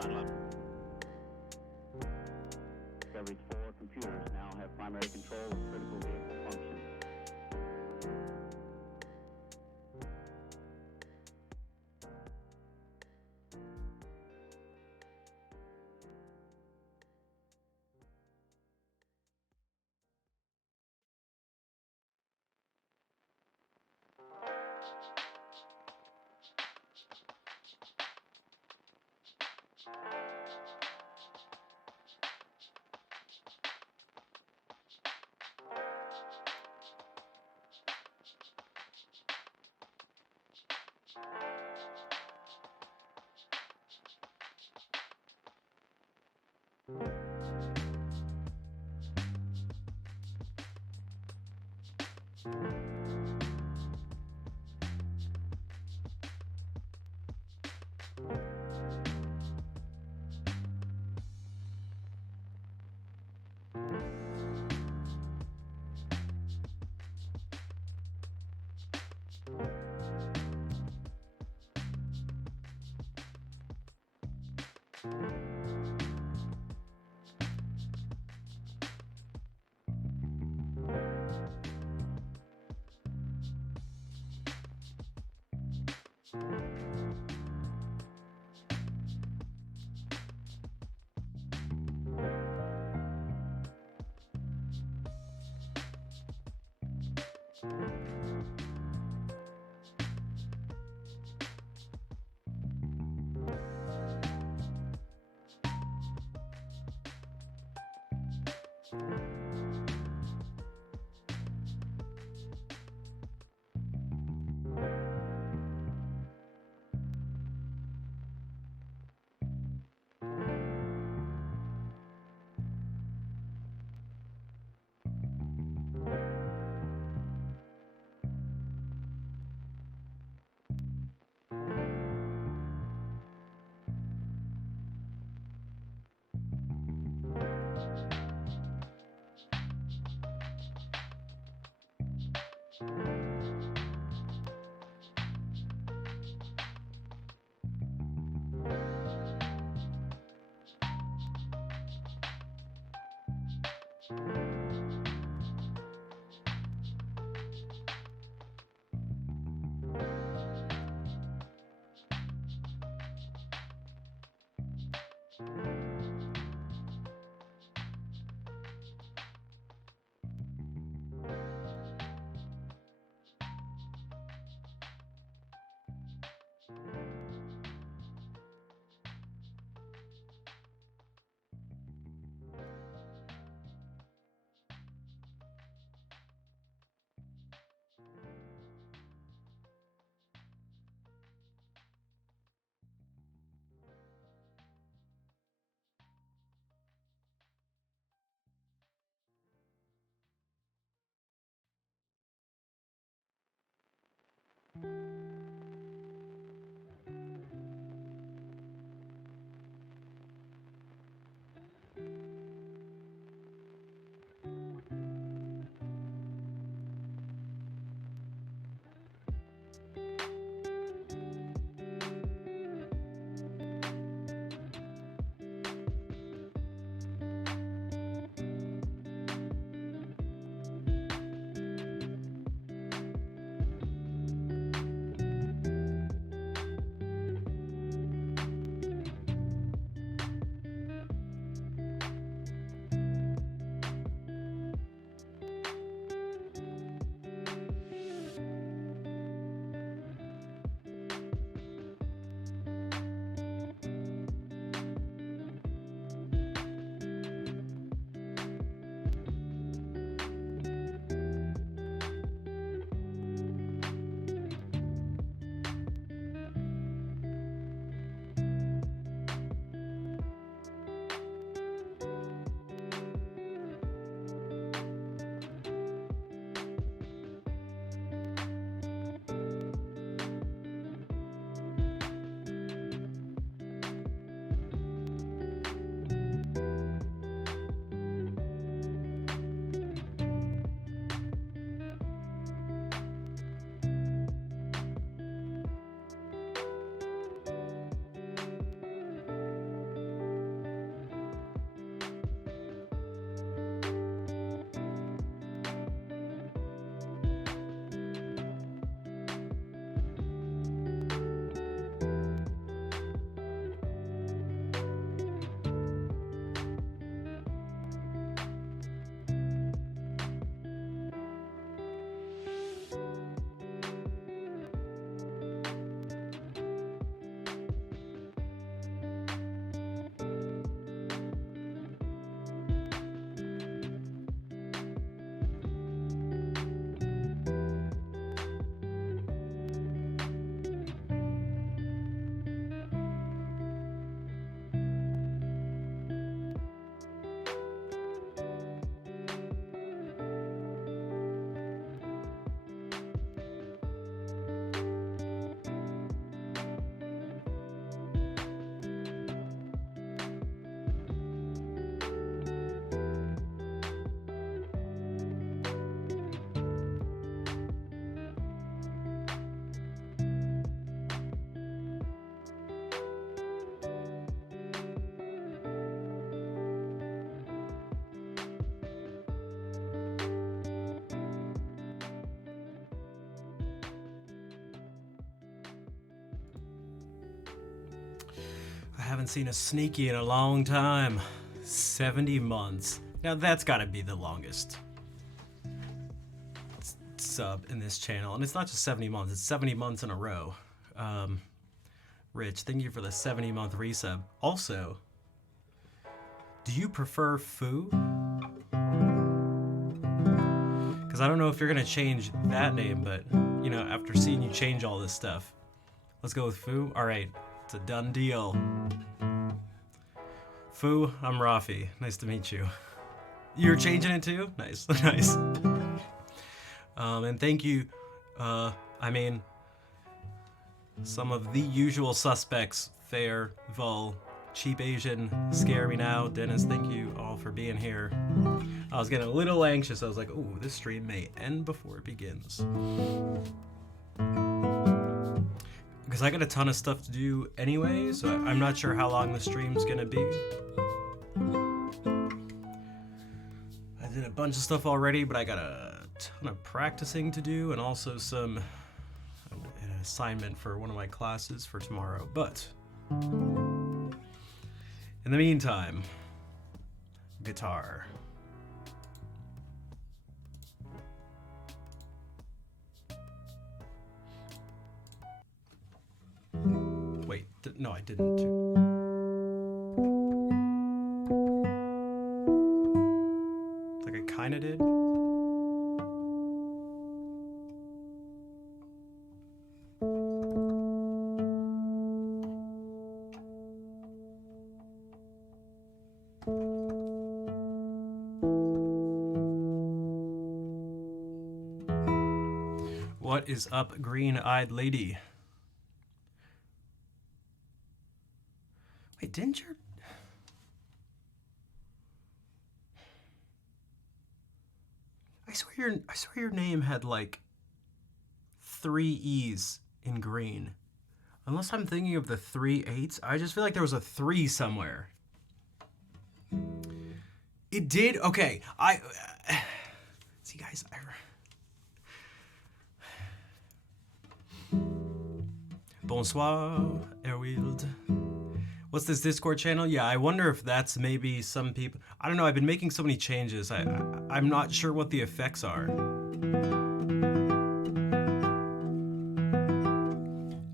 throttle up. Discovery's 4 computers now have primary control of critical vehicle functions. haven't seen a sneaky in a long time. 70 months. Now that's gotta be the longest sub in this channel. And it's not just 70 months, it's 70 months in a row. Rich, thank you for the 70-month resub. Also, do you prefer Foo? Because I don't know if you're gonna change that name, but you know, after seeing you change all this stuff, let's go with Foo. All right, it's a done deal. Foo, I'm Rafi. Nice to meet you. You're changing it too? Nice, nice. And thank you. I mean, some of the usual suspects: Fair, Vol, Cheap Asian, Scare Me Now, Dennis. Thank you all for being here. I was getting a little anxious. I was like, "Ooh, this stream may end before it begins," because I got a ton of stuff to do anyway. So I'm not sure how long the stream's gonna be. I did a bunch of stuff already, but I got a ton of practicing to do, and also an assignment for one of my classes for tomorrow. But in the meantime, guitar. Wait, no, I didn't. Like I kinda did. What is up, green-eyed lady? Wait, didn't your... I swear your name had like 3 E's in green. Unless I'm thinking of the 3 8s, I just feel like there was a 3 somewhere. It did? Okay, see guys, Bonsoir, Erwild. What's this Discord channel? Yeah, I wonder if that's maybe some people. I don't know. I've been making so many changes. I'm not sure what the effects are.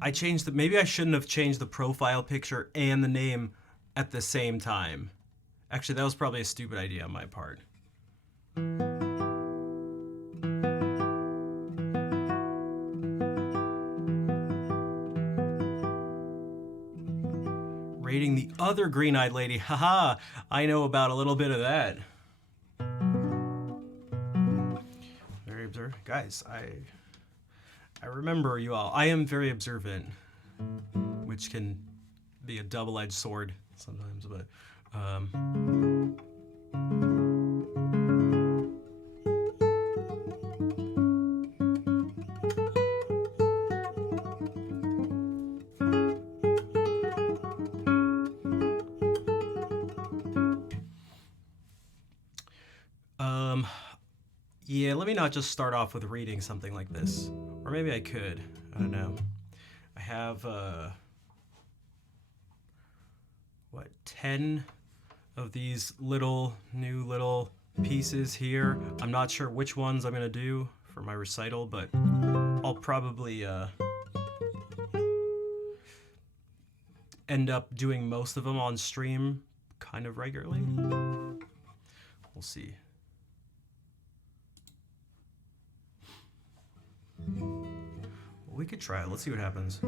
I changed the. Maybe I shouldn't have changed the profile picture and the name at the same time. Actually, that was probably a stupid idea on my part. Rating the other green-eyed lady. Haha, I know about a little bit of that. Very observant. Guys, I remember you all. I am very observant, which can be a double-edged sword sometimes, but yeah, let me not just start off with reading something like this. Or maybe I could. I don't know. I have, what, 10 of these new little pieces here. I'm not sure which ones I'm going to do for my recital, but I'll probably end up doing most of them on stream kind of regularly. We'll see. We could try it. Let's see what happens.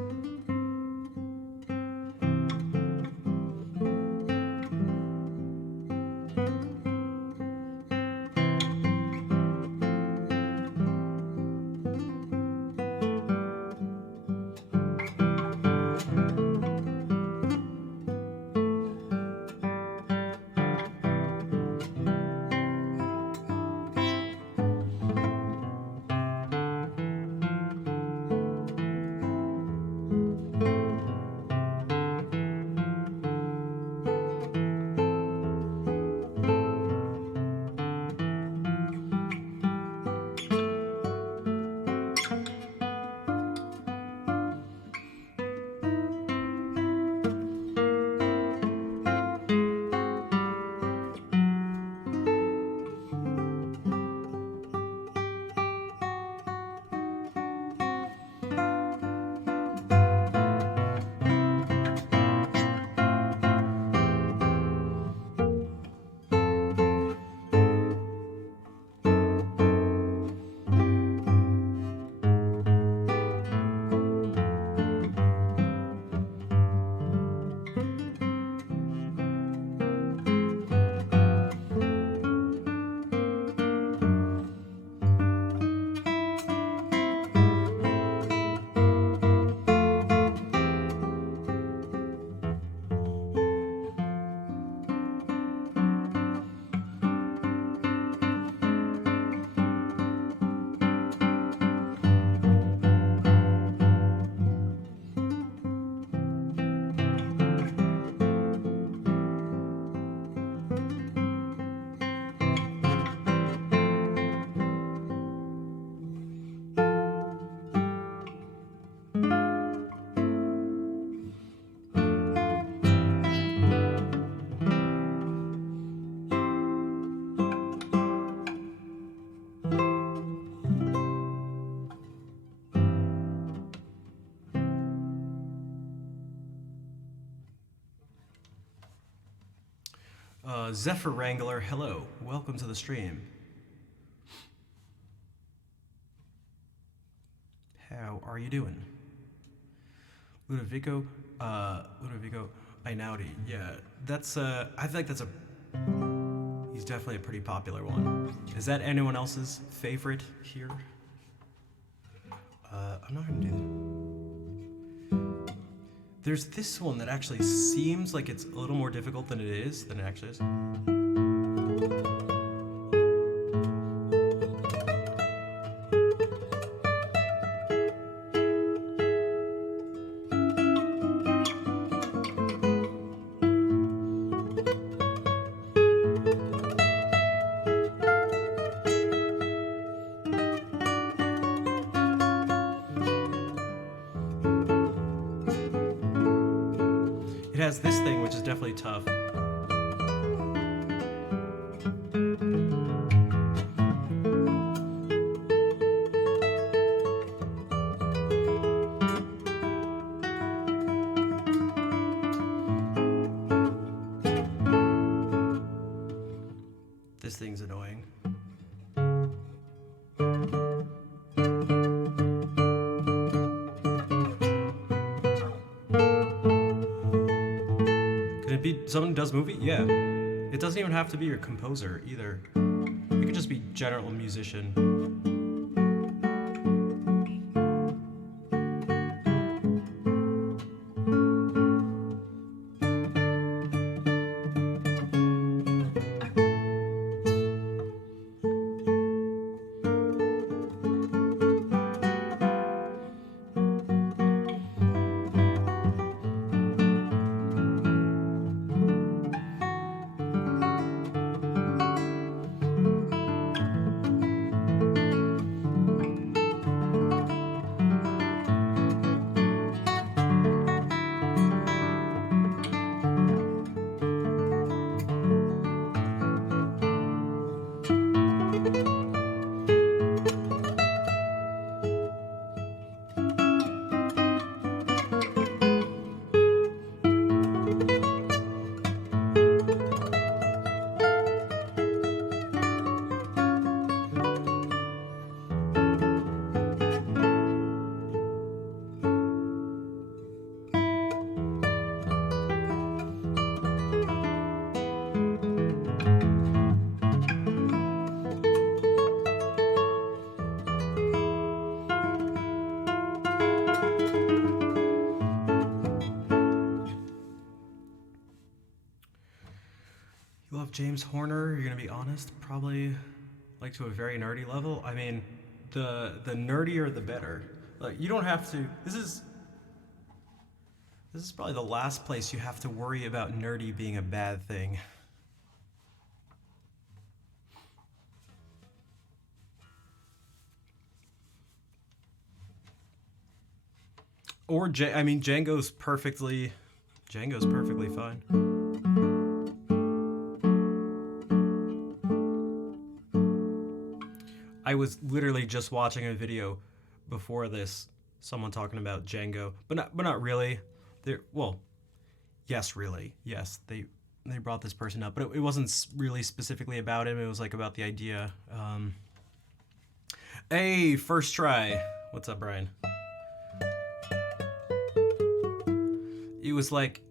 Zephyr Wrangler, hello. Welcome to the stream. How are you doing? Ludovico, Einaudi. Yeah, that's, I feel like that's he's definitely a pretty popular one. Is that anyone else's favorite here? I'm not gonna do that. There's this one that actually seems like it's a little more difficult than it actually is. It has this thing, which is definitely tough. This thing's annoying. Someone does movie? Yeah. It doesn't even have to be your composer either. You could just be general musician. You love James Horner, you're gonna be honest, probably like to a very nerdy level. I mean, the nerdier the better. Like, you don't have to, this is probably the last place you have to worry about nerdy being a bad thing. Or I mean, Django's perfectly fine. I was literally just watching a video before this, someone talking about Django, but not really. Well, yes, really, yes. They brought this person up, but it wasn't really specifically about him. It was like about the idea. Hey, first try. What's up, Brian? It was like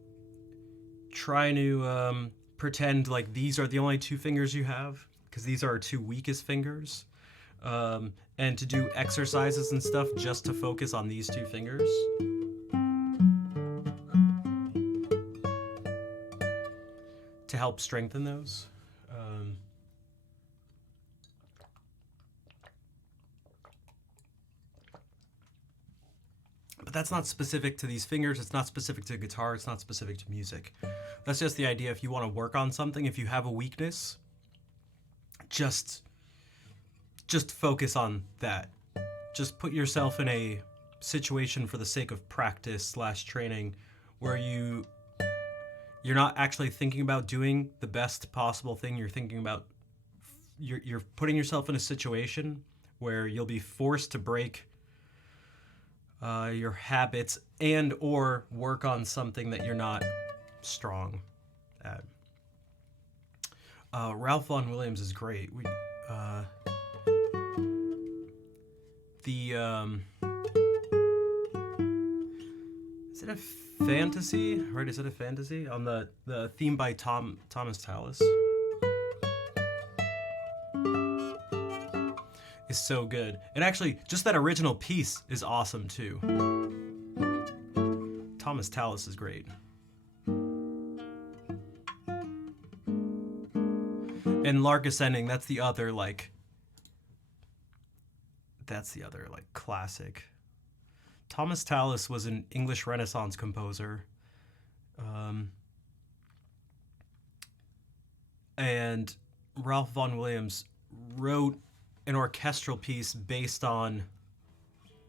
trying to pretend like these are the only two fingers you have, because these are our two weakest fingers. And to do exercises and stuff just to focus on these two fingers. To help strengthen those. But that's not specific to these fingers, it's not specific to guitar, it's not specific to music. That's just the idea. If you want to work on something, if you have a weakness, just focus on that. Just put yourself in a situation for the sake of practice / training where you're not actually thinking about doing the best possible thing. You're thinking about, you're putting yourself in a situation where you'll be forced to break your habits and or work on something that you're not strong at. Ralph Vaughan Williams is great. The is it a fantasy? Right? Is it a fantasy on the theme by Thomas Tallis? Is so good. And actually, just that original piece is awesome too. Thomas Tallis is great. And Lark Ascending, that's the other classic. Thomas Tallis was an English Renaissance composer. And Ralph Vaughan Williams wrote an orchestral piece based on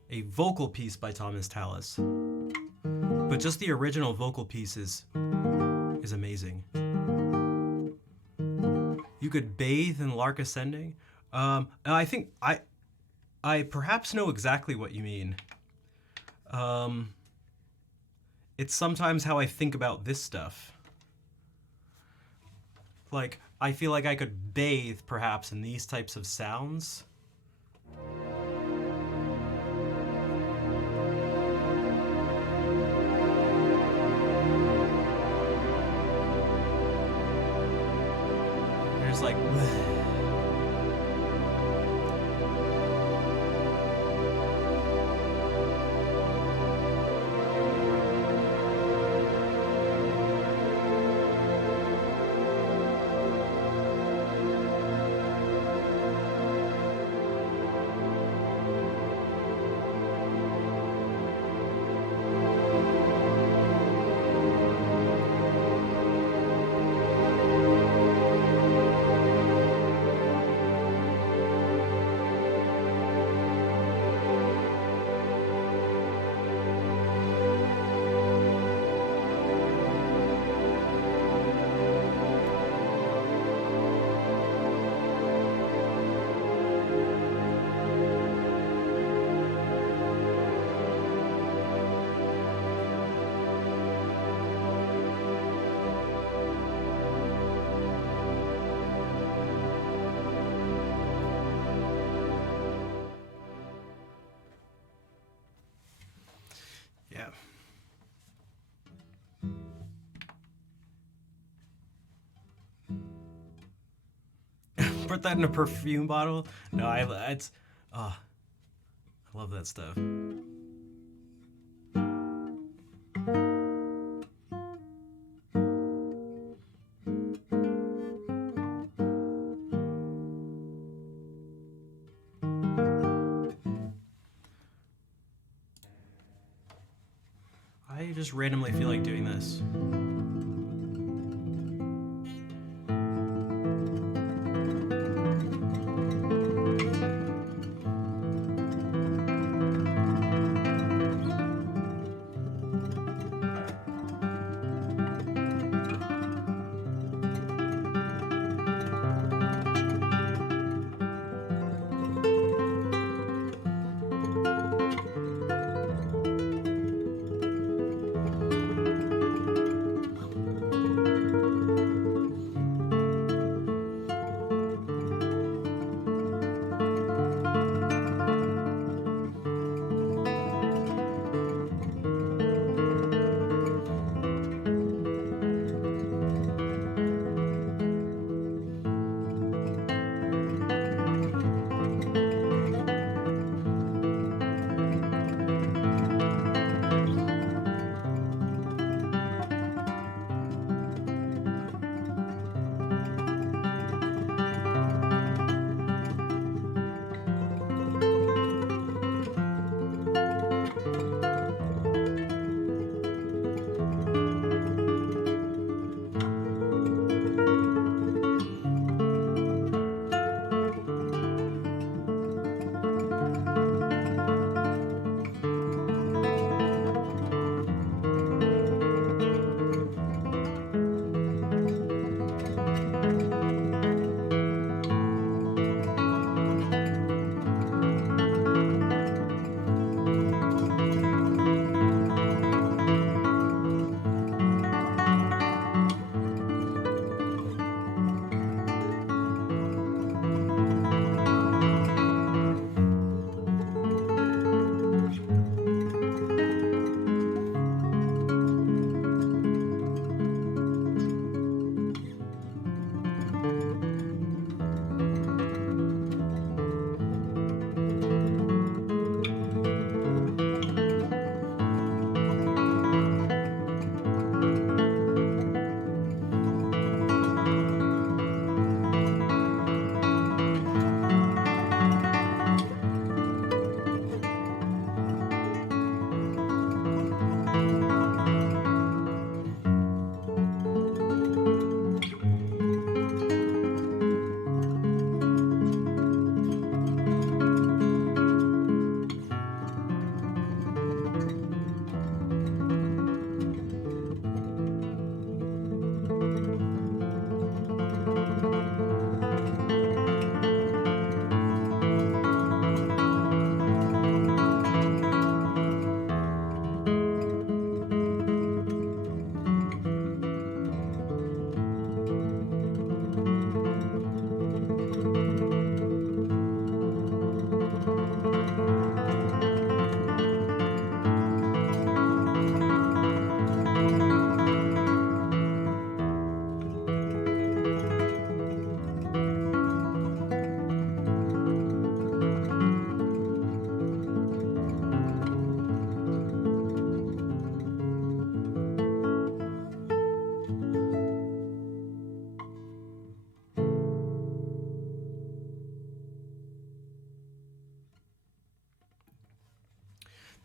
a vocal piece by Thomas Tallis. But just the original vocal piece is amazing. You could bathe in Lark Ascending. I think I perhaps know exactly what you mean. It's sometimes how I think about this stuff. Like, I feel like I could bathe perhaps in these types of sounds. There's like yeah. Put that in a perfume bottle? No, I love that stuff. I just randomly feel like doing this.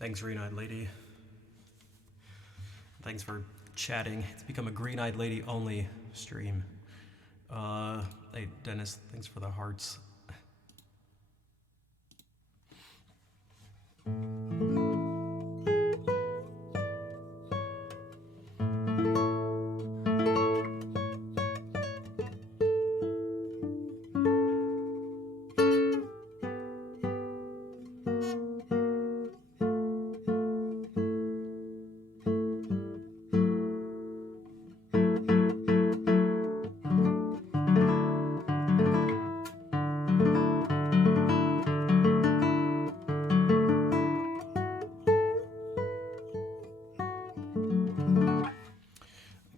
Thanks, Green-Eyed Lady. Thanks for chatting. It's become a Green-Eyed Lady only stream. Hey, Dennis, thanks for the hearts.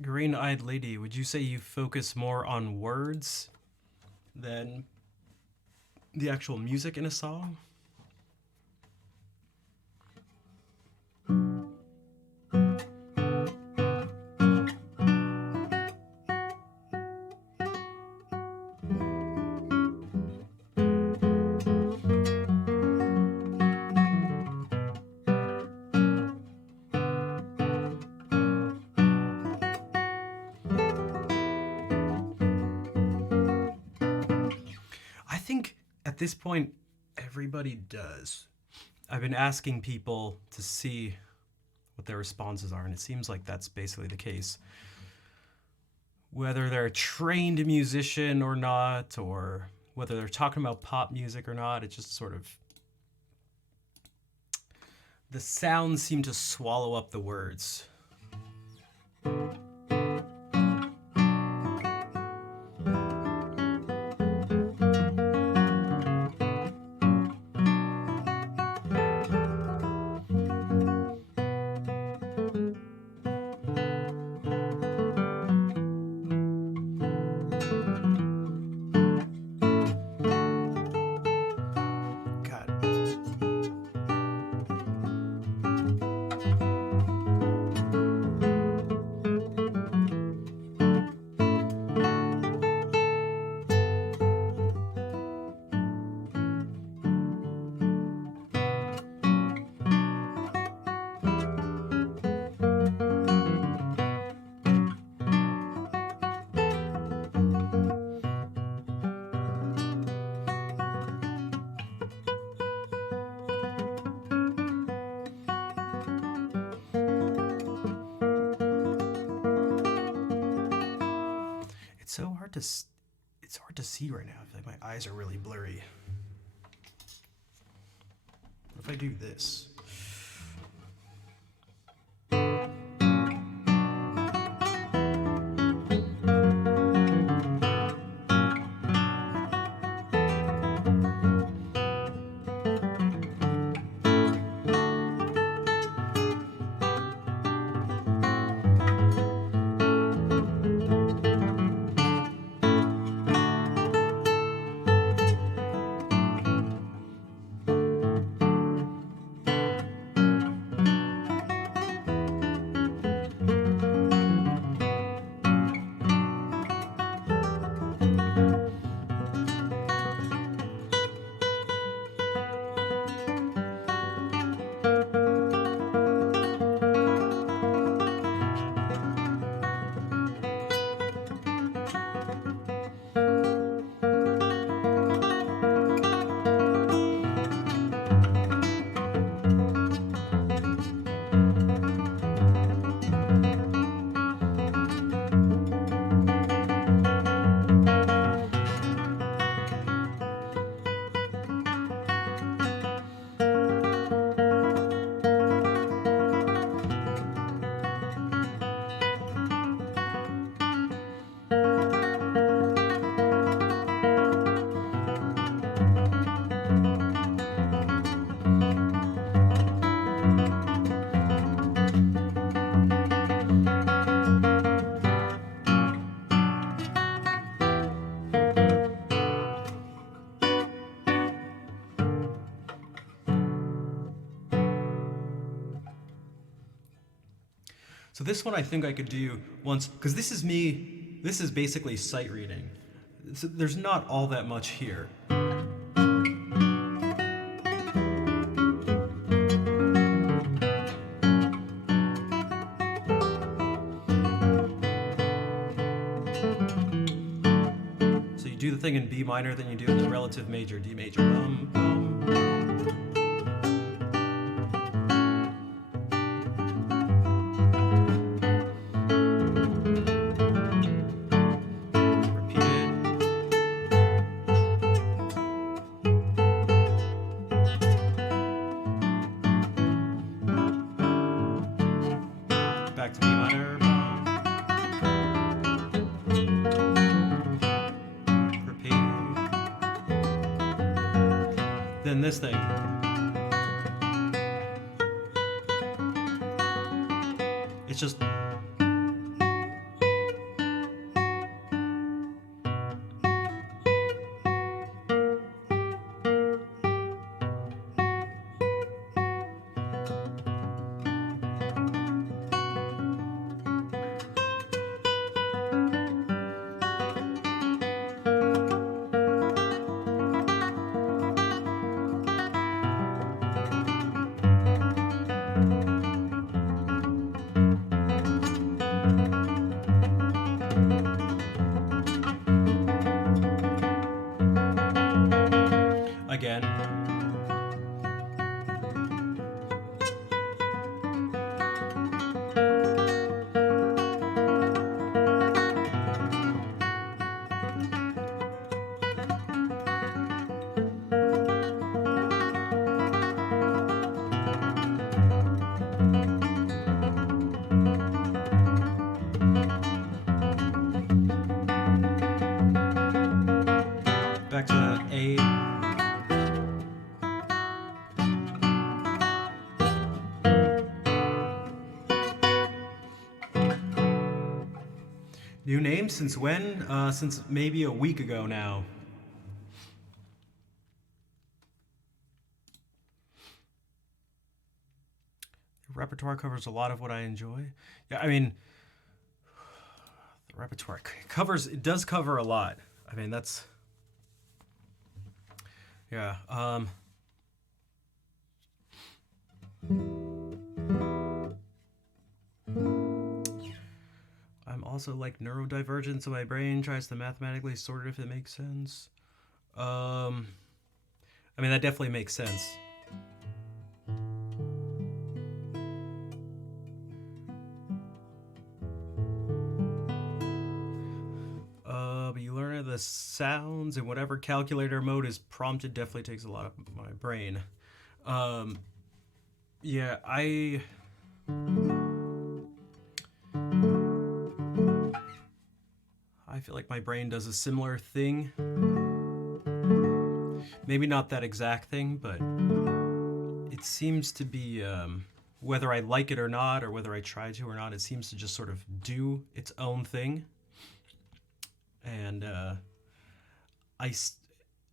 Green-Eyed Lady, would you say you focus more on words than the actual music in a song? I think at this point, everybody does. I've been asking people to see what their responses are, and it seems like that's basically the case. Whether they're a trained musician or not, or whether they're talking about pop music or not, it's just sort of... the sounds seem to swallow up the words. It's hard to see right now. I feel like my eyes are really blurry. What if I do this? So this one I think I could do once, because this is basically sight reading. So there's not all that much here. the thing in B minor than you do in the relative major, D major. Bum, bum, bum. Repeat it. Back to B minor. Then this thing. It's just again. Back to A. New name since when? Since maybe a week ago now. The repertoire covers a lot of what I enjoy. Yeah, I mean, the repertoire covers, it does cover a lot. I mean, that's, yeah. I'm also like neurodivergent, so my brain tries to mathematically sort it if it makes sense. I mean, that definitely makes sense. But you learn the sounds and whatever calculator mode is prompted definitely takes a lot of my brain. Yeah, I feel like my brain does a similar thing. Maybe not that exact thing, but it seems to be, whether I like it or not, or whether I try to or not, it seems to just sort of do its own thing. And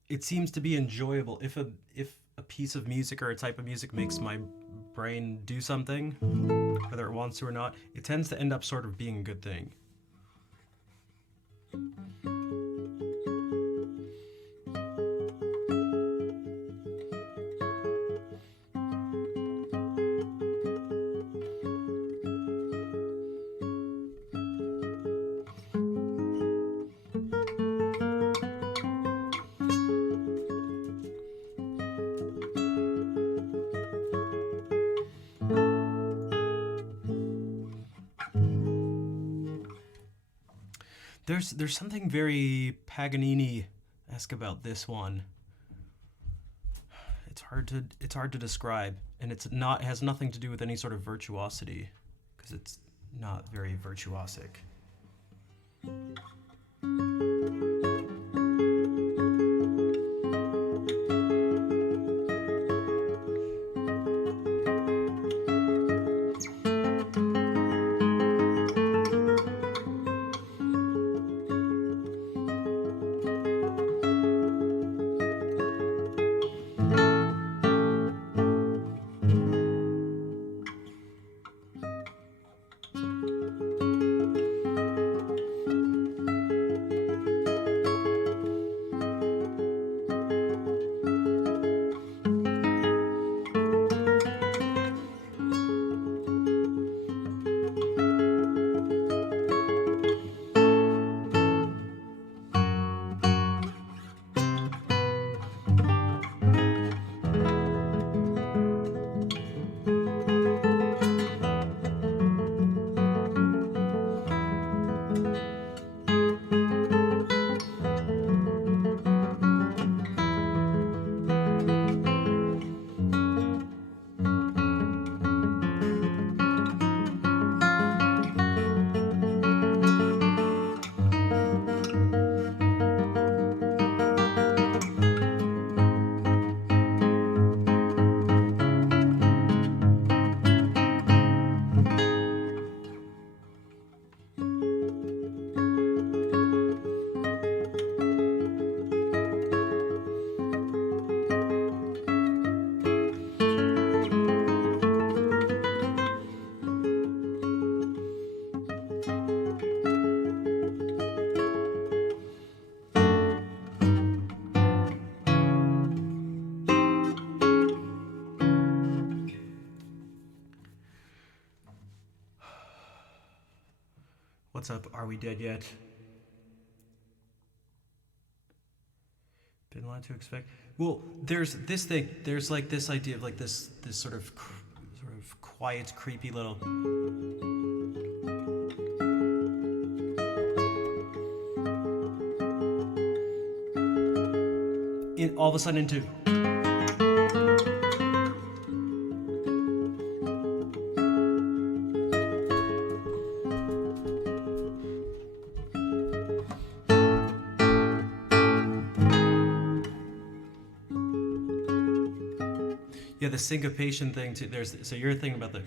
it seems to be enjoyable. If a piece of music or a type of music makes my brain do something, whether it wants to or not, it tends to end up sort of being a good thing. There's something very Paganini-esque about this one. It's hard to describe, and it has nothing to do with any sort of virtuosity, because it's not very virtuosic. What's up? Are we dead yet? Been allowed to expect. Well, there's this thing. There's like this idea of like this sort of quiet, creepy little. All of a sudden into. Yeah, the syncopation thing too. So you're thinking about the.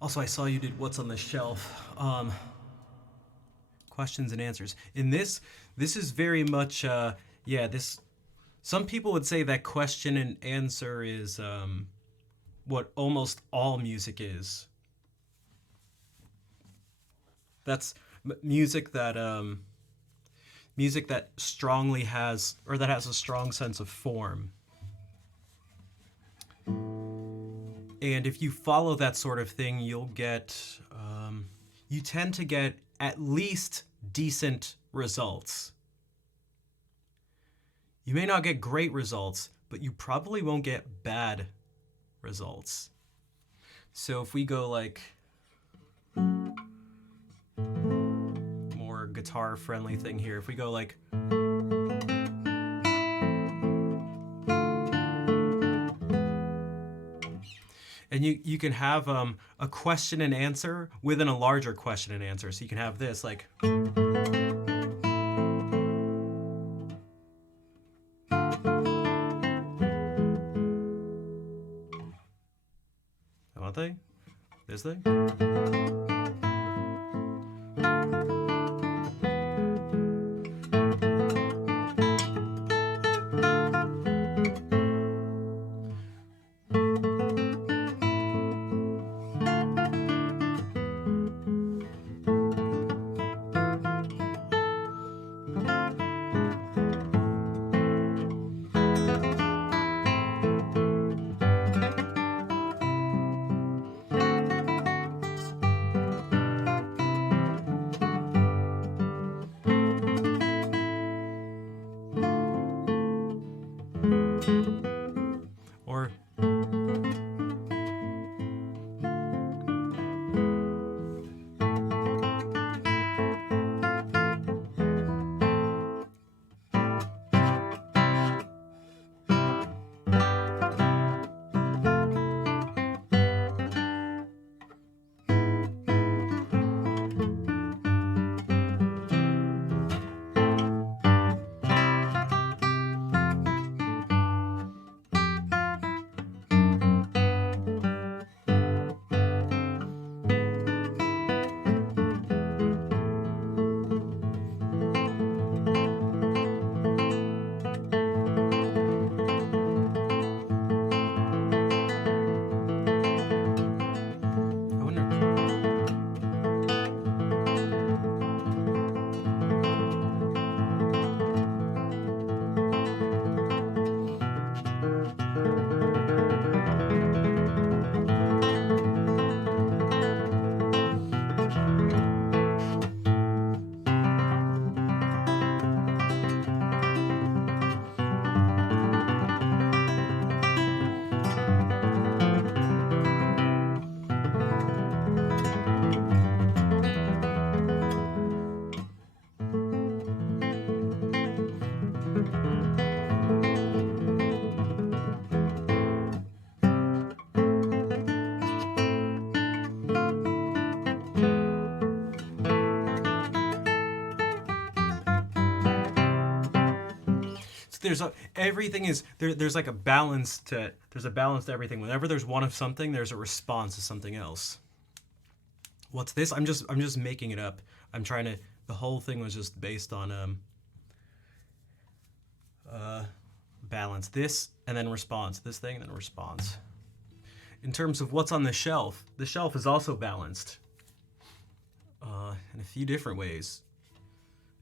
Also, I saw you did What's on the Shelf. Questions and answers. In this is very much, this. Some people would say that question and answer is what almost all music is. That's music that strongly has, or that has a strong sense of form. And if you follow that sort of thing, you'll get, you tend to get at least decent results. You may not get great results, but you probably won't get bad results. So if we go like more guitar friendly thing here, if we go like. And you can have a question and answer within a larger question and answer. So you can have this like. That one thing? This thing? So everything is there. There's like a balance to there's a balance to everything. Whenever there's one of something, there's a response to something else. What's this? I'm just making it up. I'm trying to. The whole thing was just based on balance. This and then response. This thing and then response. In terms of what's on the shelf is also balanced in a few different ways.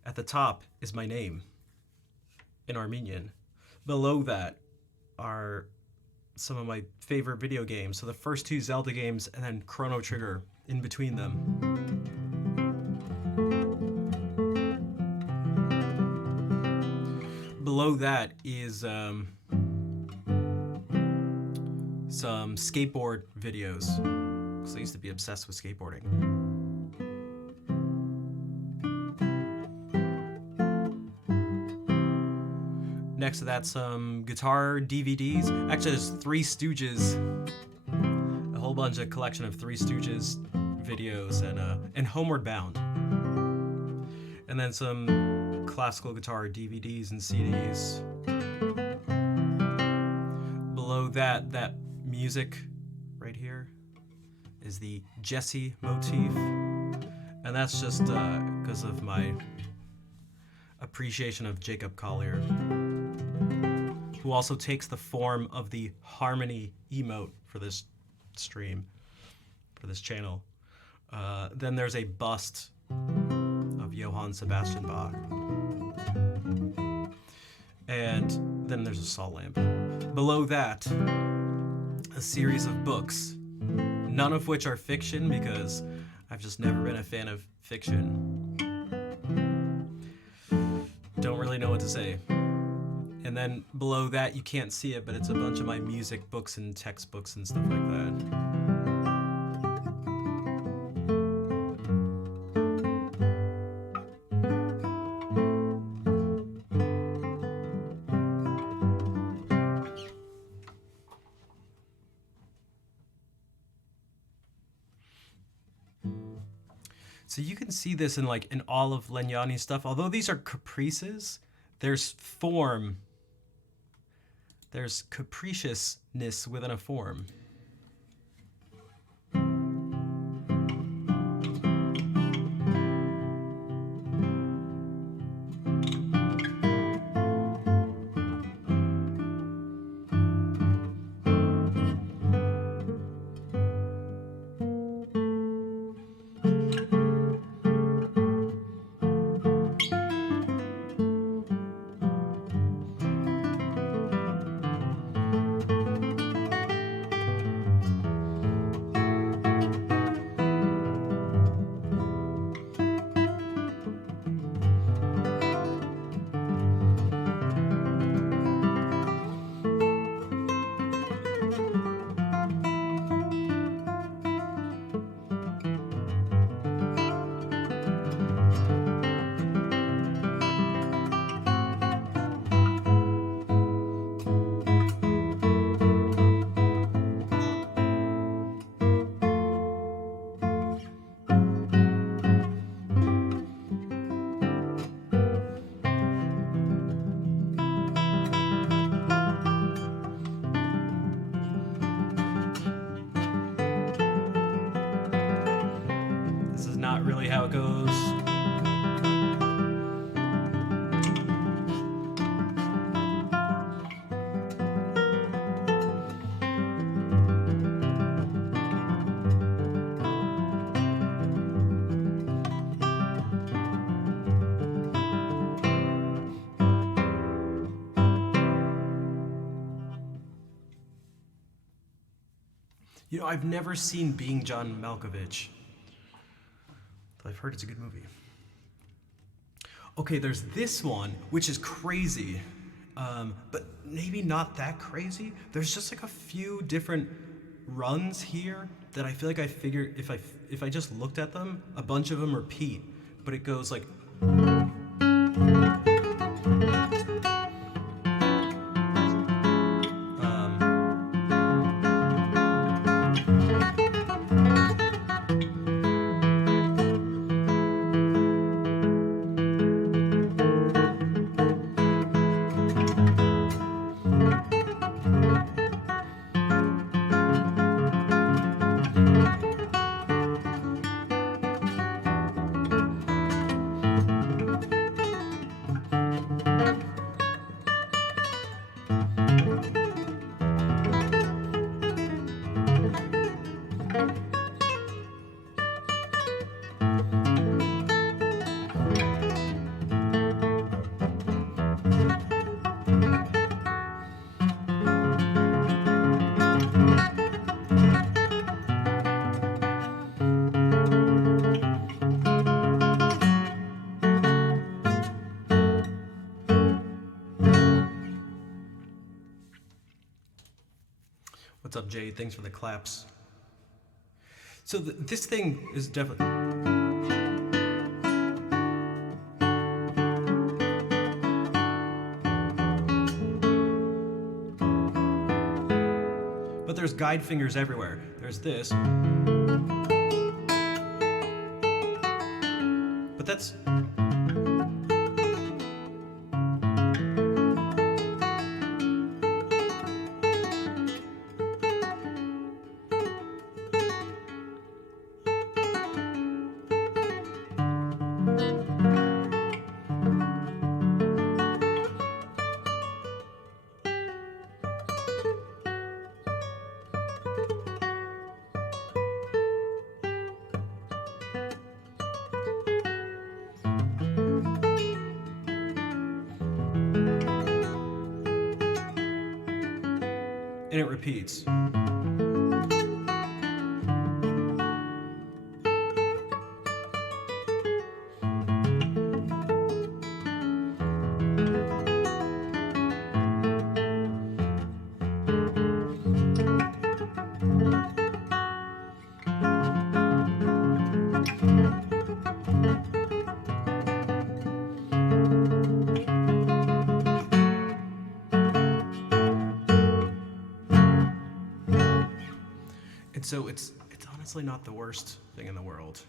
At the top is my name in Armenian. Below that are some of my favorite video games. So the first two Zelda games and then Chrono Trigger in between them. Below that is some skateboard videos, because I used to be obsessed with skateboarding. Next to that, some guitar DVDs. Actually, there's Three Stooges, a whole bunch of collection of Three Stooges videos, and Homeward Bound. And then some classical guitar DVDs and CDs. Below that music right here is the Jesse motif. And that's just because of my appreciation of Jacob Collier, who also takes the form of the harmony emote for this stream, for this channel. Then there's a bust of Johann Sebastian Bach. And then there's a salt lamp. Below that, a series of books, none of which are fiction because I've just never been a fan of fiction. Don't really know what to say. And then below that, you can't see it, but it's a bunch of my music books and textbooks and stuff like that. So you can see this in all of Legnani's stuff. Although these are caprices, there's form. There's capriciousness within a form. Really how it goes. You know, I've never seen Being John Malkovich. I've heard it's a good movie. Okay, there's this one, which is crazy, but maybe not that crazy. There's just a few different runs here that I feel like I figure if I just looked at them, a bunch of them repeat, but it goes like. What's up, Jade? Thanks for the claps. So this thing is definitely... But there's guide fingers everywhere. There's this. But that's... and it repeats. And so it's honestly not the worst thing in the world.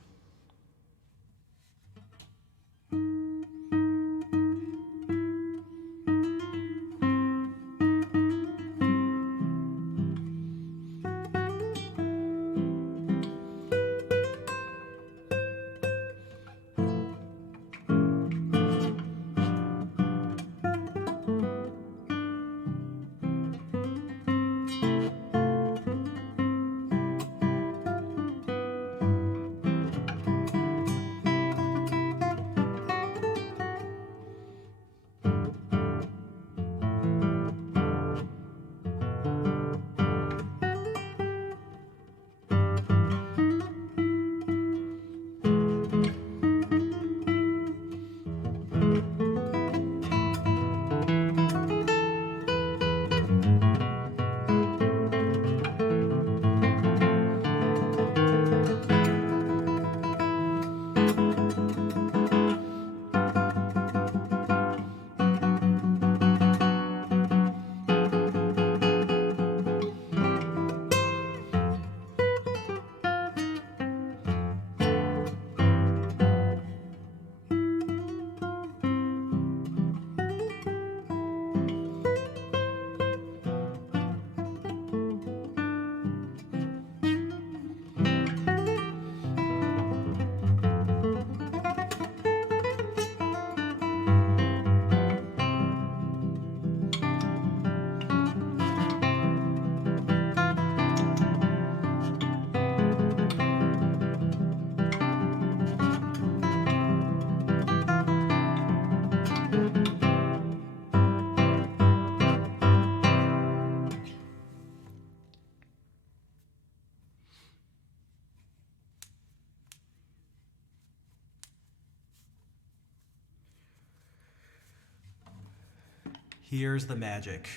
Here's the magic.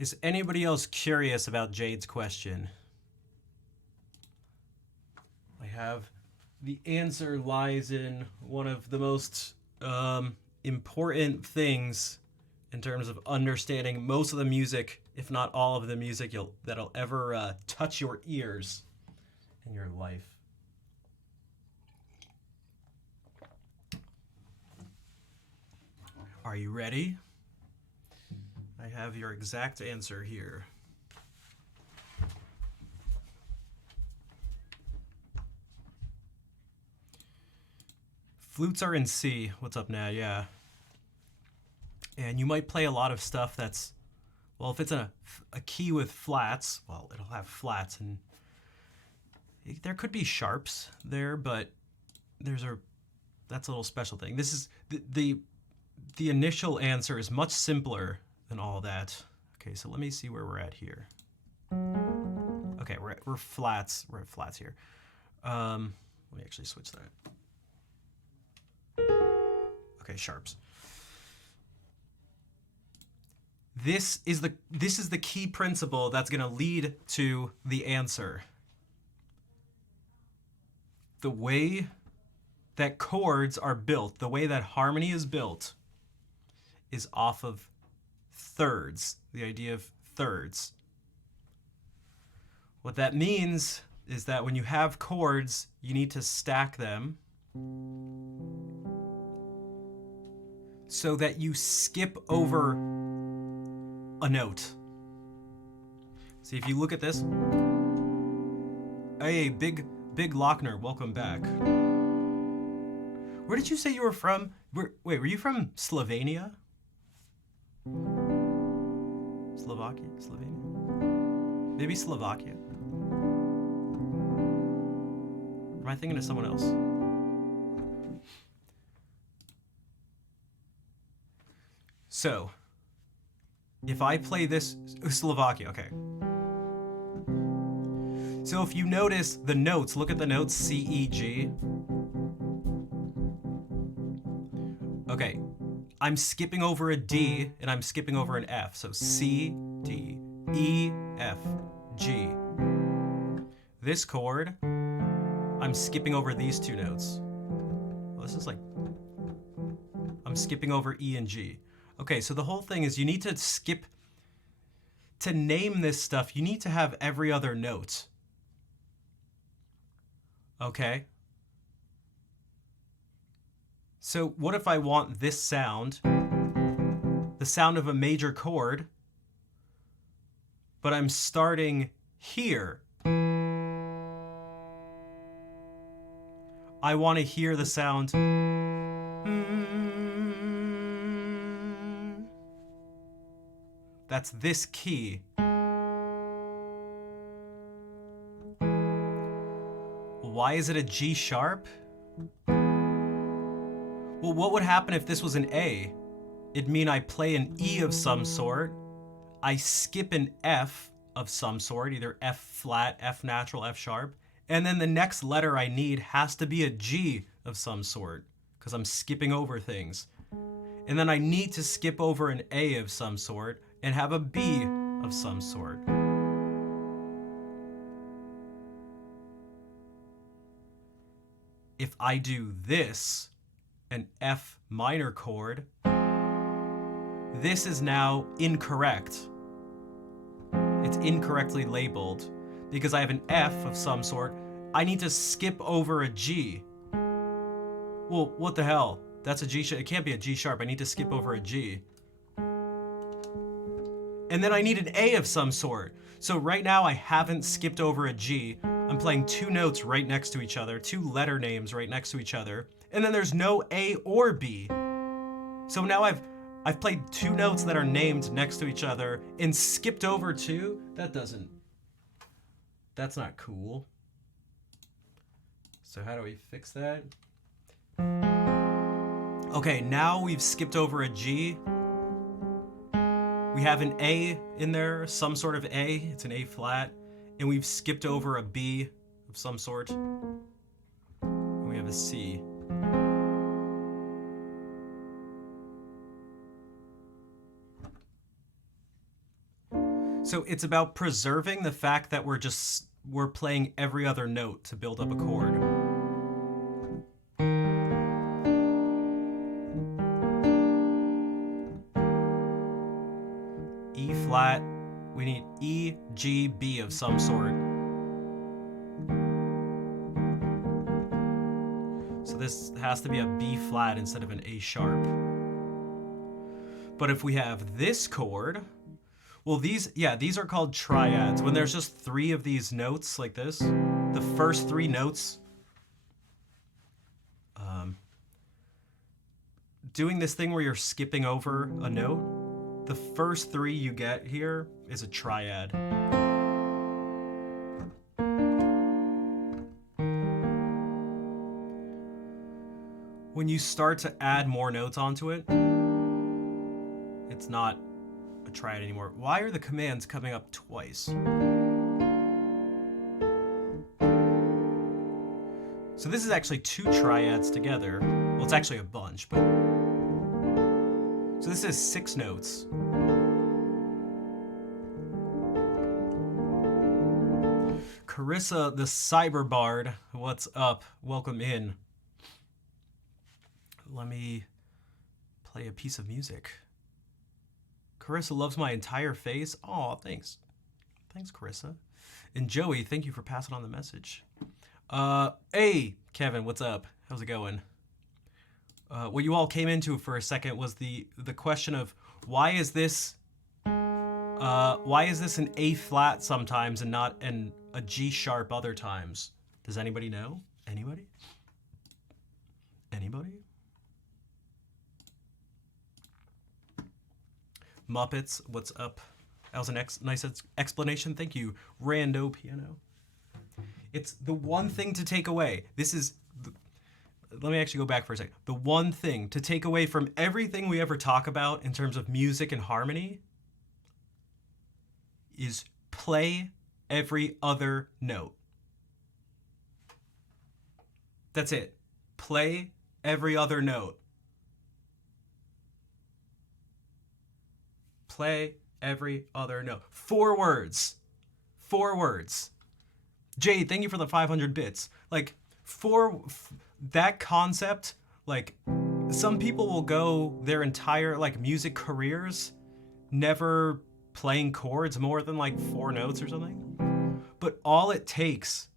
Is anybody else curious about Jade's question? I have the answer lies in one of the most important things in terms of understanding most of the music, if not all of the music that'll ever touch your ears in your life. Are you ready? I have your exact answer here. Flutes are in C. What's up now? Yeah. And you might play a lot of stuff that's, well, if it's a key with flats, well, it'll have flats, and there could be sharps there, but that's a little special thing. This is the initial answer is much simpler than all that. Okay, so let me see where we're at here. Okay, we're flats. We're at flats here. Let me actually switch that. Okay, sharps. This is the key principle that's going to lead to the answer. The way that chords are built, the way that harmony is built, is off of thirds, the idea of thirds. What that means is that when you have chords, you need to stack them so that you skip over a note. See, if you look at this, hey, Big Lochner, welcome back. Where did you say you were from? Wait, were you from Slovenia? Slovakia? Slovenia? Maybe Slovakia? Or am I thinking of someone else? So, if I play this, Slovakia, okay. So if you notice the notes, look at the notes C, E, G. Okay, I'm skipping over a D and I'm skipping over an F. So C, D, E, F, G. This chord, I'm skipping over these two notes. Well, this is like, I'm skipping over E and G. Okay, so the whole thing is you need to skip, to name this stuff, you need to have every other note. Okay? So what if I want this sound, the sound of a major chord, but I'm starting here? I want to hear the sound. That's this key. Why is it a G sharp? Well, what would happen if this was an A? It'd mean I play an E of some sort, I skip an F of some sort, either F flat, F natural, F sharp, and then the next letter I need has to be a G of some sort, because I'm skipping over things. And then I need to skip over an A of some sort and have a B of some sort. If I do this, an F minor chord, this is now incorrect. It's incorrectly labeled because I have an F of some sort. I need to skip over a G. Well, what the hell? That's a G sharp. It can't be a G sharp. I need to skip over a G. And then I need an A of some sort. So right now I haven't skipped over a G. I'm playing two notes right next to each other, two letter names right next to each other, and then there's no A or B. So now I've played two notes that are named next to each other and skipped over two. That's not cool. So how do we fix that? Okay, now we've skipped over a G. We have an A in there, some sort of A. It's an A flat. And we've skipped over a B of some sort. And we have a C. So it's about preserving the fact that we're playing every other note to build up a chord. E flat, we need E, G, B of some sort. So this has to be a B flat instead of an A sharp. But if we have this chord, well, these are called triads. When there's just three of these notes like this, the first three notes, doing this thing where you're skipping over a note, the first three you get here is a triad. When you start to add more notes onto it, it's not a triad anymore. Why are the commands coming up twice? So this is actually two triads together. Well, it's actually a bunch, but... So this is 6 notes. Carissa the Cyber Bard, what's up? Welcome in. Let me play a piece of music. Carissa loves my entire face. Aw, thanks. Thanks, Carissa. And Joey, thank you for passing on the message. Hey, Kevin, what's up? How's it going? What you all came into for a second was the question of why is this an A flat sometimes and not a G sharp other times? Does anybody know? Anybody? Anybody? Muppets, what's up? That was a nice explanation. Thank you, Rando Piano. It's the one thing to take away. Let me actually go back for a second. The one thing to take away from everything we ever talk about in terms of music and harmony is play every other note. That's it. Play every other note. Play every other note. 4 words. 4 words. Jade, thank you for the 500 bits. Like, that concept, like, some people will go their entire, like, music careers never playing chords more than, like, 4 notes or something. But all it takes,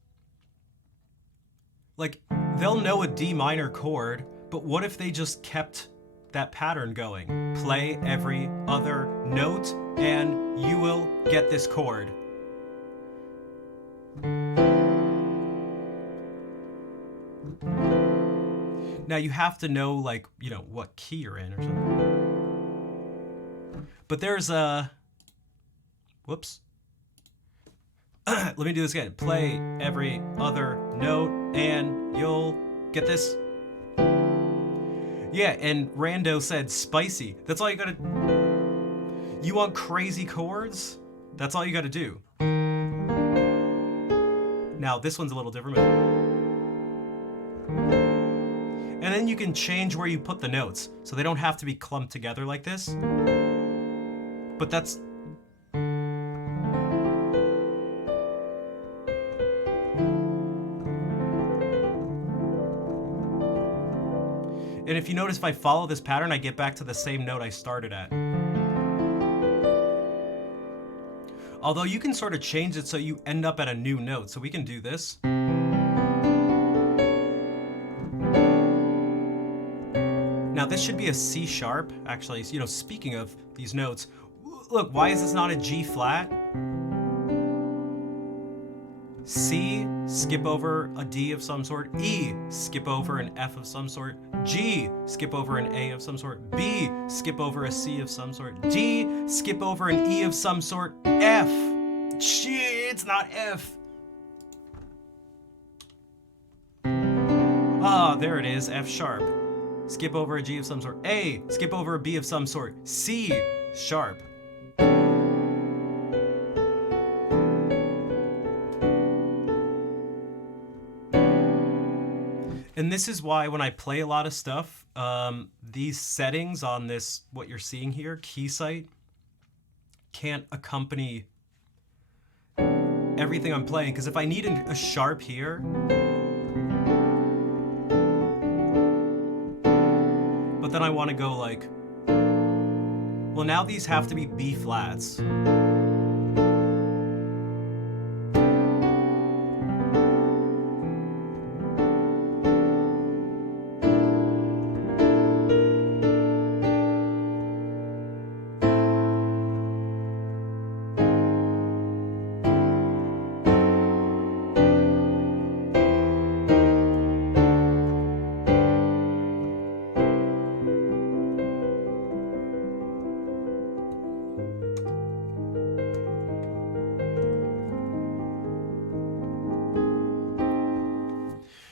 like, they'll know a D minor chord, but what if they just kept that pattern going? Play every other note, and you will get this chord. Now you have to know, like, you know, what key you're in or something. But there's a... Whoops. Let me do this again. Play every other note, and you'll get this. Yeah, and Rando said spicy. That's all you gotta... You want crazy chords? That's all you gotta do. Now, this one's a little different. And then you can change where you put the notes, so they don't have to be clumped together like this. But that's... And if you notice, if I follow this pattern, I get back to the same note I started at. Although you can sort of change it so you end up at a new note. So we can do this. Now this should be a C sharp, actually. You know, speaking of these notes, look, why is this not a G flat? C, skip over a D of some sort. E, skip over an F of some sort. G, skip over an A of some sort. B, skip over a C of some sort. D, skip over an E of some sort. F, shit, it's not F. Ah, there it is, F sharp. Skip over a G of some sort. A, skip over a B of some sort. C, sharp. And this is why when I play a lot of stuff, these settings on this, what you're seeing here, Keysight, can't accompany everything I'm playing. Because if I need a sharp here, but then I want to go like, well, now these have to be B flats.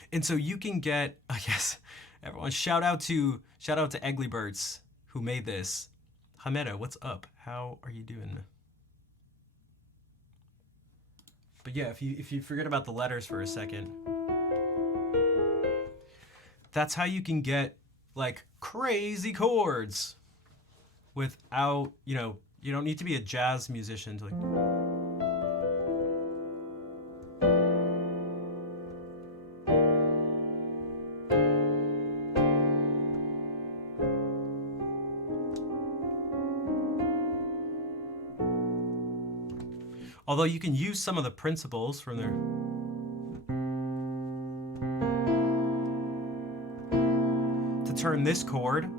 And so you can get, I guess, everyone, shout out to Egglybirds who made this. Hameda, what's up? How are you doing? But yeah, if you forget about the letters for a second, that's how you can get like crazy chords without, you know, you don't need to be a jazz musician to like... Although you can use some of the principles from there. To turn this chord.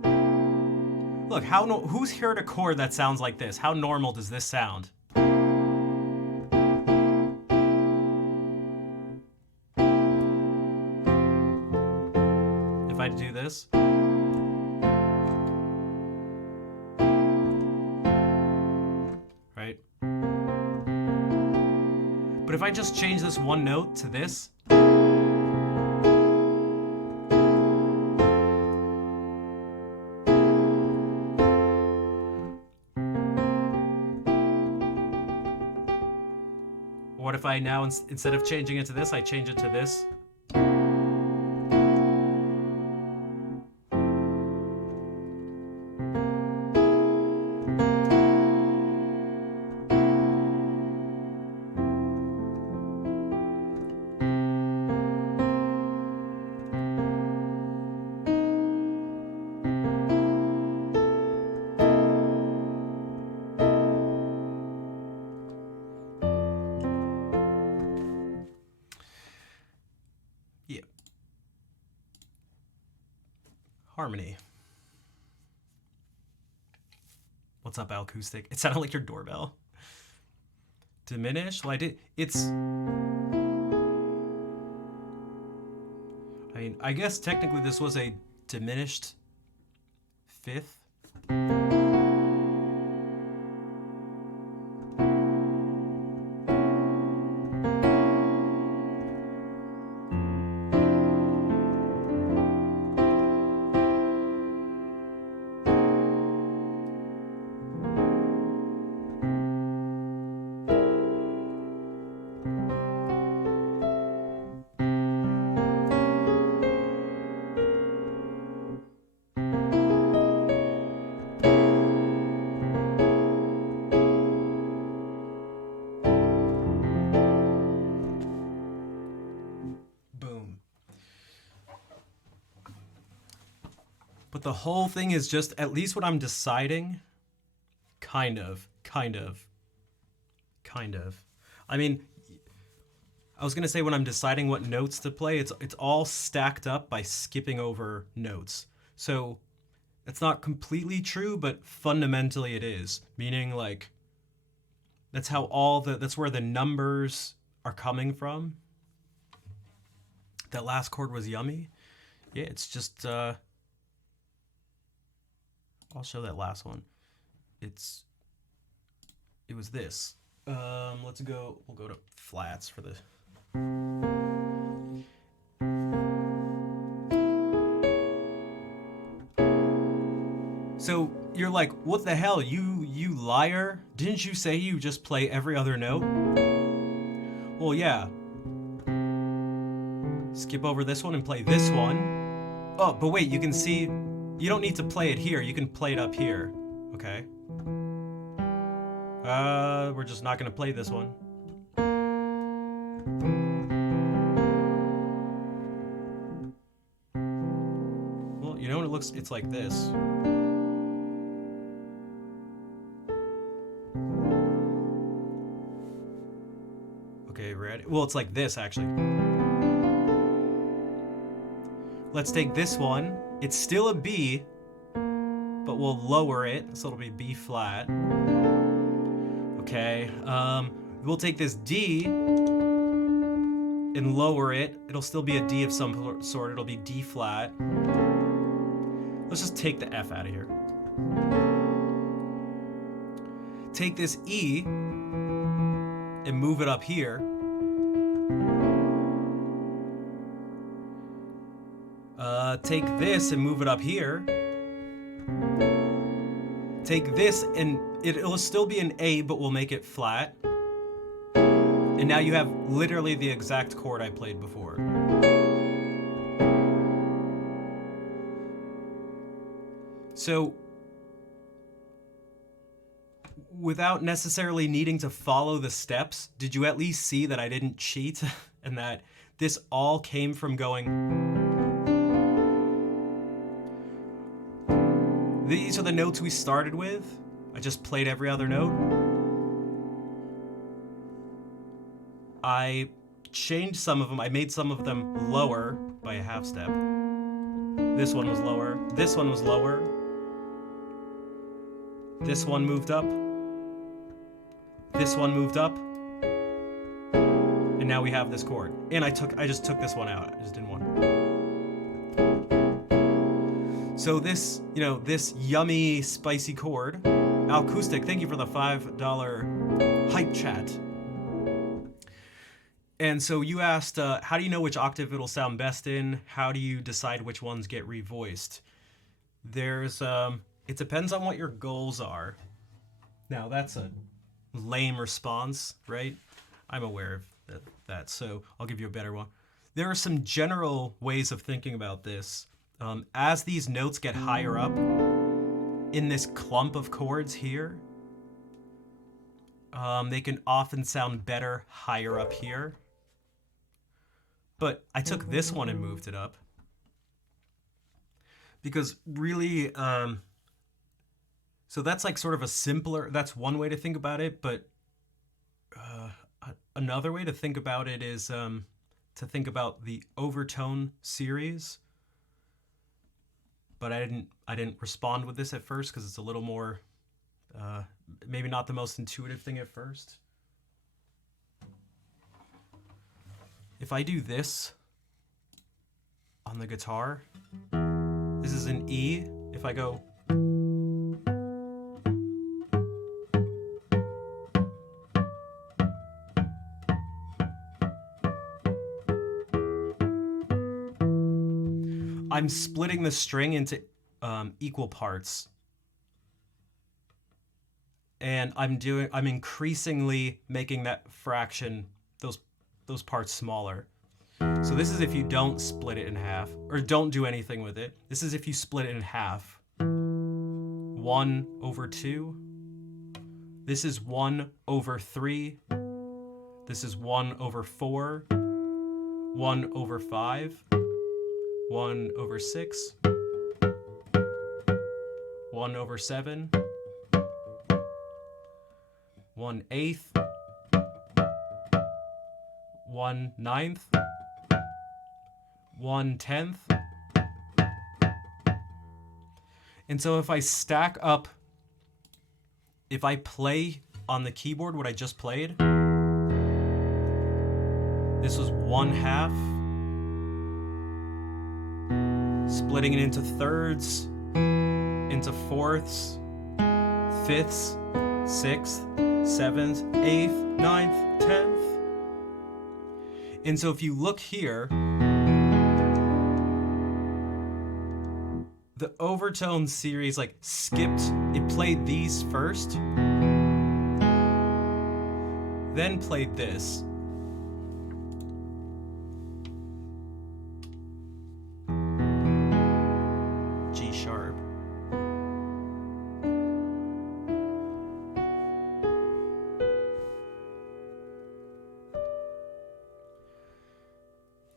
Look, who's heard a chord that sounds like this? How normal does this sound? If I do this. Right? But if I just change this one note to this. What if I now, instead of changing it to this, I change it to this? Yeah. Harmony. What's up, Acoustic? It sounded like your doorbell. Diminish? Well, I guess technically this was a diminished fifth. But the whole thing is just, at least what I'm deciding, kind of. I mean, I was gonna say when I'm deciding what notes to play, it's all stacked up by skipping over notes. So it's not completely true, but fundamentally it is. Meaning, like, that's where the numbers are coming from. That last chord was yummy. Yeah, it's just I'll show that last one. It was this. We'll go to flats for this. So you're like, what the hell, you liar? Didn't you say you just play every other note? Well, yeah. Skip over this one and play this one. Oh, but wait, you can see, you don't need to play it here. You can play it up here. Okay. We're just not gonna play this one. Well, you know what it's like this. Okay, ready? Well, it's like this, actually. Let's take this one. It's still a B, but we'll lower it, so it'll be B flat. Okay, we'll take this D and lower it. It'll still be a D of some sort. It'll be D flat. Let's just take the F out of here. Take this E and move it up here. Take this and move it up here. Take this and it'll still be an A, but we'll make it flat. And now you have literally the exact chord I played before. So, without necessarily needing to follow the steps, did you at least see that I didn't cheat and that this all came from going... These are the notes we started with. I just played every other note. I changed some of them. I made some of them lower by a half step. This one was lower. This one was lower. This one moved up. This one moved up. And now we have this chord. And I just took this one out. I just didn't want it. So this, this yummy, spicy chord. Acoustic, thank you for the $5 hype chat. And so you asked, how do you know which octave it'll sound best in? How do you decide which ones get revoiced? There's, it depends on what your goals are. Now, that's a lame response, right? I'm aware of that, so I'll give you a better one. There are some general ways of thinking about this. As these notes get higher up in this clump of chords here, they can often sound better higher up here. But I took this one and moved it up. Because really, so that's like sort of a simpler, that's one way to think about it, but another way to think about it is to think about the overtone series. But I didn't respond with this at first because it's a little more, maybe not the most intuitive thing at first. If I do this on the guitar, this is an E. If I go, I'm splitting the string into equal parts. And I'm increasingly making that fraction, those parts smaller. So this is if you don't split it in half, or don't do anything with it. This is if you split it in half. 1/2. This is 1/3. This is 1/4. 1/5. 1/6. 1/7. 1/8. 1/9. 1/10. And so if I stack up, if I play on the keyboard what I just played, this was 1/2, splitting it into thirds, into fourths, fifths, sixths, sevenths, eighth, ninth, 10th. And so if you look here, the overtone series like skipped, it played these first, then played this. G sharp.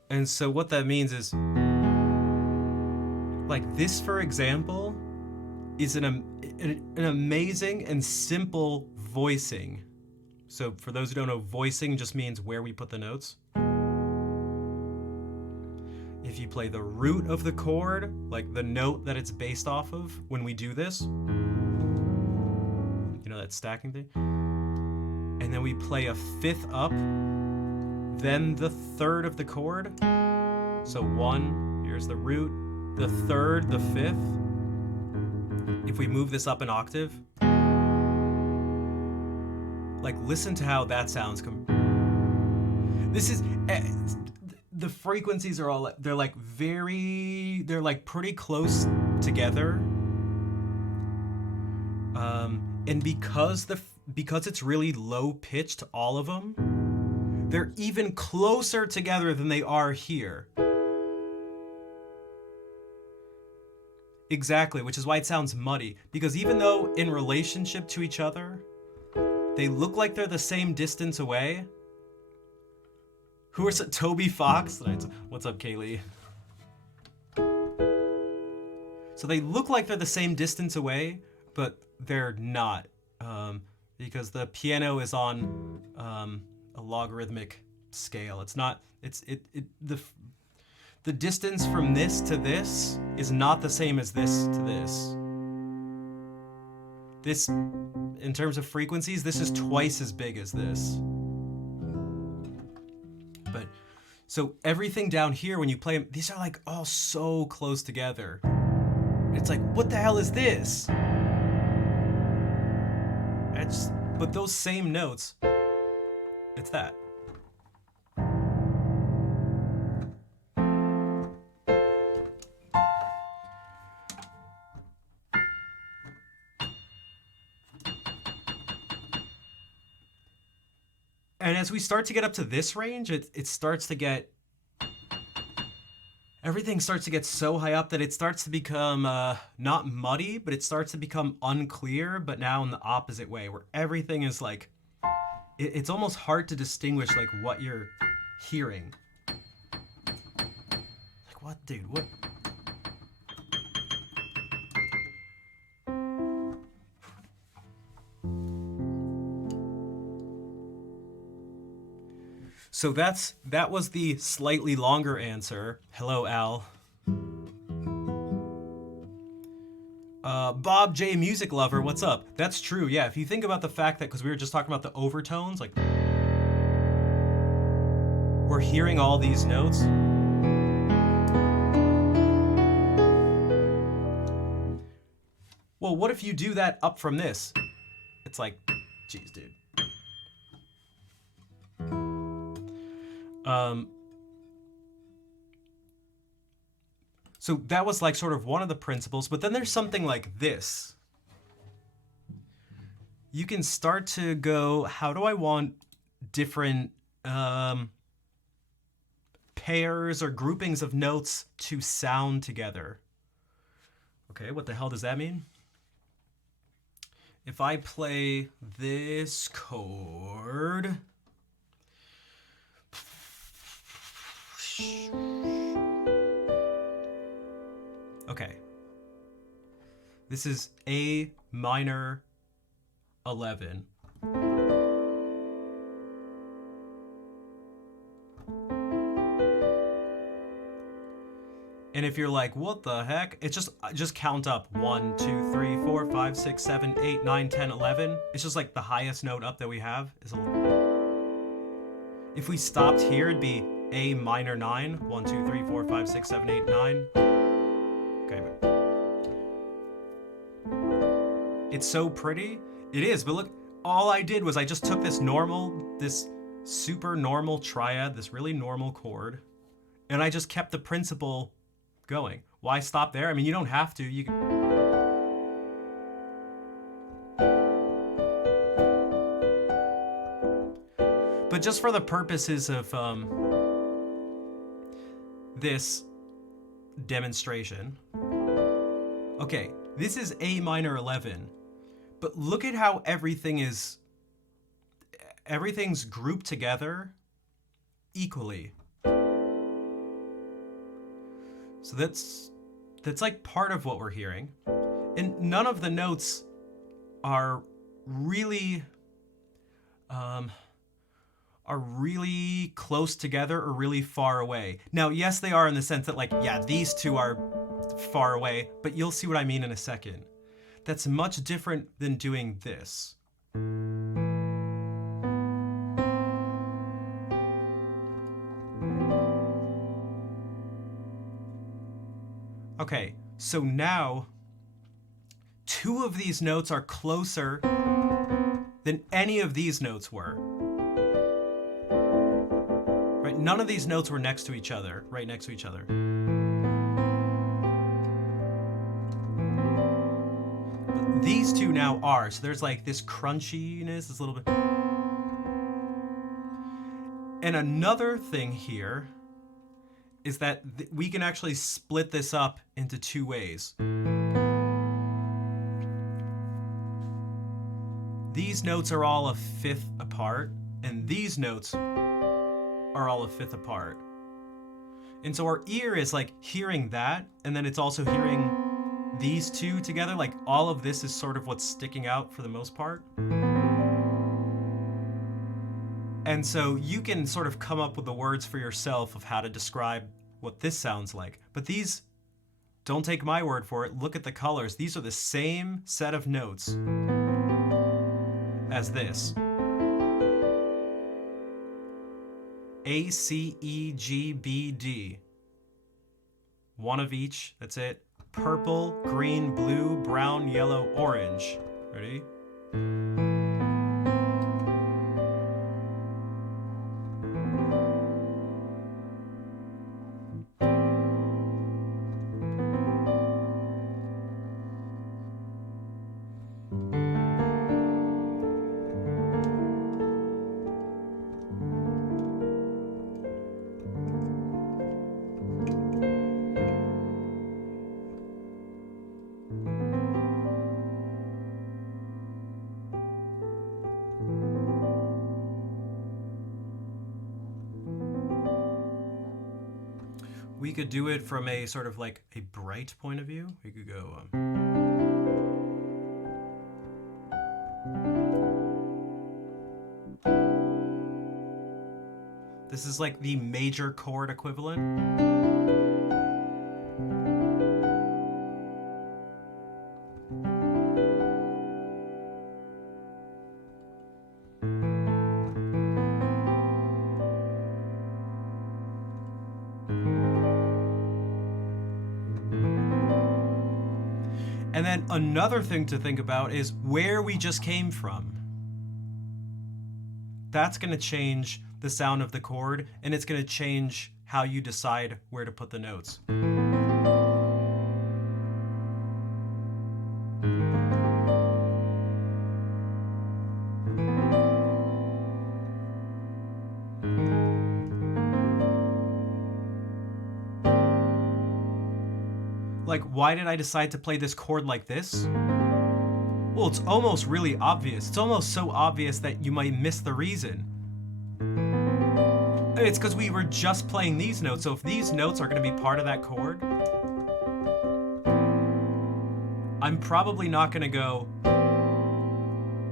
And so what that means is, like this, for example, is an amazing and simple voicing. So for those who don't know, voicing just means where we put the notes. If you play the root of the chord, like the note that it's based off of when we do this, that stacking thing, and then we play a fifth up, then the third of the chord. So 1, here's the root, the third, the fifth. If we move this up an octave, like listen to how that sounds. This is, the frequencies are all, they're like pretty close together. And because it's really low pitched, all of them, they're even closer together than they are here. Exactly, which is why it sounds muddy. Because even though in relationship to each other, they look like they're the same distance away. Who is it? Toby Fox? What's up, Kaylee? So they look like they're the same distance away, but they're not. Because the piano is on a logarithmic scale. It's not. The distance from this to this is not the same as this to this. This, in terms of frequencies, this is twice as big as this. But, so everything down here, when you play them, these are like all so close together. It's like, what the hell is this? But those same notes, it's that. And as we start to get up to this range, it starts to get... Everything starts to get so high up that it starts to become not muddy, but it starts to become unclear, but now in the opposite way, where everything is like... It's almost hard to distinguish like what you're hearing. Like, what, dude? What? So that was the slightly longer answer. Hello, Al. Bob J. Music Lover, what's up? That's true, yeah. If you think about the fact that, because we were just talking about the overtones, like, we're hearing all these notes. Well, what if you do that up from this? It's like, geez, dude. So that was like sort of one of the principles, but then there's something like this. You can start to go, how do I want different pairs or groupings of notes to sound together? Okay, what the hell does that mean? If I play this chord... Okay. This is A minor 11. And if you're like, what the heck? It's just count up 1, 2, 3, 4, 5, 6, 7, 8, 9, 10, 11. It's just like the highest note up that we have is 11. If we stopped here, it'd be A minor 9. 1, 2, 3, 4, 5, 6, 7, 8, 9. Okay. It's so pretty. It is, but look, all I did was I just took this super normal triad, this really normal chord, and I just kept the principle going. Why stop there? I mean, you don't have to. You can... But just for the purposes of this demonstration. Okay, this is A minor 11, but look at how everything's grouped together equally. So that's like part of what we're hearing. And none of the notes are really close together or really far away. Now, yes, they are in the sense that, like, yeah, these two are far away, but you'll see what I mean in a second. That's much different than doing this. Okay, so now 2 of these notes are closer than any of these notes were. Right? None of these notes were next to each other, right next to each other. But these 2 now are, so there's like this crunchiness, this little bit. And another thing here is that we can actually split this up into 2 ways. These notes are all a 5th apart, and these notes are all a 5th apart. And so our ear is like hearing that, and then it's also hearing these 2 together. Like all of this is sort of what's sticking out for the most part. And so you can sort of come up with the words for yourself of how to describe what this sounds like. But these, don't take my word for it, look at the colors. These are the same set of notes as this. A, C, E, G, B, D. One of each, that's it. Purple, green, blue, brown, yellow, orange. Ready? We could do it from a sort of like a bright point of view. We could go. This is like the major chord equivalent. And then another thing to think about is where we just came from. That's going to change the sound of the chord, and it's going to change how you decide where to put the notes. Like, why did I decide to play this chord like this? Well, it's almost really obvious. It's almost so obvious that you might miss the reason. It's because we were just playing these notes, so if these notes are going to be part of that chord, I'm probably not going to go,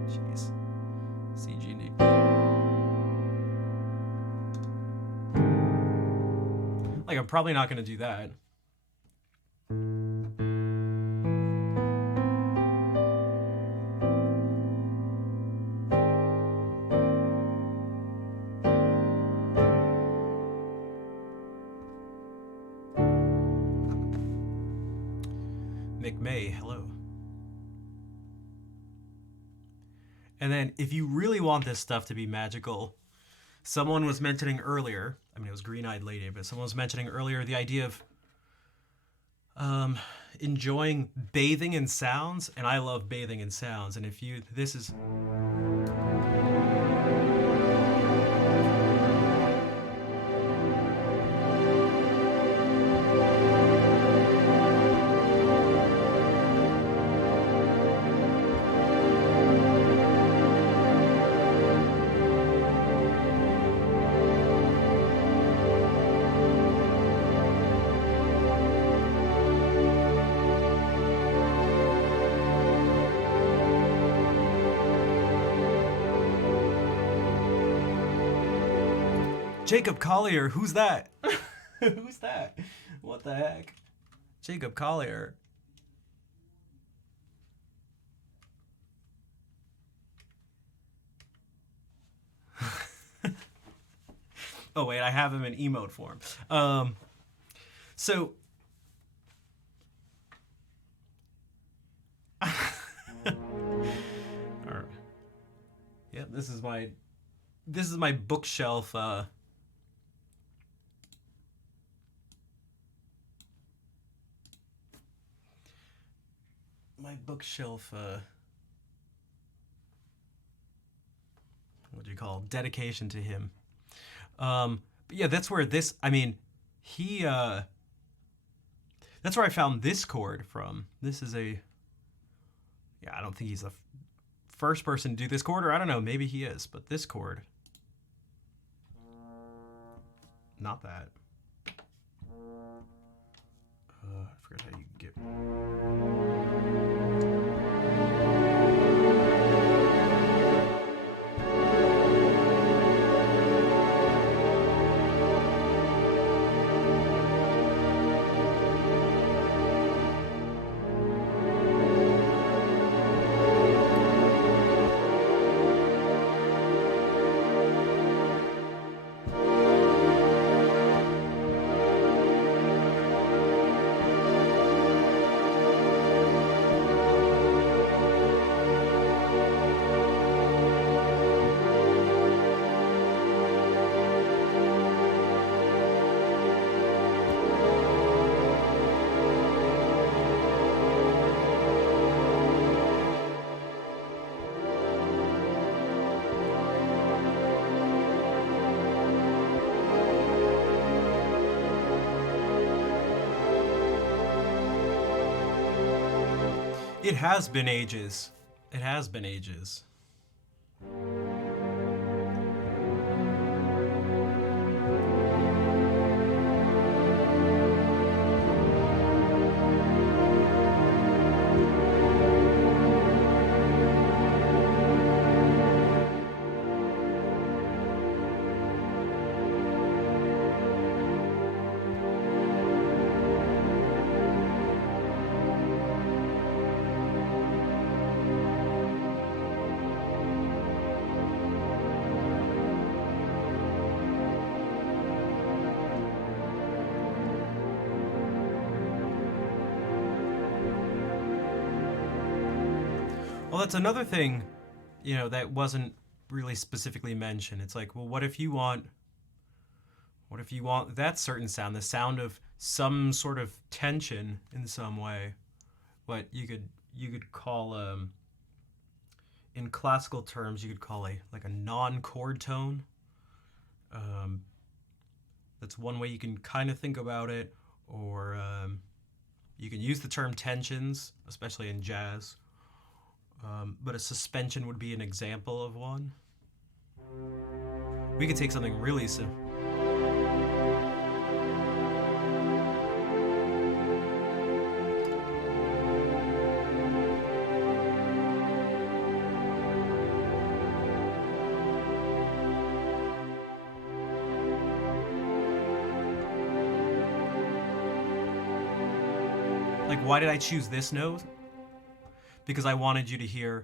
jeez, C, G, D. Like, I'm probably not going to do that. McMay, hello. And then if you really want this stuff to be magical, someone was mentioning earlier, I mean it was Green-Eyed Lady, but someone was mentioning earlier the idea of enjoying bathing in sounds, and I love bathing in sounds, and if you, this is... Jacob Collier, who's that? Who's that? What the heck? Jacob Collier. Oh wait, I have him in emote form. So yeah, this is my bookshelf what do you call it? Dedication to him. But yeah, that's where this, I mean, that's where I found this chord from. This is I don't think he's the first person to do this chord, or I don't know, maybe he is, but this chord, not that. I forgot how you get. It has been ages. It has been ages. Well, that's another thing, you know, that wasn't really specifically mentioned. It's like, well, what if you want that certain sound, the sound of some sort of tension in some way, what you could call in classical terms you could call a non-chord tone. That's one way you can kind of think about it, or you can use the term tensions, especially in jazz. But a suspension would be an example of one. We could take something really simple. Like, why did I choose this note? Because I wanted you to hear.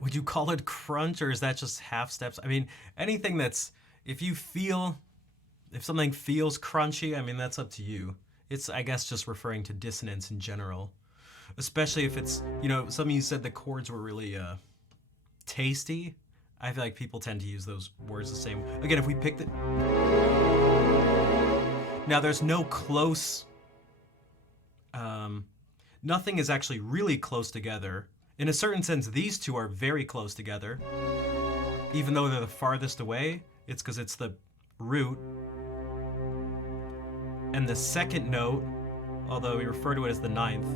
Would you call it crunch, or is that just half steps? I mean, anything that's, if something feels crunchy, I mean, that's up to you. It's, I guess, just referring to dissonance in general. Especially if it's, you know, some of you said the chords were really tasty. I feel like people tend to use those words the same. Again, if we pick the... Now, there's no close... nothing is actually really close together. In a certain sense, these two are very close together. Even though they're the farthest away, it's because it's the root. And the second note, although we refer to it as the ninth,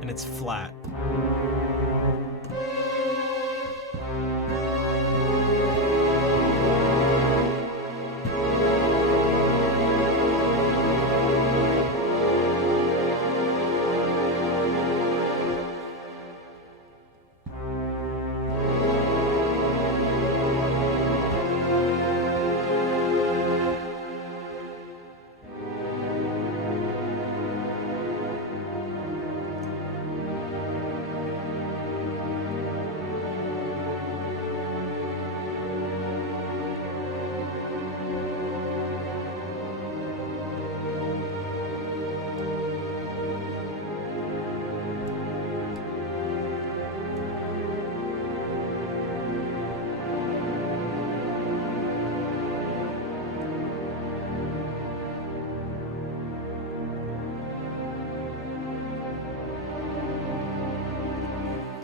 and it's flat.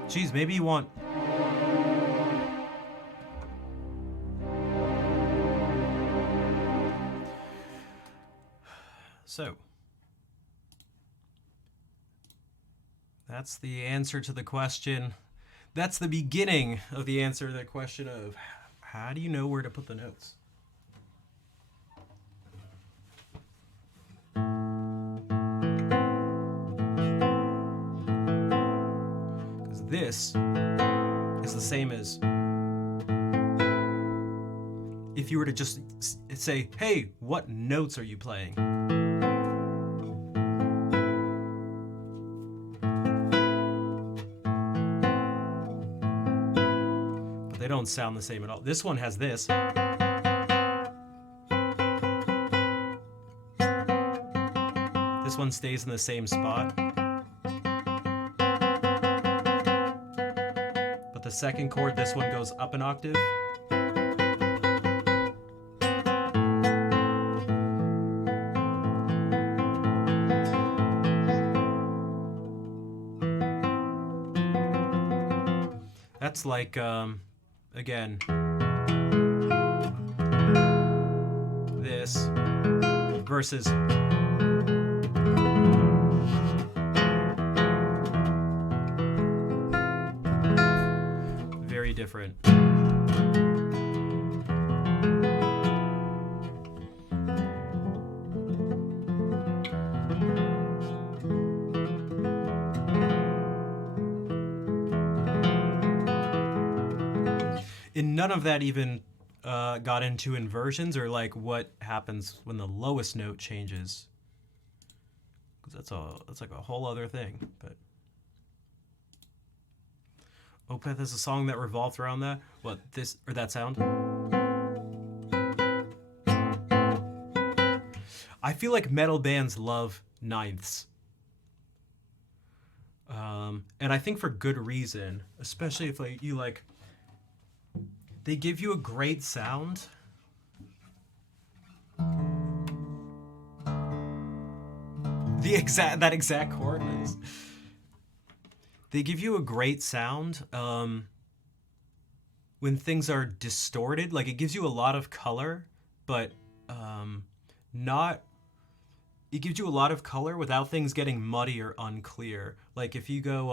Geez, maybe you want... So that's the answer to the question. That's the beginning of the answer to the question of how do you know where to put the notes? Because this is the same as if you were to just say, hey, what notes are you playing? But they don't sound the same at all. This one has this. This one stays in the same spot. But the second chord, this one goes up an octave. That's like, again, this versus very different. And none of that even got into inversions or like what happens when the lowest note changes, because that's like a whole other thing. But Opeth is a song that revolved around that. What, this or that sound? I feel like metal bands love ninths. And I think for good reason, especially if like you like, they give you a great sound. That exact chord is. They give you a great sound when things are distorted. Like it gives you a lot of color, but not. It gives you a lot of color without things getting muddy or unclear. Like if you go.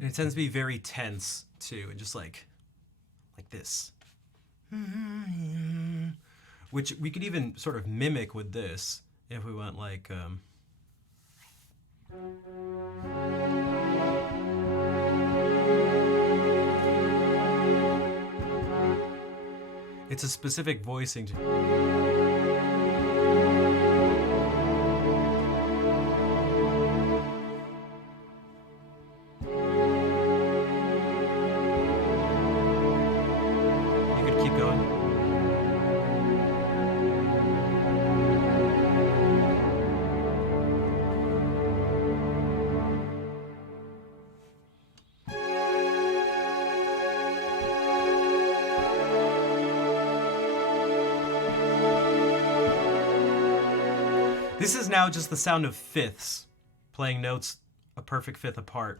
And it tends to be very tense too, and just like this. Which we could even sort of mimic with this if we went like it's a specific voicing. This is now just the sound of fifths, playing notes a perfect fifth apart.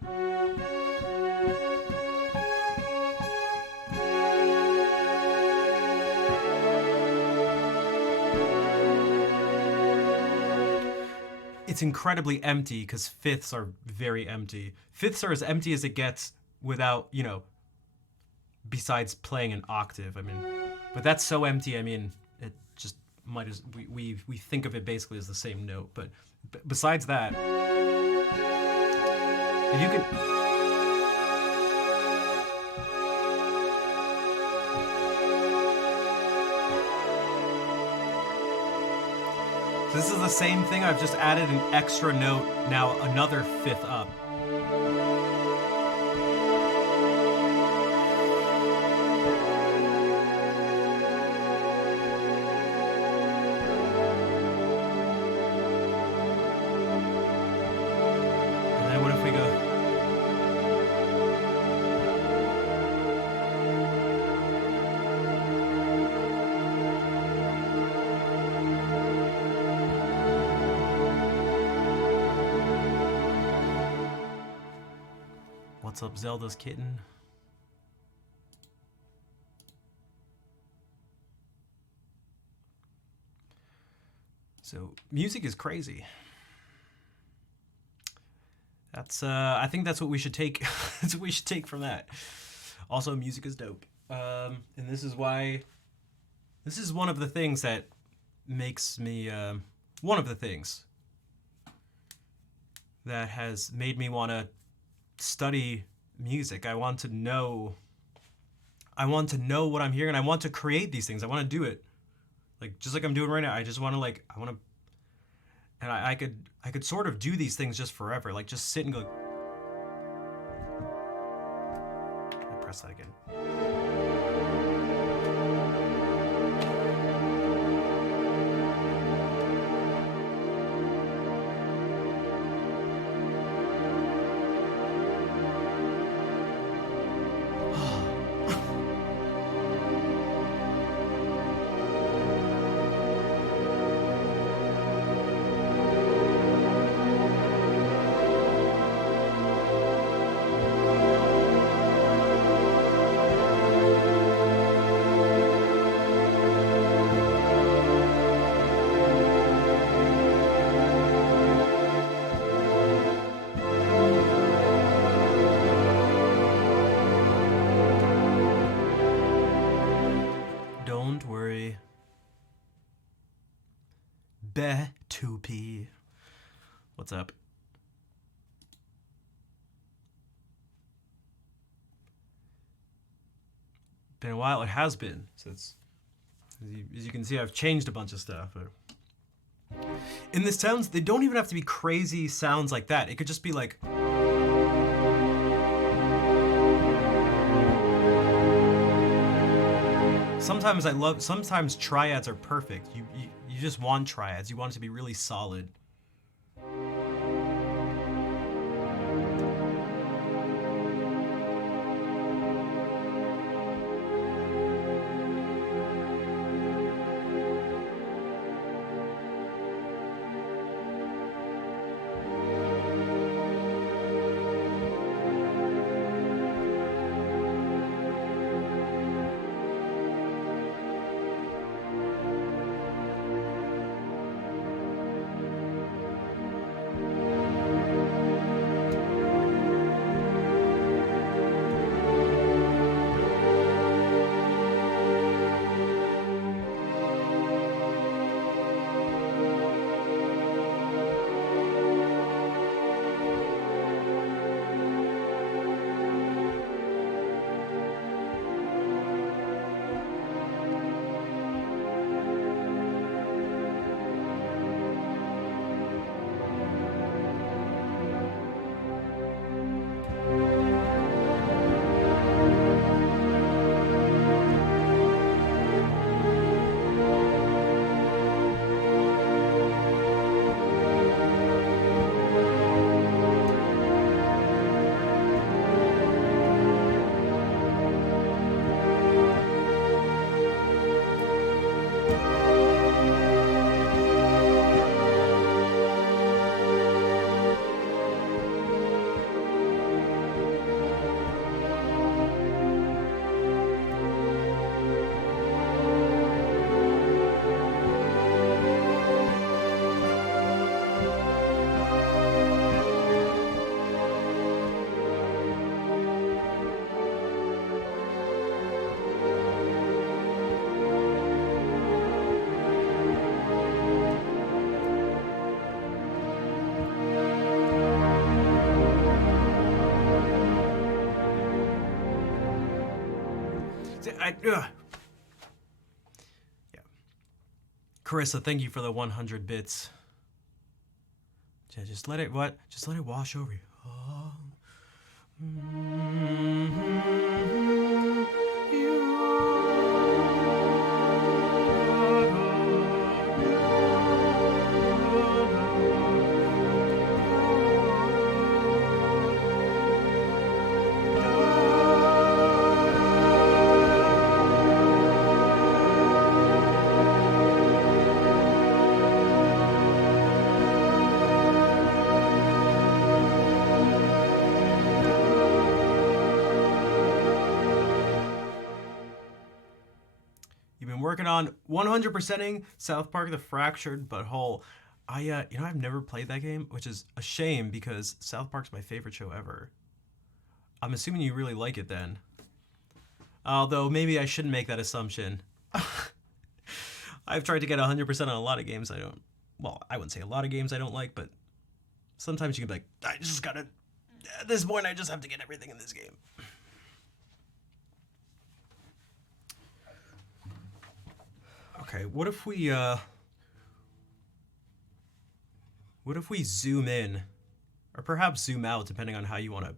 It's incredibly empty because fifths are very empty. Fifths are as empty as it gets without, besides playing an octave. I mean, but that's so empty, I mean, it just might as we think of it basically as the same note, but besides that, you can. So this is the same thing. I've just added an extra note, now another fifth up. What's up, Zelda's kitten? So music is crazy. That's I think that's what we should take. That's what we should take from that. Also, music is dope, and this is why. This is one of the things that makes me one of the things that has made me want to study music. I want to know what I'm hearing. I want to create these things. I want to do it. Like just like I'm doing right now. I just want to and I could sort of do these things just forever. Like just sit and go. I press that again. Don't worry. Be2p. What's up? Been a while. It has been. So it's as you can see, I've changed a bunch of stuff. But in the sounds, they don't even have to be crazy sounds like that. It could just be like. Sometimes triads are perfect. You just want triads. You want it to be really solid. Yeah. Carissa, thank you for the 100 bits. Yeah, just let it wash over you. Oh. working on 100%ing South Park: The Fractured But Whole. I've never played that game, which is a shame because South Park's my favorite show ever. I'm assuming you really like it then. Although maybe I shouldn't make that assumption. I've tried to get 100% on a lot of games I don't. Well, I wouldn't say a lot of games I don't like, but sometimes you can be like, I just gotta. At this point, I just have to get everything in this game. Okay, what if we zoom in, or perhaps zoom out, depending on how you want to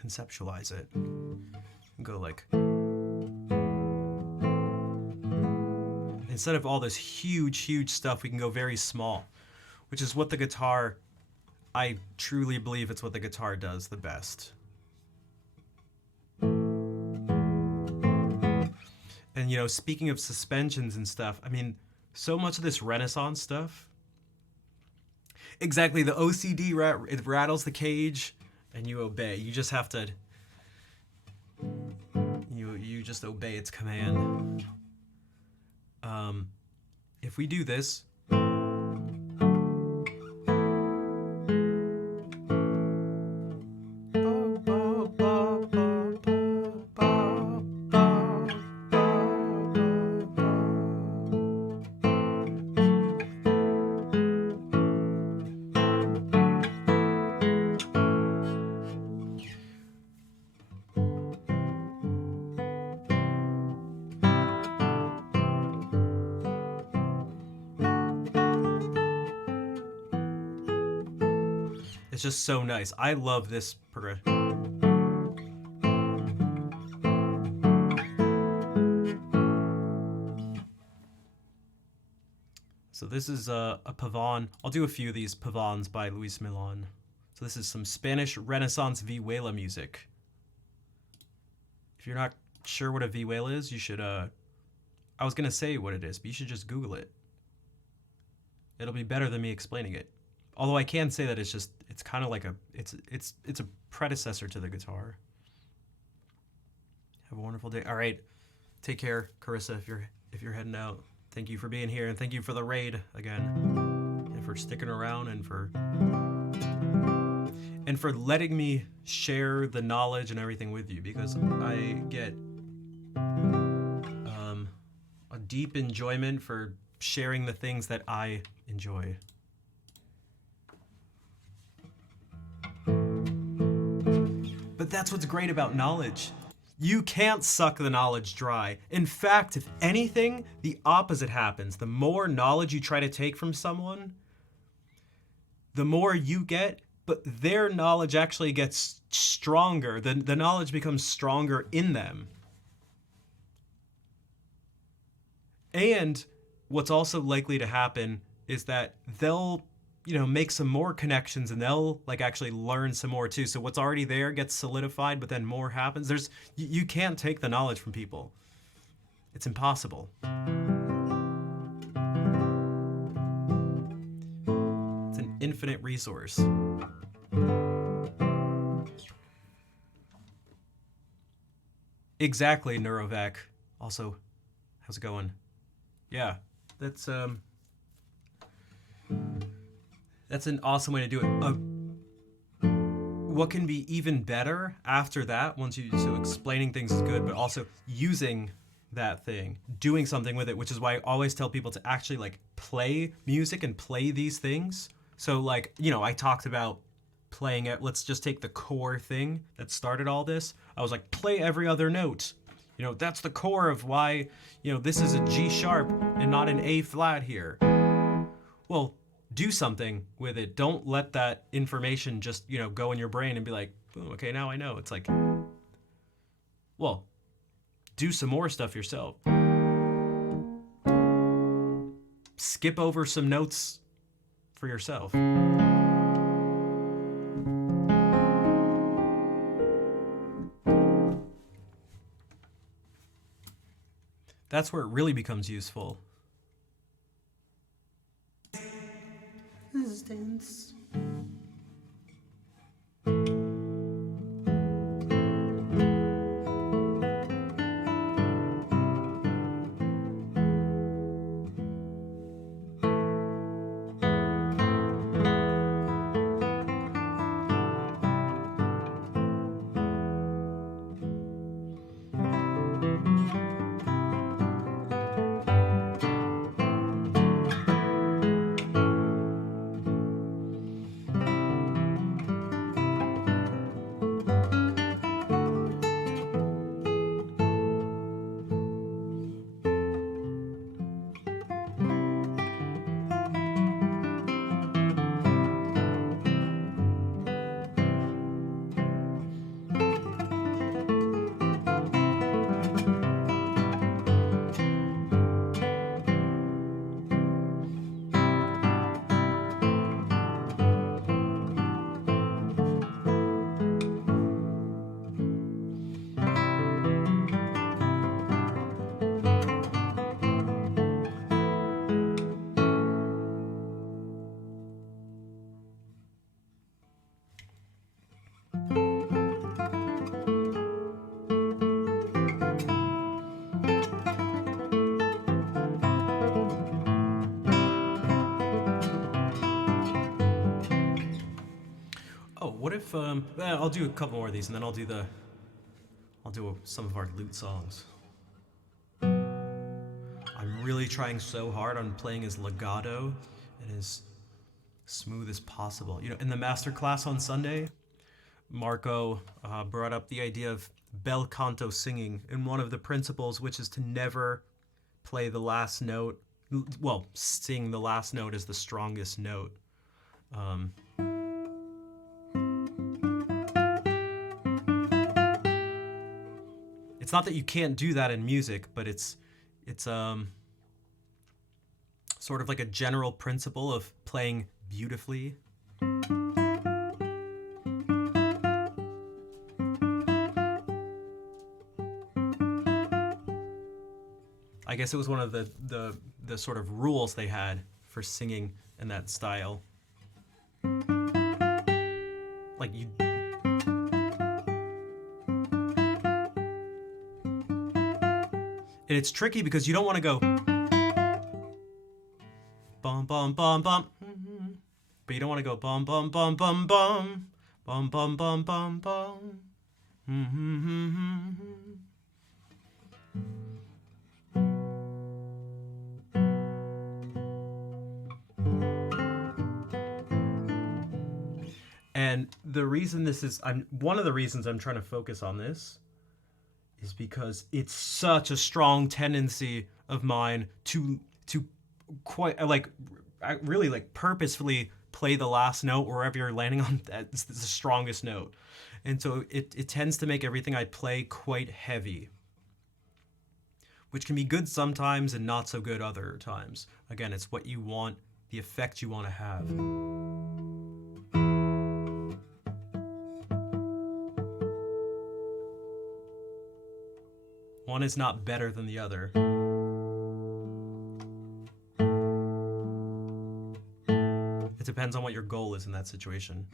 conceptualize it. And go like, instead of all this huge stuff, we can go very small, which is what the guitar, I truly believe it's what the guitar does the best. And, you know, speaking of suspensions and stuff, I mean, so much of this Renaissance stuff, exactly, the OCD, it rattles the cage, and you obey. You just have to, you just obey its command. If we do this, it's just so nice. I love this progression. So this is a pavane. I'll do a few of these pavanes by Luis Milan. So this is some Spanish Renaissance vihuela music. If you're not sure what a vihuela is, you should, I was gonna say what it is, but you should just Google it. It'll be better than me explaining it. Although I can say that it's kind of like it's a predecessor to the guitar. Have a wonderful day. All right, take care, Carissa. If you're heading out, thank you for being here, and thank you for the raid again, and for sticking around, and for letting me share the knowledge and everything with you, because I get a deep enjoyment for sharing the things that I enjoy. But that's what's great about knowledge. You can't suck the knowledge dry. In fact, if anything, the opposite happens. The more knowledge you try to take from someone, the more you get, but their knowledge actually gets stronger. The knowledge becomes stronger in them. And what's also likely to happen is that they'll, make some more connections, and they'll actually learn some more too. So what's already there gets solidified, but then more happens. You can't take the knowledge from people. It's impossible. It's an infinite resource. Exactly, Neurovac. Also, how's it going? Yeah, that's an awesome way to do it. What can be even better after that, so explaining things is good, but also using that thing, doing something with it, which is why I always tell people to actually play music and play these things. So I talked about playing it. Let's just take the core thing that started all this. I was like, play every other note. That's the core of why, this is a G sharp and not an A flat here. Well, do something with it. Don't let that information just, go in your brain and be like, oh, okay, now I know. It's like, well, do some more stuff yourself. Skip over some notes for yourself. That's where it really becomes useful. Resistance. I'll do a couple more of these, and then I'll do some of our lute songs. I'm really trying so hard on playing as legato and as smooth as possible. You know, in the master class on Sunday, Marco brought up the idea of bel canto singing, and one of the principles, which is to never play the last note. Well, sing the last note as the strongest note. It's not that you can't do that in music, but it's sort of like a general principle of playing beautifully. I guess it was one of the sort of rules they had for singing in that style. Like you. And it's tricky because you don't want to go bum bum bum bum, but you don't want to go bum bum bum bum bum bum bum bum bum bum. And the reason this is, one of the reasons I'm trying to focus on this is because it's such a strong tendency of mine to quite really purposefully play the last note wherever you're landing on. That's the strongest note, and so it tends to make everything I play quite heavy, which can be good sometimes and not so good other times. Again, it's what you want, the effect you want to have. One is not better than the other. It depends on what your goal is in that situation.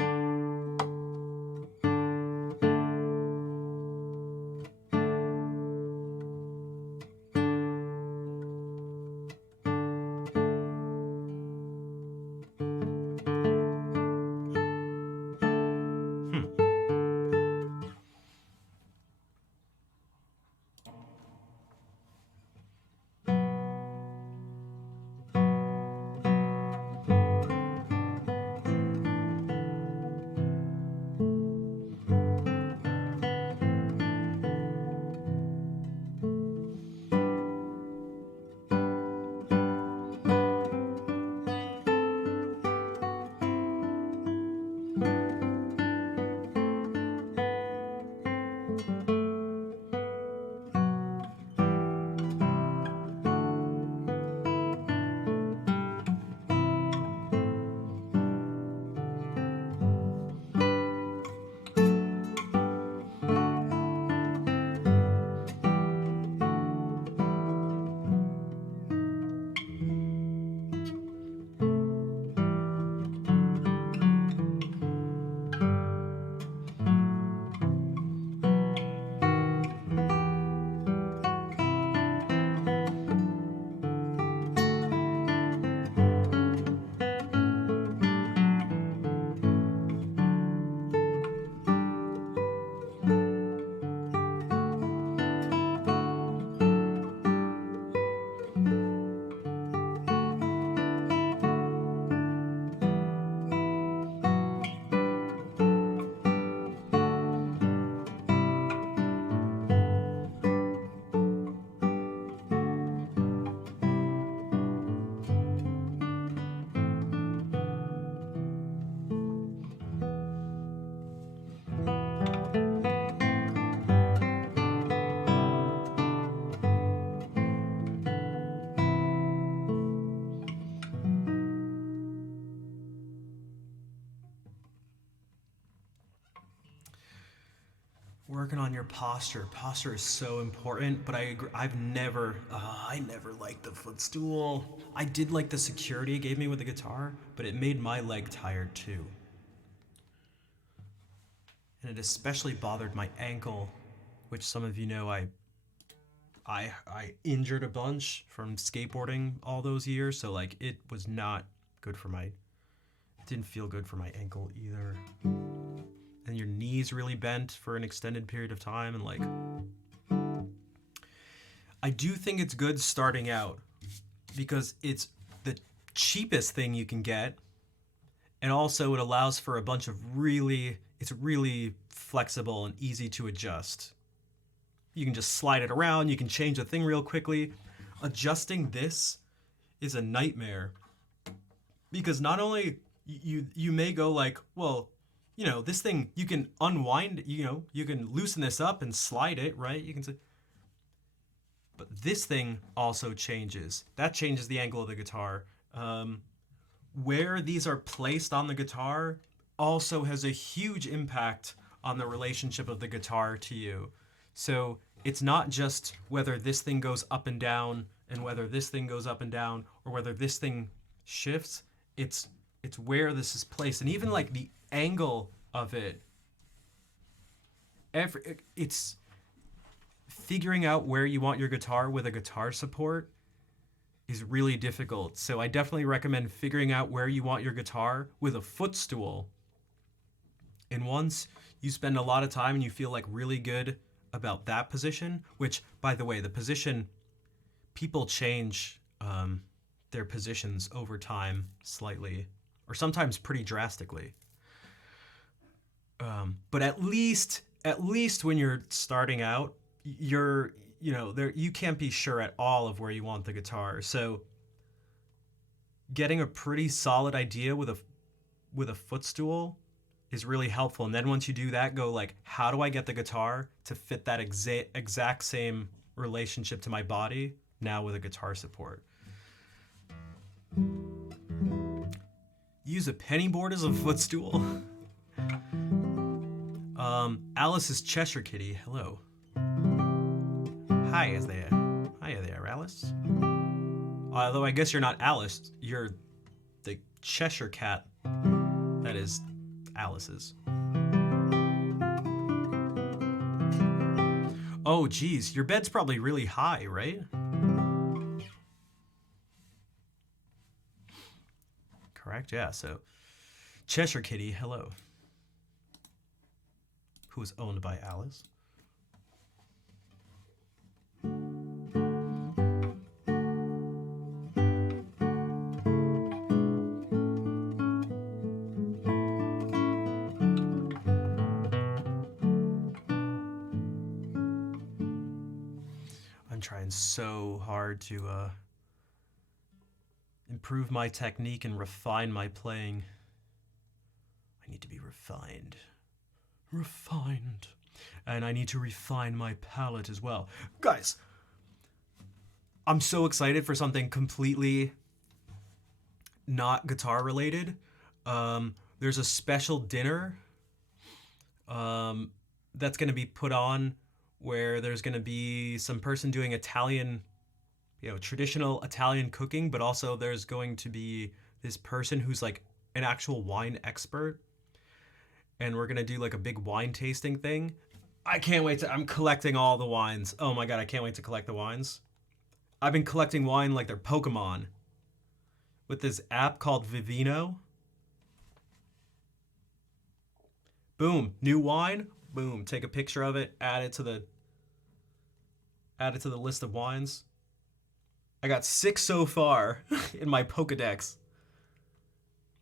Working on your posture. Posture is so important, but I agree, I never liked the footstool. I did like the security it gave me with the guitar, but it made my leg tired too. And it especially bothered my ankle, which some of you know I injured a bunch from skateboarding all those years, so like it was not good for it didn't feel good for my ankle either. and your knees really bent for an extended period of time, and like, I do think it's good starting out because it's the cheapest thing you can get, and also it allows for a bunch of it's really flexible and easy to adjust. You can just slide it around, you can change the thing real quickly. Adjusting this is a nightmare because not only you may go like, well, you know, this thing you can unwind, you know, you can loosen this up and slide it, right? You can say, but this thing also changes. That changes the angle of the guitar. Where these are placed on the guitar also has a huge impact on the relationship of the guitar to you. So it's not just whether this thing goes up and down and whether this thing goes up and down or whether this thing shifts. It's where this is placed, and even like the angle of it. It's figuring out where you want your guitar with a guitar support is really difficult. So I definitely recommend figuring out where you want your guitar with a footstool. And once you spend a lot of time and you feel like really good about that position, which, by the way, the position, people change their positions over time slightly, or sometimes pretty drastically. But at least when you're starting out, you can't be sure at all of where you want the guitar. So getting a pretty solid idea with a footstool is really helpful. And then once you do that, go like, how do I get the guitar to fit that exact same relationship to my body now with a guitar support? Use a penny board as a footstool. Alice is Cheshire Kitty. Hello. Hi there. Hiya there, Alice. Although I guess you're not Alice, you're the Cheshire cat that is Alice's. Oh, geez, your bed's probably really high, right? Correct, yeah, so Cheshire Kitty, hello. Who is owned by Alice. I'm trying so hard to improve my technique and refine my playing. I need to be refined. And I need to refine my palette as well. Guys, I'm so excited for something completely not guitar related. There's a special dinner that's going to be put on where there's going to be some person doing Italian, traditional Italian cooking, but also there's going to be this person who's like an actual wine expert. And we're going to do like a big wine tasting thing. I can't wait I'm collecting all the wines. Oh my God, I can't wait to collect the wines. I've been collecting wine like they're Pokemon with this app called Vivino. Boom, new wine. Boom, take a picture of it, add it to the list of wines. I got 6 so far in my Pokedex.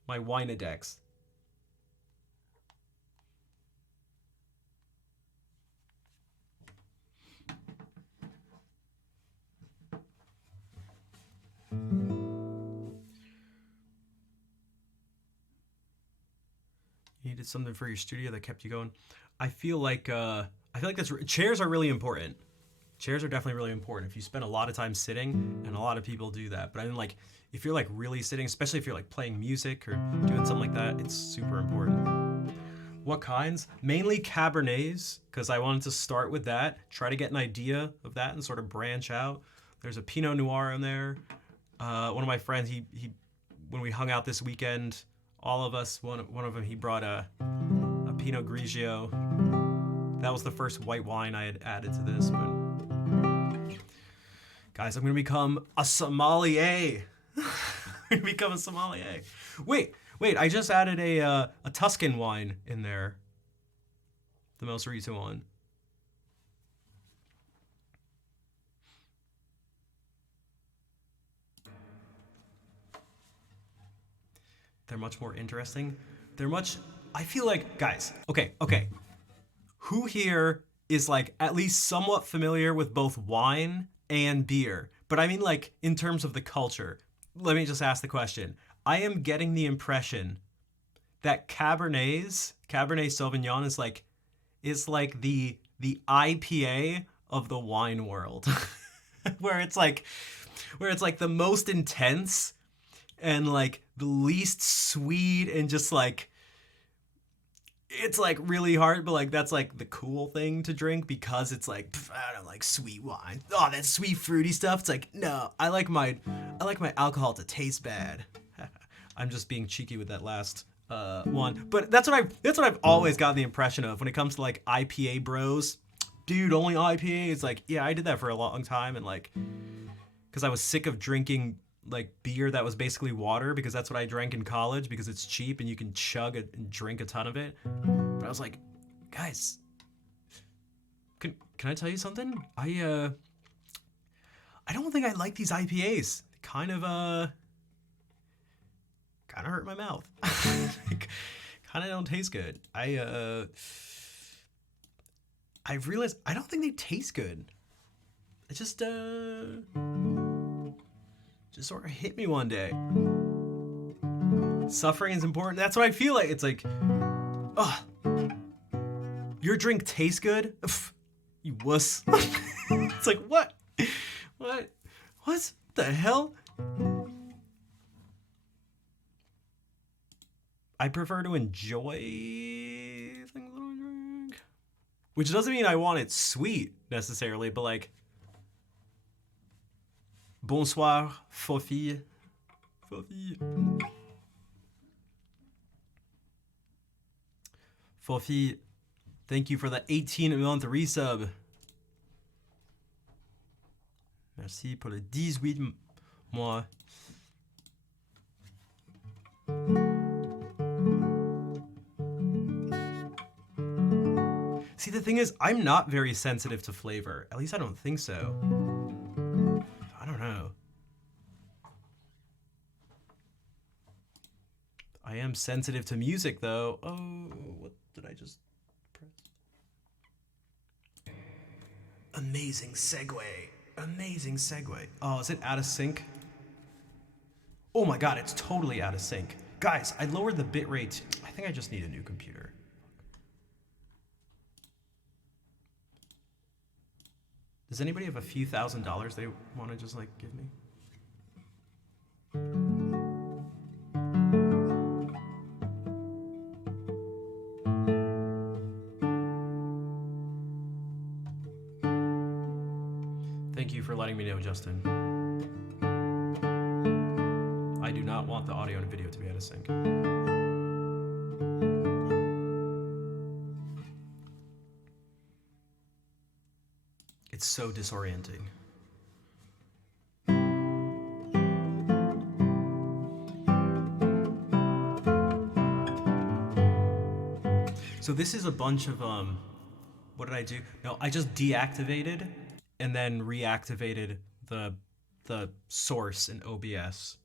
My Winedex. You needed something for your studio that kept you going. I feel like that's chairs are really important. Chairs are definitely really important. If you spend a lot of time sitting, and a lot of people do that, but I mean, like, if you're like really sitting, especially if you're like playing music or doing something like that, it's super important. What kinds? Mainly Cabernets, because I wanted to start with that, try to get an idea of that and sort of branch out. There's a Pinot Noir in there. One of my friends, he when we hung out this weekend, all of us, one of them, he brought a Pinot Grigio. That was the first white wine I had added to this, but guys, I'm gonna become a sommelier. I'm gonna become a sommelier. Wait, I just added a Tuscan wine in there. the most recent one. They're much more interesting. I feel like, guys, okay. Who here is like at least somewhat familiar with both wine and beer? But I mean like in terms of the culture. Let me just ask the question. I am getting the impression that Cabernet Sauvignon is like the IPA of the wine world. where it's like the most intense and like the least sweet and just like it's like really hard, but like that's like the cool thing to drink because it's like I don't like sweet wine. Oh, that sweet fruity stuff. It's like no, I like my alcohol to taste bad. I'm just being cheeky with that last one, but that's what I've always got the impression of when it comes to like IPA bros. Dude, only IPA. It's like yeah, I did that for a long time and like because I was sick of drinking like beer that was basically water because that's what I drank in college because it's cheap and you can chug it and drink a ton of it. But I was like, guys, can I tell you something? I don't think I like these IPAs. They kind of hurt my mouth. Kind of don't taste good. I realized I don't think they taste good. It just sort of hit me one day. Suffering is important. That's what I feel like. It's like, your drink tastes good? Ugh, you wuss. It's like, what? What the hell? I prefer to enjoy things that I drink. Which doesn't mean I want it sweet, necessarily, but like, bonsoir, Fofi. Fofi, thank you for the 18-month resub. Merci pour le 18 mois. See, the thing is, I'm not very sensitive to flavor. At least I don't think so. I don't know. I am sensitive to music, though. Oh, what did I just press? Amazing segue. Amazing segue. Oh, is it out of sync? Oh my god, it's totally out of sync. Guys, I lowered the bitrate. I think I just need a new computer. Does anybody have a few $1,000s they want to just like give me? Thank you for letting me know, Justin. I do not want the audio and video to be out of sync. It's so disorienting. So this is a bunch of what did I do? No, I just deactivated and then reactivated the source in OBS.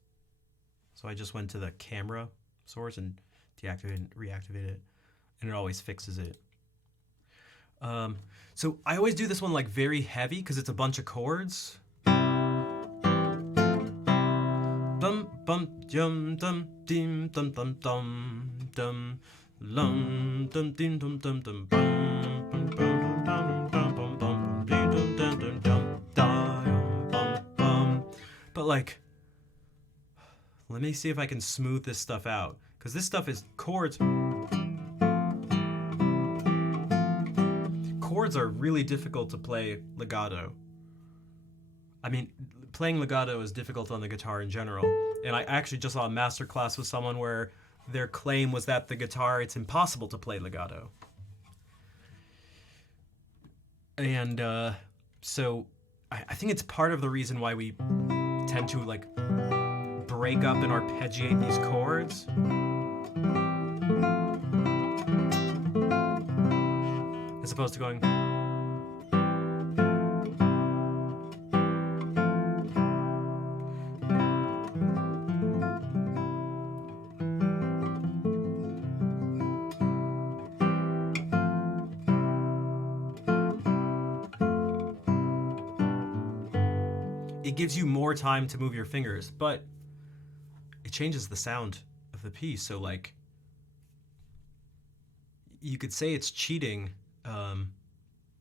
So I just went to the camera source and deactivated and reactivated it, and it always fixes it. So I always do this one like very heavy because it's a bunch of chords. Dum bum dum dum dim dum dum dum dum lum dum dim dum dum dum bum bum bum dum dum bum bum dim dum dum dum dum bum bum. But like, let me see if I can smooth this stuff out because this stuff is chords. Chords are really difficult to play legato. I mean, playing legato is difficult on the guitar in general. And I actually just saw a masterclass with someone where their claim was that the guitar, it's impossible to play legato. And so I think it's part of the reason why we tend to like break up and arpeggiate these chords. as opposed to going. It gives you more time to move your fingers, but it changes the sound of the piece. So, like, you could say it's cheating,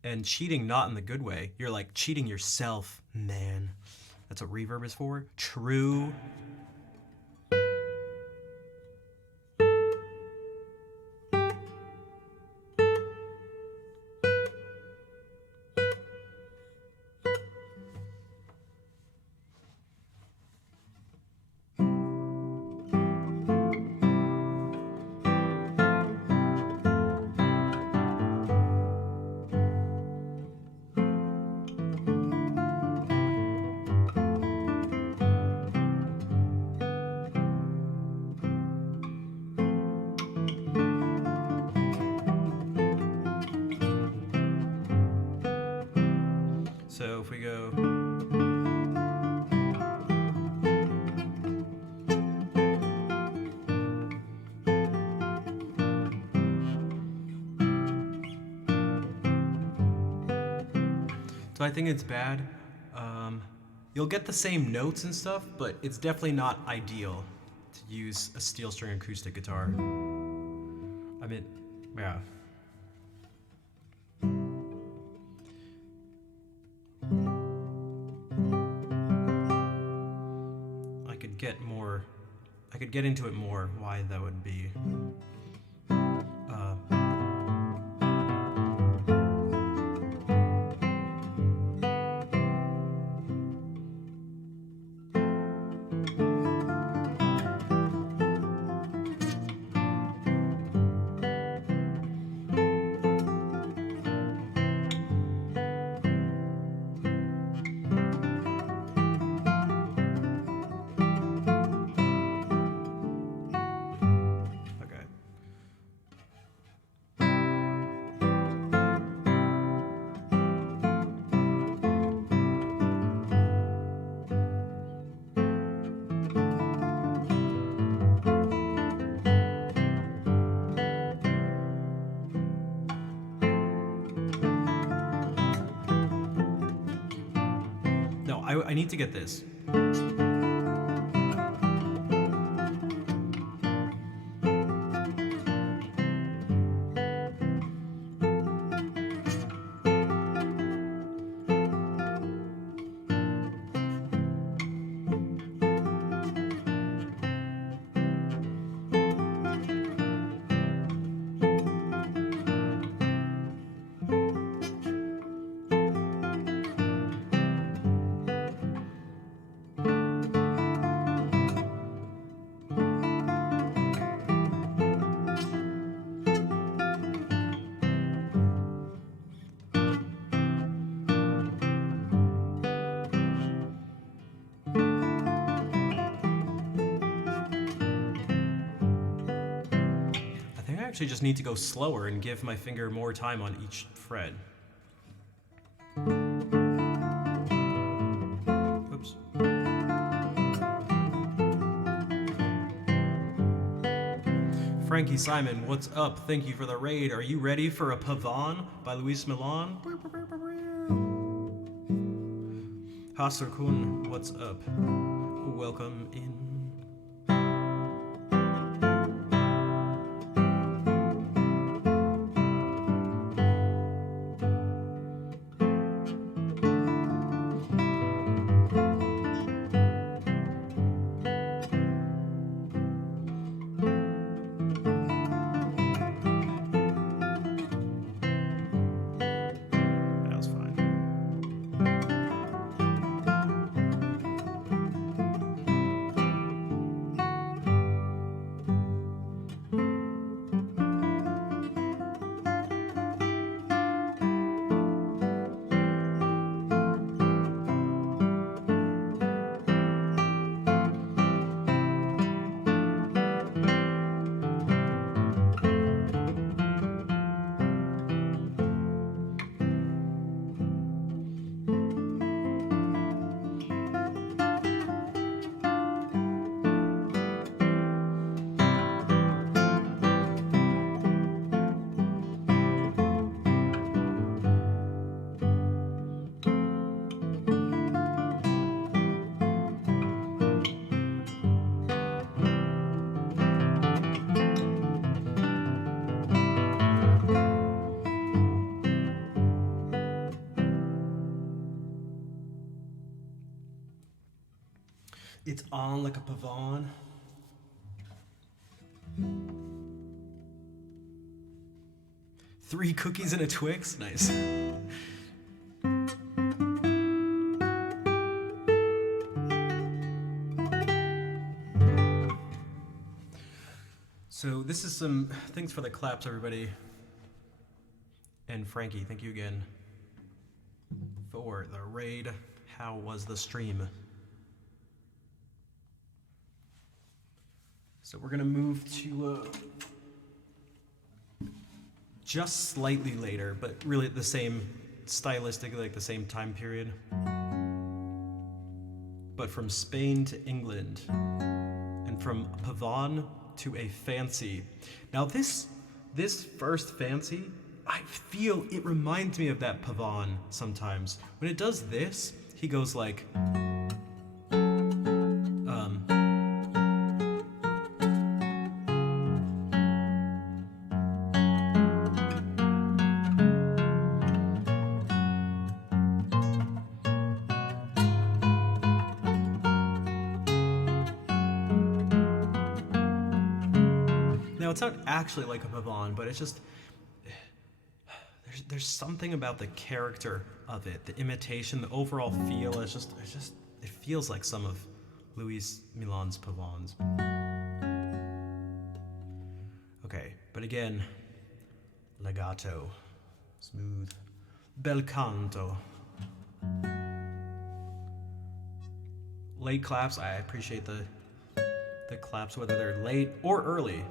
and cheating not in the good way. You're like cheating yourself, man. That's what reverb is for. True. So if we go. So I think it's bad. You'll get the same notes and stuff, but it's definitely not ideal to use a steel string acoustic guitar. I mean, yeah. I could get into it more, why that would be. I need to get this. I actually just need to go slower and give my finger more time on each fret. Oops. Frankie Simon, what's up? Thank you for the raid. Are you ready for a Pavane by Luis Milan? Hasser Kun, what's up? Welcome in. It's on like a pavon. Three cookies and a Twix? Nice. So this is some things for the claps, everybody. And Frankie, thank you again for the raid. How was the stream? So we're gonna move to just slightly later, but really the same, stylistically like the same time period. But from Spain to England, and from pavon to a fancy. Now this first fancy, I feel it reminds me of that pavon sometimes. When it does this, he goes like, now it's not actually like a pavon, but it's just, there's something about the character of it, the imitation, the overall feel. It feels like some of Luis Milan's pavons. Okay, but again, legato, smooth, bel canto. Late claps, I appreciate the claps, whether they're late or early.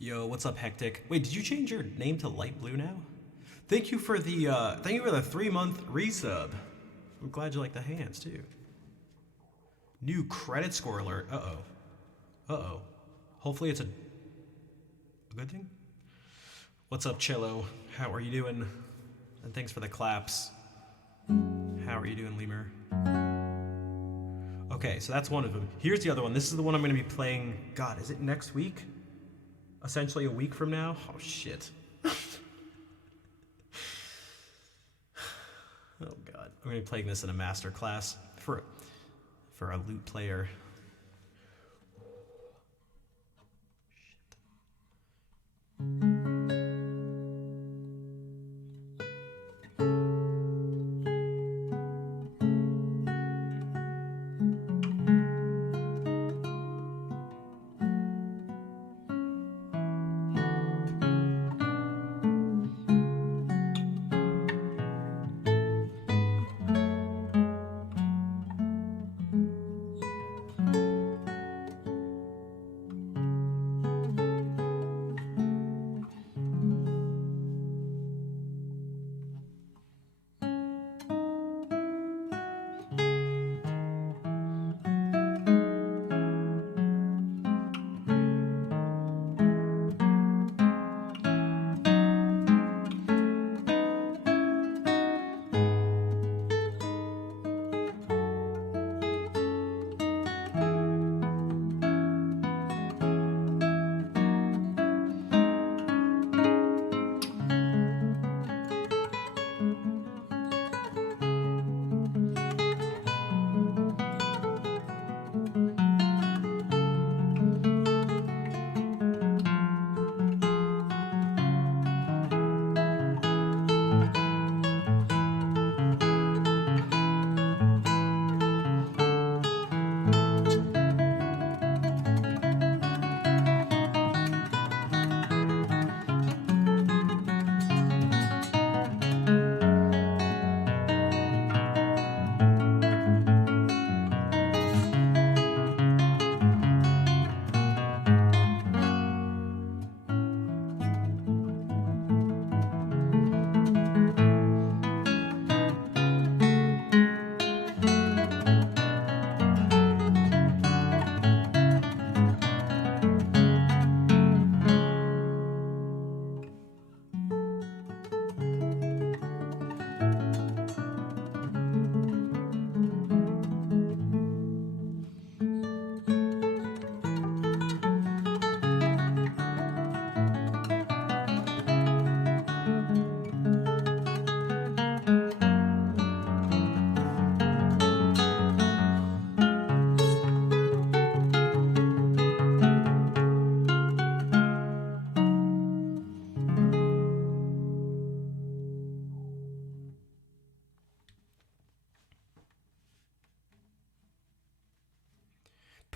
Yo, what's up, Hectic? Wait, did you change your name to Light Blue now? Thank you for the 3-month resub. I'm glad you like the hands too. New credit score alert. Uh-oh. Hopefully it's a good thing. What's up, Cello? How are you doing? And thanks for the claps. How are you doing, Lemur? Okay, so that's one of them. Here's the other one. This is the one I'm going to be playing. God, is it next week? Essentially a week from now? Oh, shit. Oh, God. I'm going to be playing this in a master class for a lute player.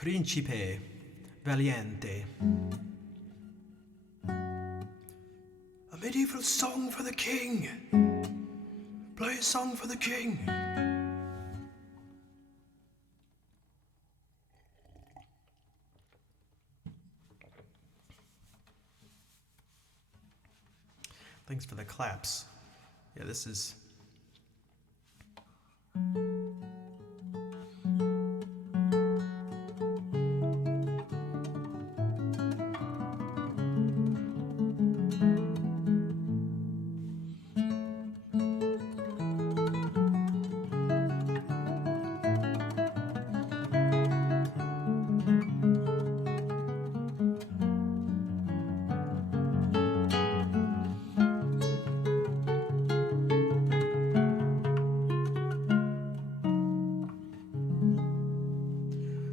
Principe Valiente. A medieval song for the king. Play a song for the king. Thanks for the claps. Yeah, this is...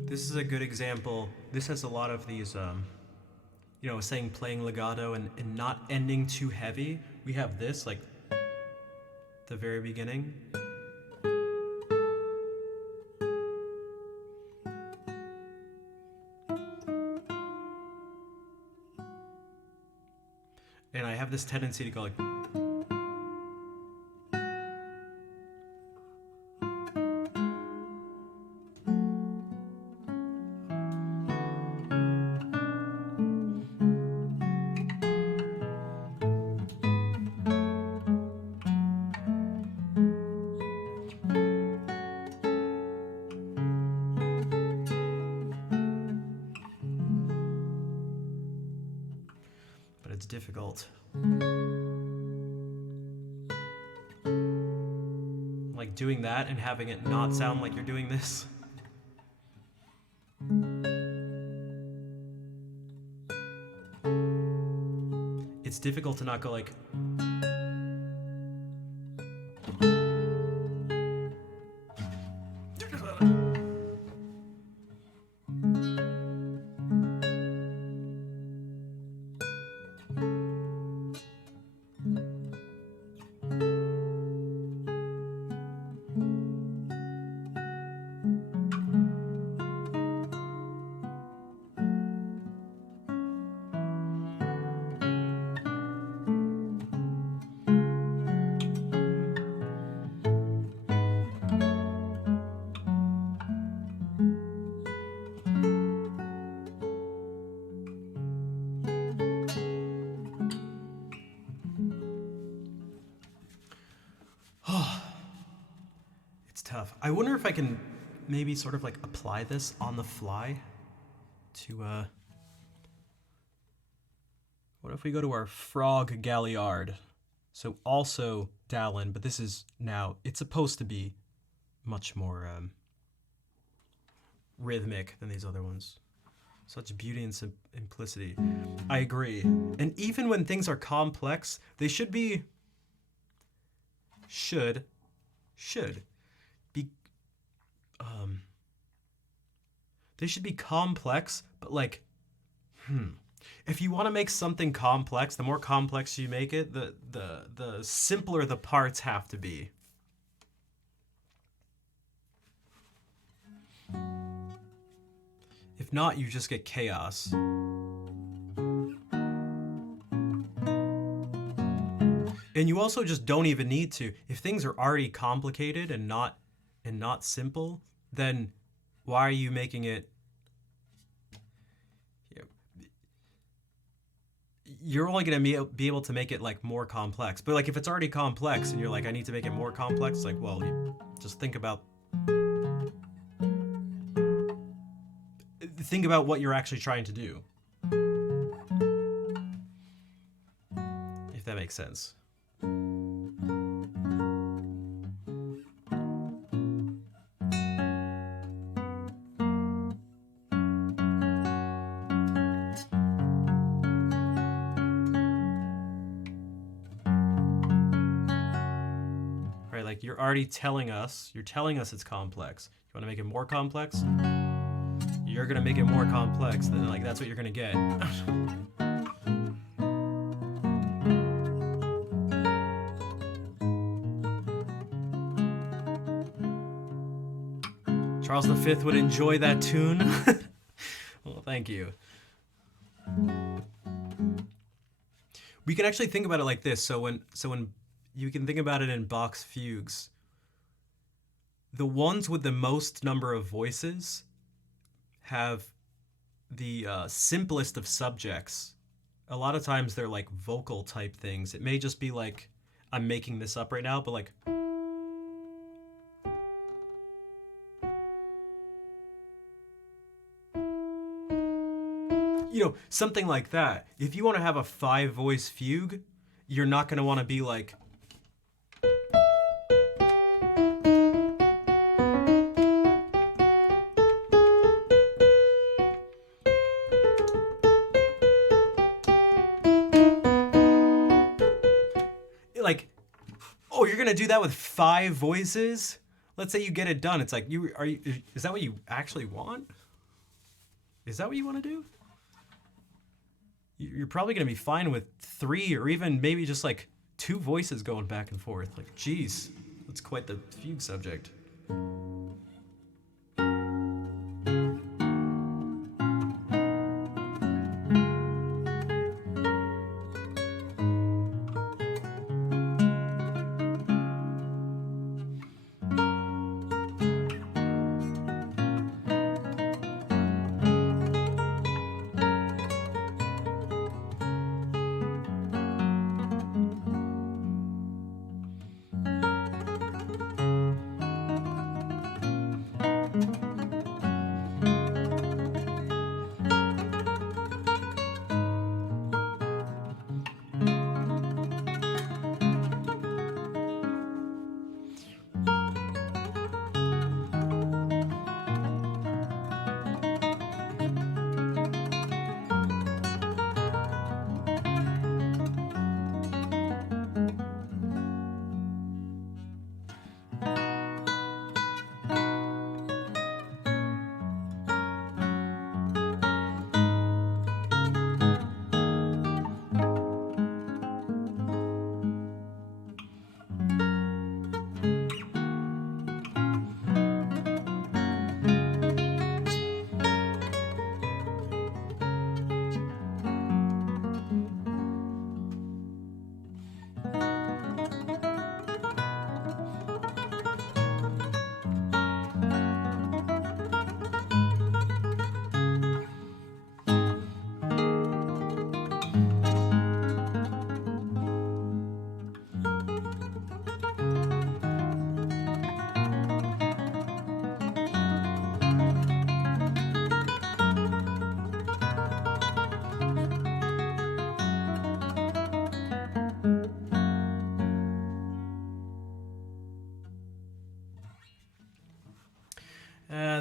This is a good example. This has a lot of these, saying playing legato and not ending too heavy. We have this, like, the very beginning. And I have this tendency to go like... it's difficult. Like doing that and having it not sound like you're doing this. It's difficult to not go like... It's tough. I wonder if I can maybe sort of like apply this on the fly to what if we go to our Frog Galliard? So also Dallin, but this is now, it's supposed to be much more rhythmic than these other ones. Such beauty and simplicity. I agree. And even when things are complex, they should be be they should be complex, but like if you want to make something complex, the more complex you make it, the simpler the parts have to be. If not, you just get chaos. And you also just don't even need to. If things are already complicated and not simple, then why are you making it? You're only gonna be able to make it like more complex. But like if it's already complex and you're like, I need to make it more complex, like, well, you just think about what you're actually trying to do. If that makes sense. Like you're already telling us it's complex. You want to make it more complex? You're gonna make it more complex, then like that's what you're gonna get. Charles V would enjoy that tune. Well, thank you. We can actually think about it like this. So when you can think about it in Bach's fugues. The ones with the most number of voices have the simplest of subjects. A lot of times they're like vocal type things. It may just be like, I'm making this up right now, but like... You know, something like that. If you want to have a 5-voice fugue, you're not going to want to be like... Like, oh, you're gonna do that with 5 voices? Let's say you get it done. It's like, is that what you actually want? Is that what you want to do? You're probably gonna be fine with 3 or even maybe just like 2 voices going back and forth. Like, geez, that's quite the fugue subject.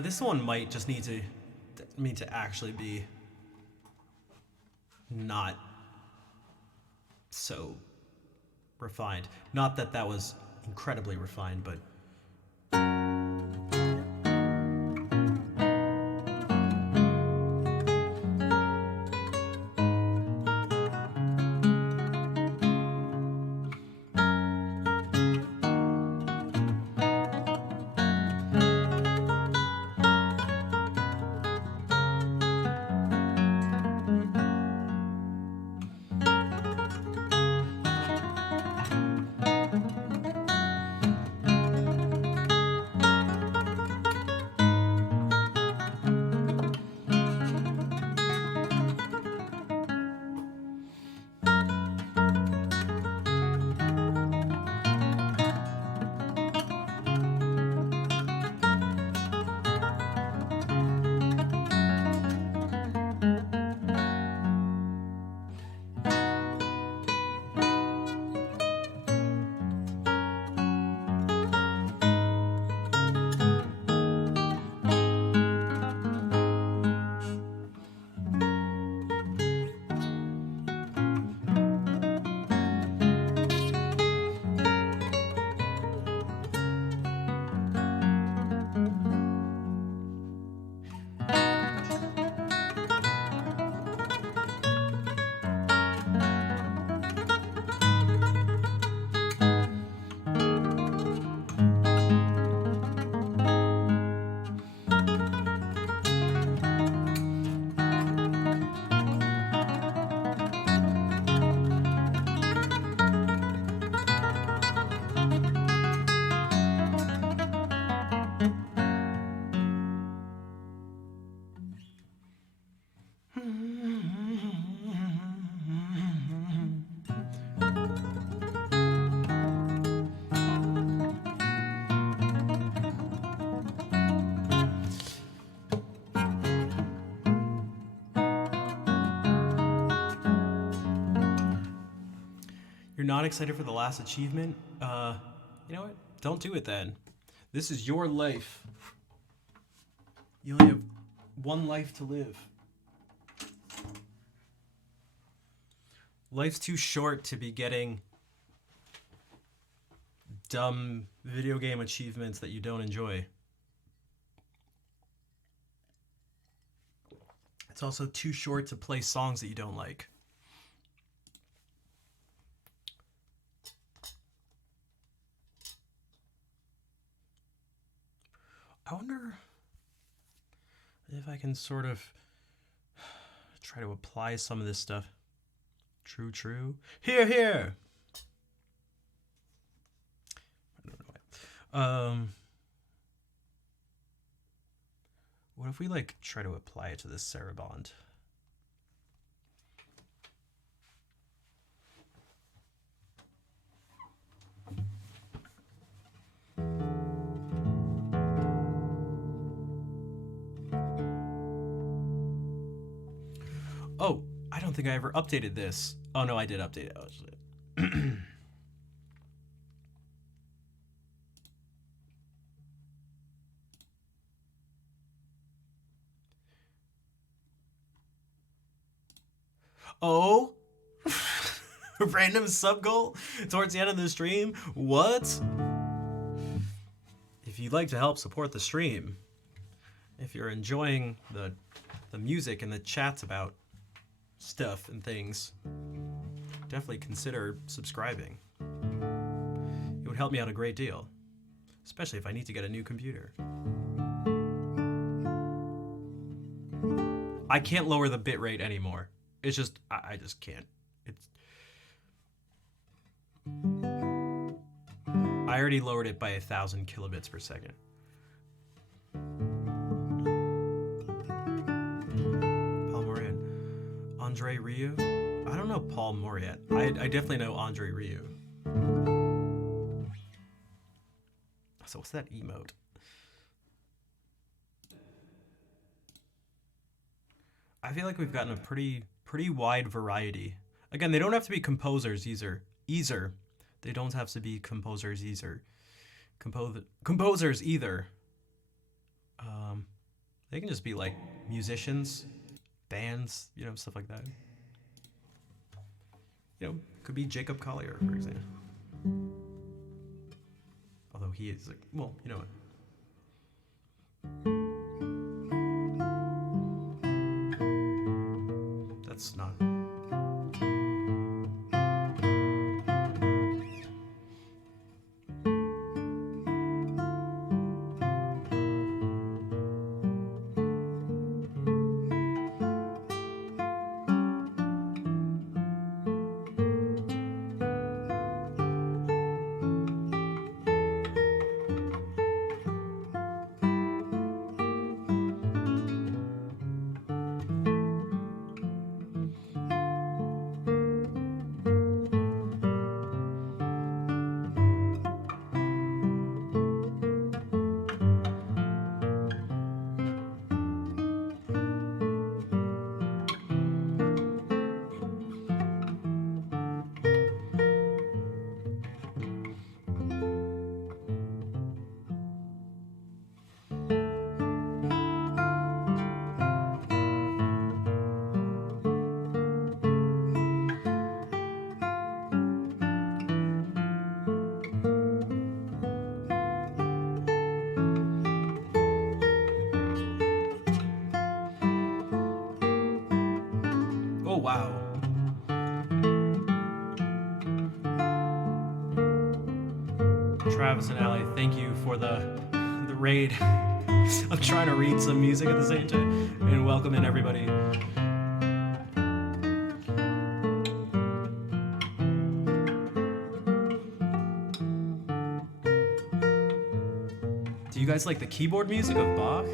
this one might just need to actually be not so refined. Not that that was incredibly refined, but you're not excited for the last achievement? You know what? Don't do it then. This is your life. You only have one life to live. Life's too short to be getting dumb video game achievements that you don't enjoy. It's also too short to play songs that you don't like. I wonder if I can sort of try to apply some of this stuff. True, true. Here, here. I don't know. What if we like try to apply it to this Saraband? Oh, I don't think I ever updated this. Oh no, I did update it. Oh, shit. Oh, random sub goal towards the end of the stream. What? If you'd like to help support the stream, if you're enjoying the music and the chats about stuff and things, definitely consider subscribing. It would help me out a great deal, especially if I need to get a new computer. I can't lower the bitrate anymore. It's just, I just can't. I already lowered it by 1,000 kilobits per second. Paul Moran. Andre Rieu? I don't know Paul Moran. I definitely know Andre Rieu. So what's that emote? I feel like we've gotten a pretty wide variety. Again, they don't have to be composers either. They don't have to be composers either. They can just be like musicians, bands, you know, stuff like that. You know, could be Jacob Collier, for example. Although he is like, well, you know what? That's not. Oh wow. Travis and Allie, thank you for the raid. I'm trying to read some music at the same time. And welcome in everybody. Do you guys like the keyboard music of Bach?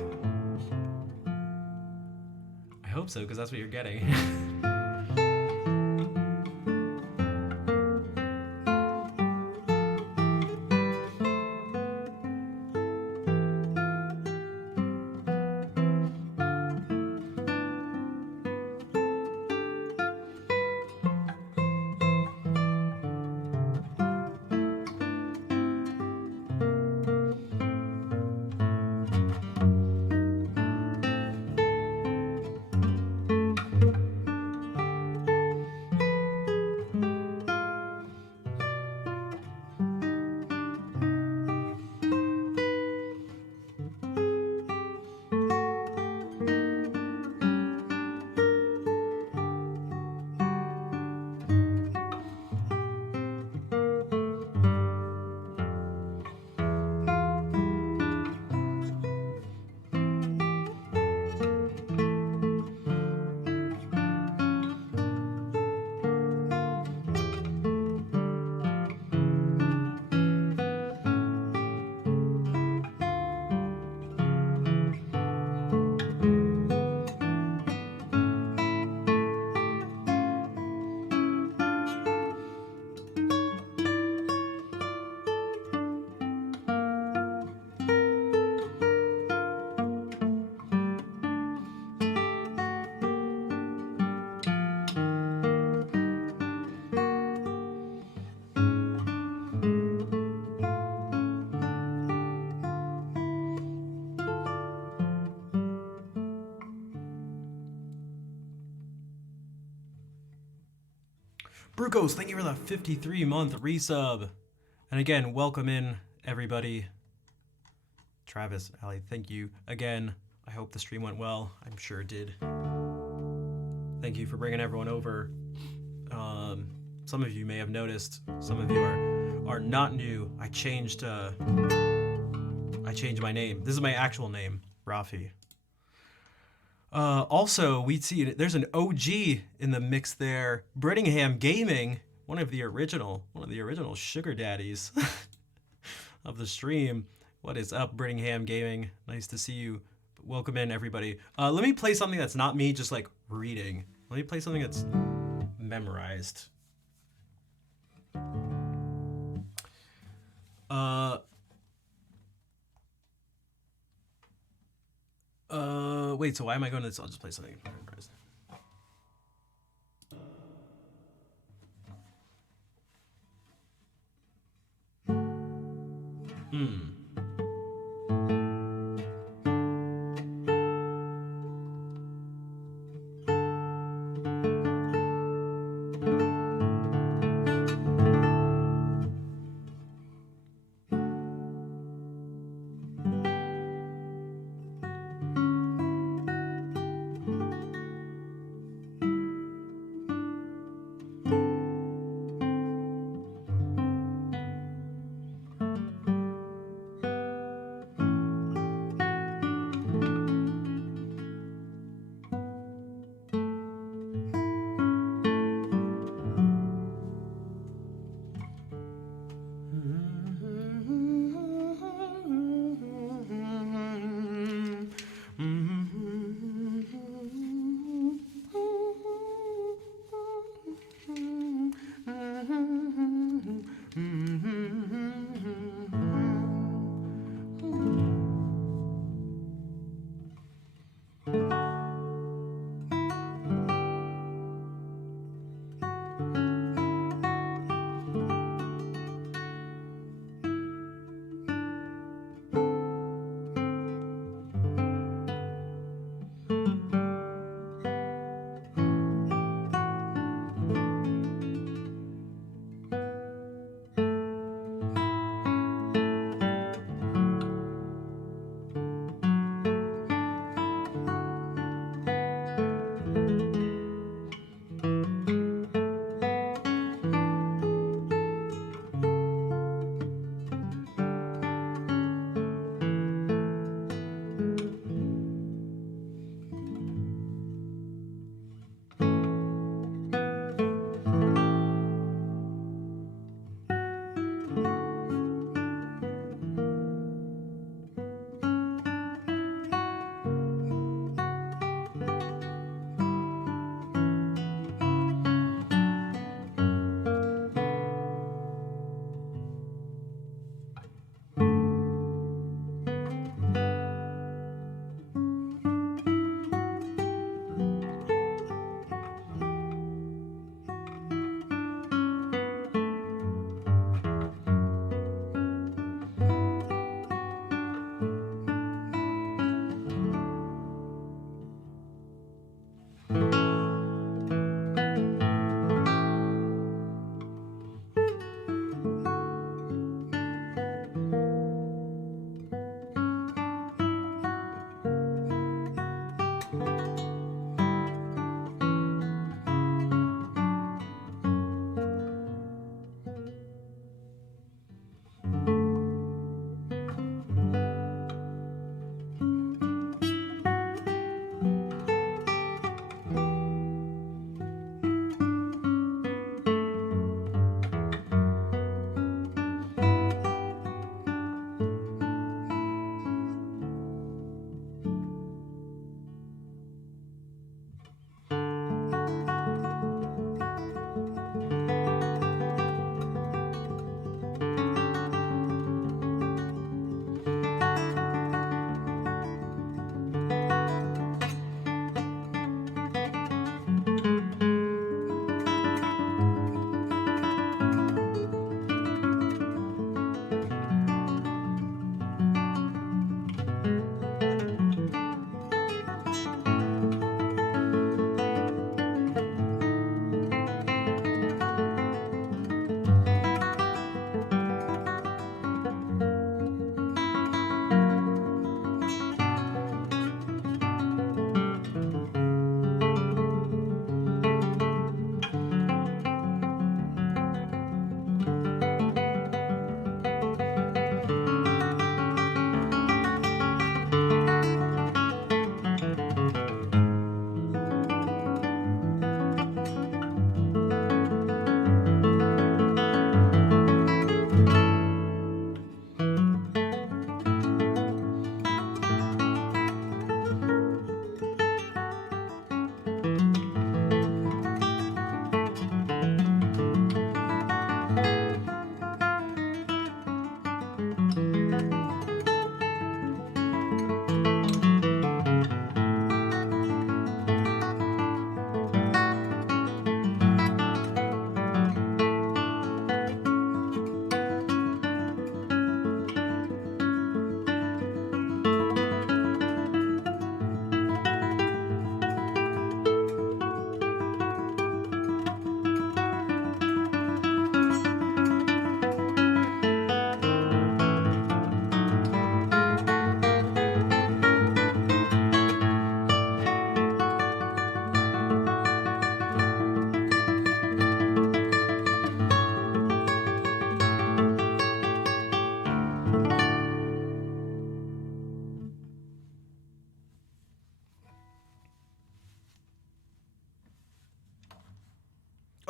I hope so, because that's what you're getting. Brucos, thank you for the 53-month resub. And again, welcome in, everybody. Travis, Allie, thank you again. I hope the stream went well. I'm sure it did. Thank you for bringing everyone over. Some of you may have noticed. Some of you are not new. I changed my name. This is my actual name, Rafi. Also, we see there's an OG in the mix there. Brittingham Gaming, one of the original sugar daddies of the stream. What is up, Brittingham Gaming? Nice to see you. Welcome in, everybody. Let me play something that's not me just like reading. Let me play something that's memorized. Wait, so why am I going to this? I'll just play something memorized.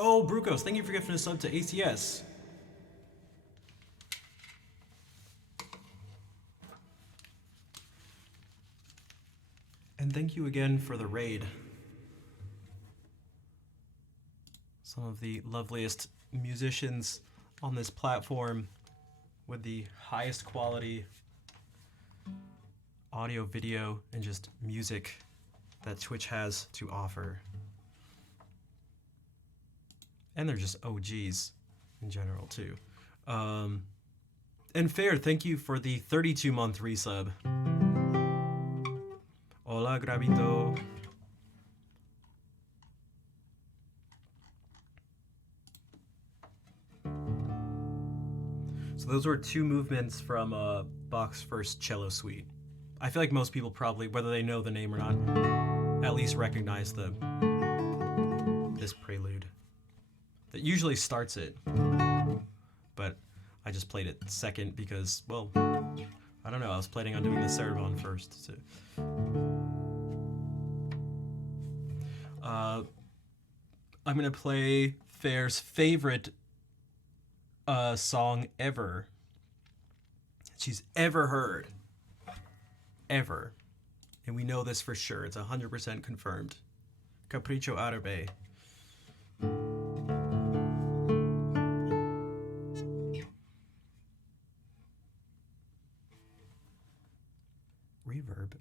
Oh, Brucos, thank you for gifting a sub to ACS. And thank you again for the raid. Some of the loveliest musicians on this platform with the highest quality audio, video, and just music that Twitch has to offer. And they're just OGs in general too. And Fair, thank you for the 32-month resub. Hola, Gravito. So those were 2 movements from Bach's first cello suite. I feel like most people probably, whether they know the name or not, at least recognize this prelude. That usually starts it, but I just played it second because, well, I don't know, I was planning on doing the Sarabon first. So. I'm gonna play Fair's favorite song ever she's ever heard. Ever. And we know this for sure. It's 100% confirmed. Capriccio Árabe. Reverb.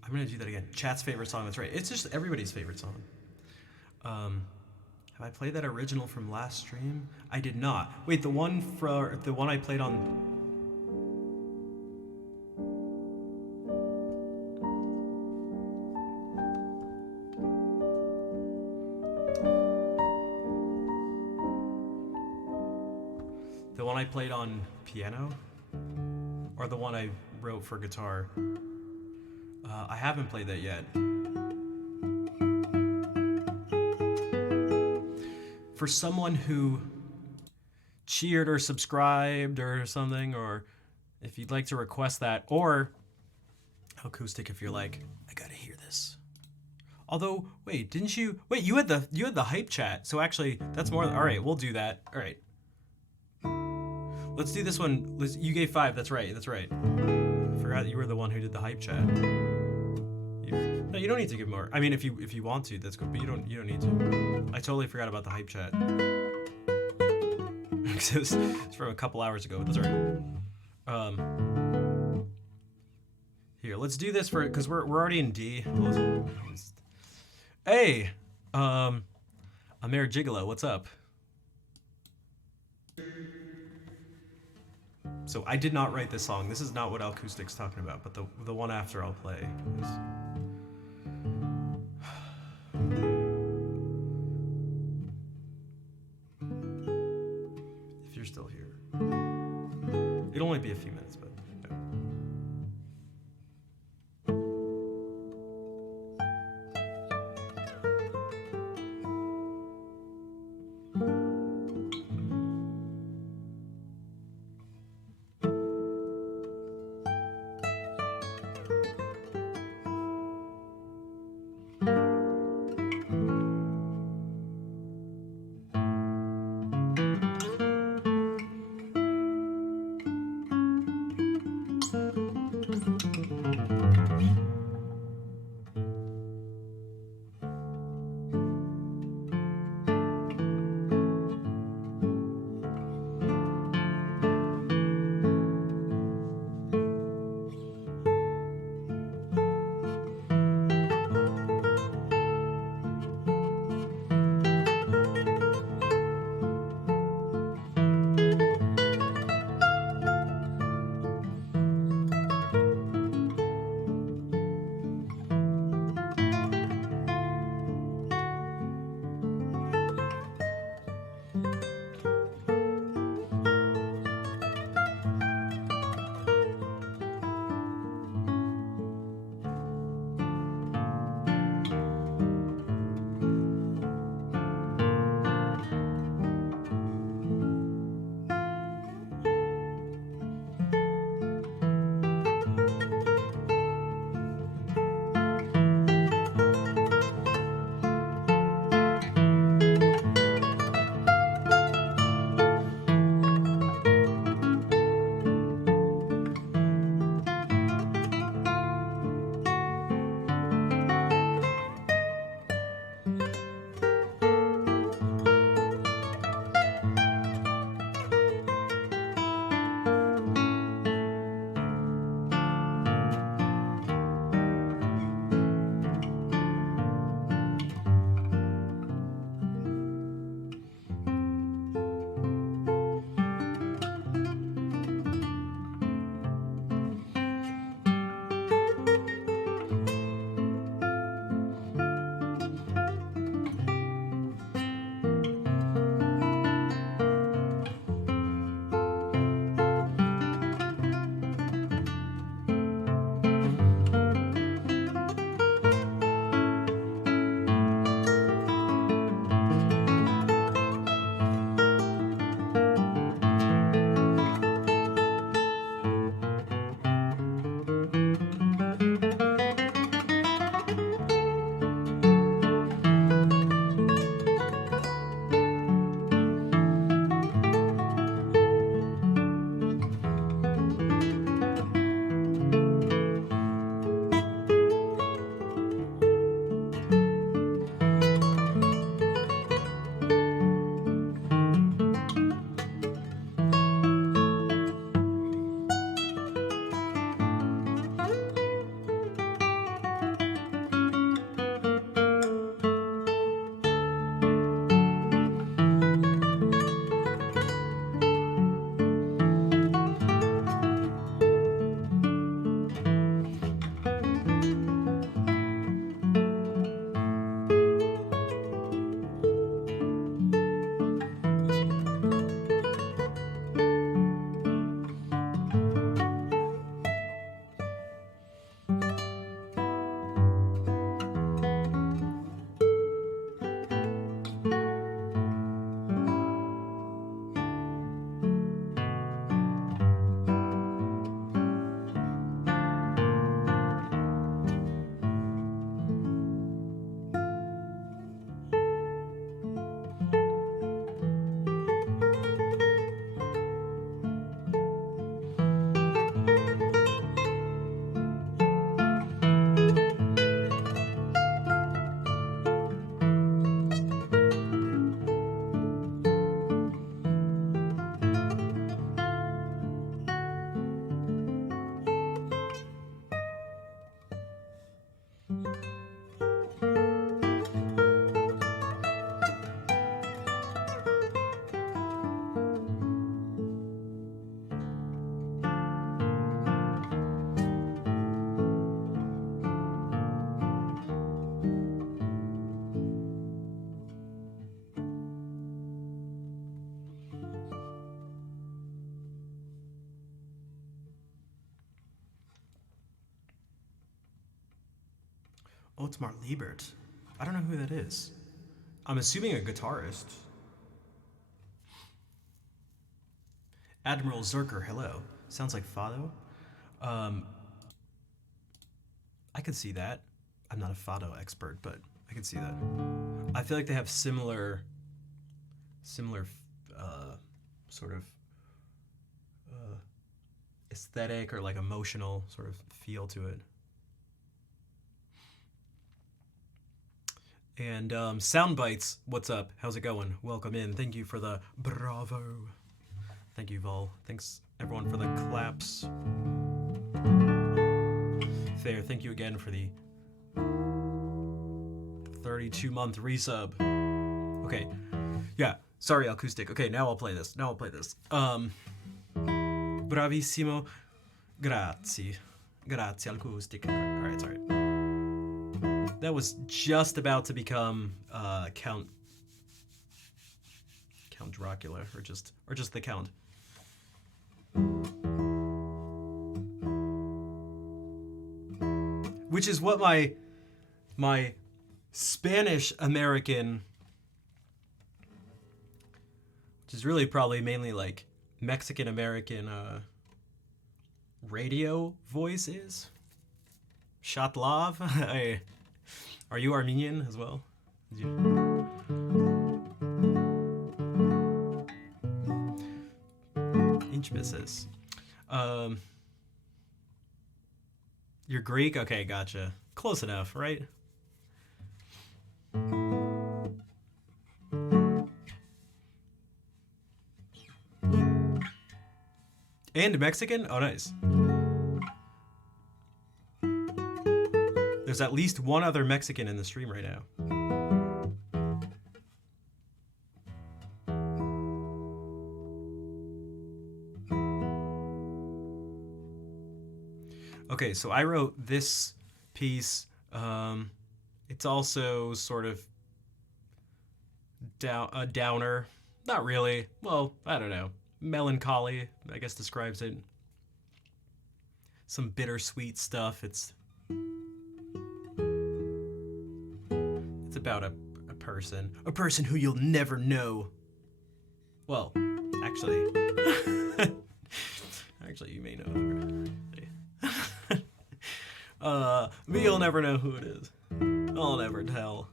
I'm gonna do that again. Chat's favorite song, that's right. It's just everybody's favorite song. Have I played that original from last stream? I did not. Wait, the one I played on. The one I played on piano? Or the one I wrote for guitar? I haven't played that yet. For someone who cheered or subscribed or something, or if you'd like to request that, or acoustic if you're like, I gotta hear this. Although, wait, didn't you? Wait, you had the hype chat. So actually, that's more. All right, we'll do that. All right, let's do this one. You gave 5. That's right. That's right. I forgot you were the one who did the hype chat. No, you don't need to give more. I mean, if you want to, that's good. But you don't need to. I totally forgot about the hype chat. it's from a couple hours ago. That's all right. Here, let's do this because we're already in D. Hey, Amir Gigolo, what's up? So I did not write this song. This is not what Acoustic's talking about, but the one after I'll play is. If you're still here. It'll only be a few minutes, but. Yeah. Otmar Liebert. I don't know who that is. I'm assuming a guitarist. Admiral Zerker, hello. Sounds like Fado. I could see that. I'm not a Fado expert, but I can see that. I feel like they have similar sort of aesthetic or like emotional sort of feel to it. And Soundbites, what's up? How's it going? Welcome in. Thank you for the bravo. Thank you, Vol. Thanks everyone for the claps. Fair, thank you again for the 32-month resub. Okay, yeah, sorry, acoustic. Okay, now I'll play this. Bravissimo. Grazie. Grazie, acoustic. All right, it's all right. That was just about to become Count Dracula, or just the Count. Which is what my Spanish American, which is really probably mainly like Mexican American radio voice is. Shatlav. Are you Armenian as well? Inchmisses. You're Greek? Okay, gotcha. Close enough, right? And Mexican? Oh, nice. There's at least one other Mexican in the stream right now. Okay, so I wrote this piece. It's also sort of a downer. Not really. Well, I don't know. Melancholy, I guess, describes it. Some bittersweet stuff. It's about a person who you'll never know. Well, actually, you may know. But you'll never know who it is. I'll never tell.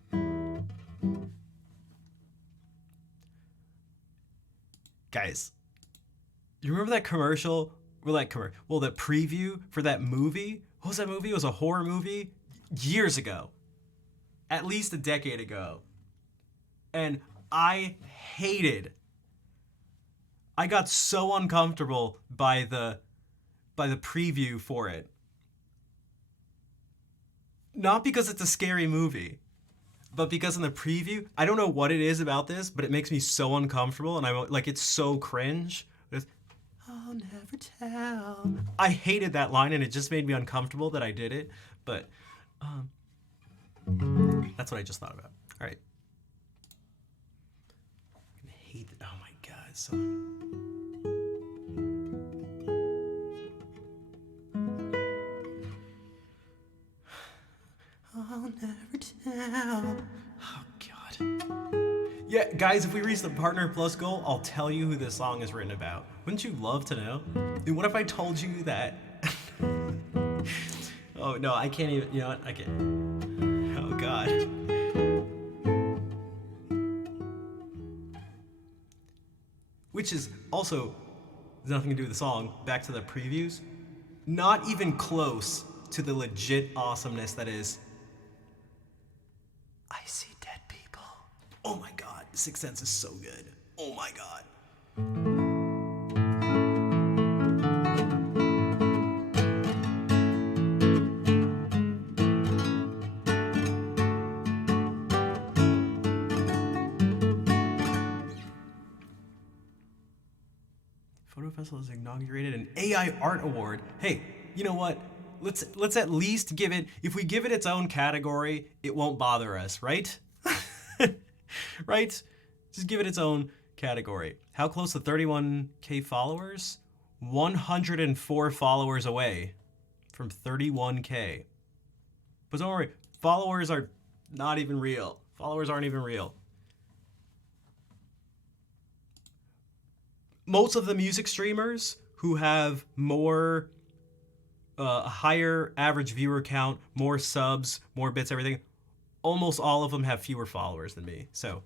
Guys, you remember that commercial? That preview for that movie? What was that movie? It was a horror movie years ago. At least a decade ago. And I got so uncomfortable by the preview for it. Not because it's a scary movie, but because in the preview, I don't know what it is about this, but it makes me so uncomfortable, and I'm like, it's so cringe. It's, I'll never tell. I hated that line, and it just made me uncomfortable that I did it, but that's what I just thought about. All right. I hate it. Oh my God, it's so... I'll never tell. Oh, God. Yeah, guys, if we reach the Partner Plus goal, I'll tell you who this song is written about. Wouldn't you love to know? Dude, what if I told you that... Oh, no, I can't even... You know what? I can't. Oh, God. Which is also... has nothing to do with the song. Back to the previews. Not even close to the legit awesomeness that is... I see dead people. Oh my God, Sixth Sense is so good. Oh my God. Photo Festival has inaugurated an AI art award. Hey, you know what? Let's at least give it, if we give it its own category, it won't bother us, right? Right? Just give it its own category. How close to 31K followers? 104 followers away from 31K. But don't worry, Followers are not even real. Followers aren't even real. Most of the music streamers who have more, a higher average viewer count, more subs, more bits, everything, almost all of them have fewer followers than me. So.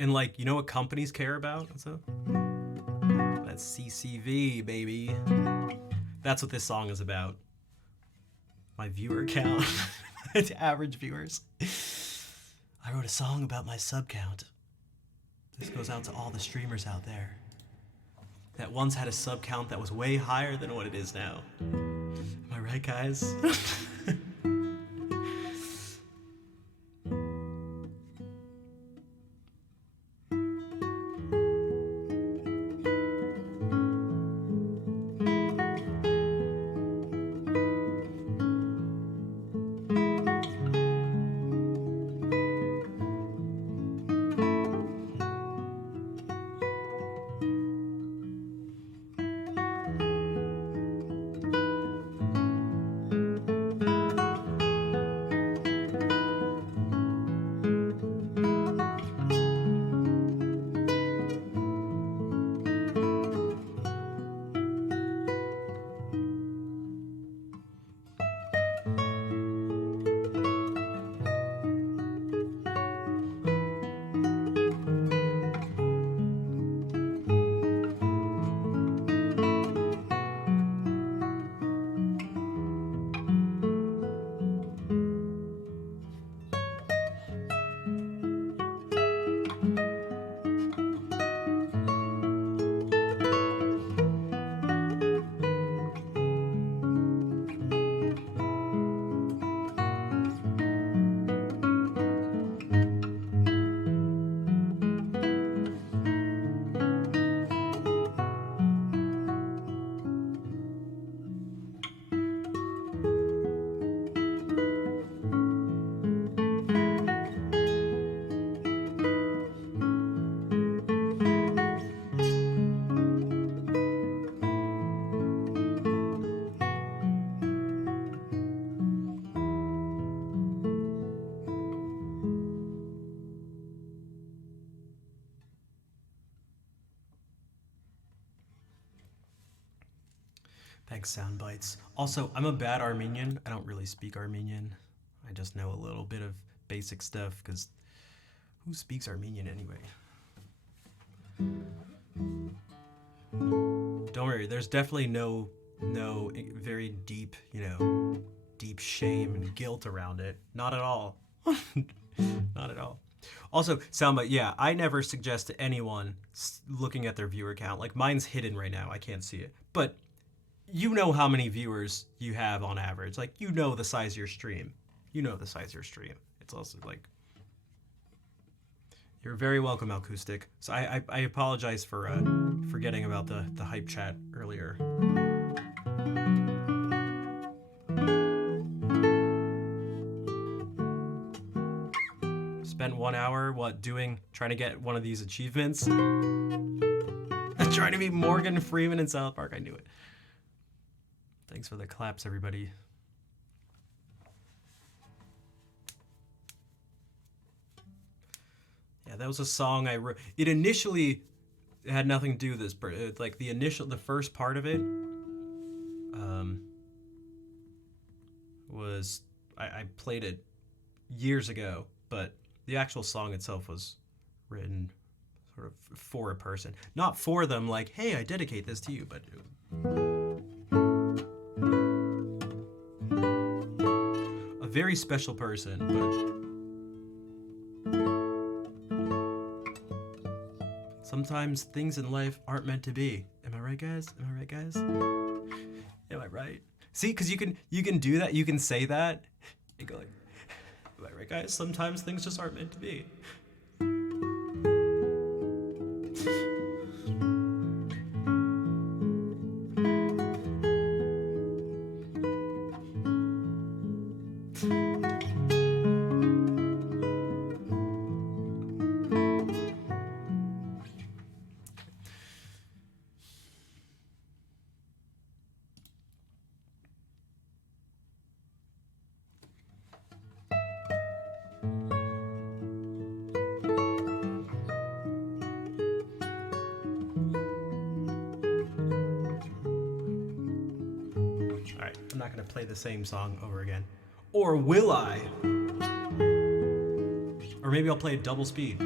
And like, you know what companies care about? So that's CCV, baby. That's what this song is about. My viewer count. Average viewers. I wrote a song about my sub count. This goes out to all the streamers out there that once had a sub count that was way higher than what it is now. Am I right, guys? Thanks, Soundbites. Also, I'm a bad Armenian. I don't really speak Armenian. I just know a little bit of basic stuff, because who speaks Armenian anyway? Don't worry, there's definitely no very deep, deep shame and guilt around it. Not at all. Not at all. Also, Soundbite, yeah, I never suggest to anyone looking at their viewer count. Like, mine's hidden right now. I can't see it. But you know how many viewers you have on average. Like, you know the size of your stream. You know the size of your stream. It's also like, you're very welcome, Acoustic. So I apologize for forgetting about the hype chat earlier. Spent 1 hour, trying to get one of these achievements? Trying to be Morgan Freeman in South Park. I knew it. Thanks for the claps, everybody. Yeah, that was a song I wrote. It initially had nothing to do with this, but like the first part of it was, I played it years ago, but the actual song itself was written sort of for a person. Not for them, like, hey, I dedicate this to you, but a very special person, but sometimes things in life aren't meant to be. Am I right, guys? Am I right, guys? Am I right? See, because you can do that. You can say that. You go like, am I right, guys? Sometimes things just aren't meant to be. not gonna play the same song over again. Or will I? Or maybe I'll play it double speed.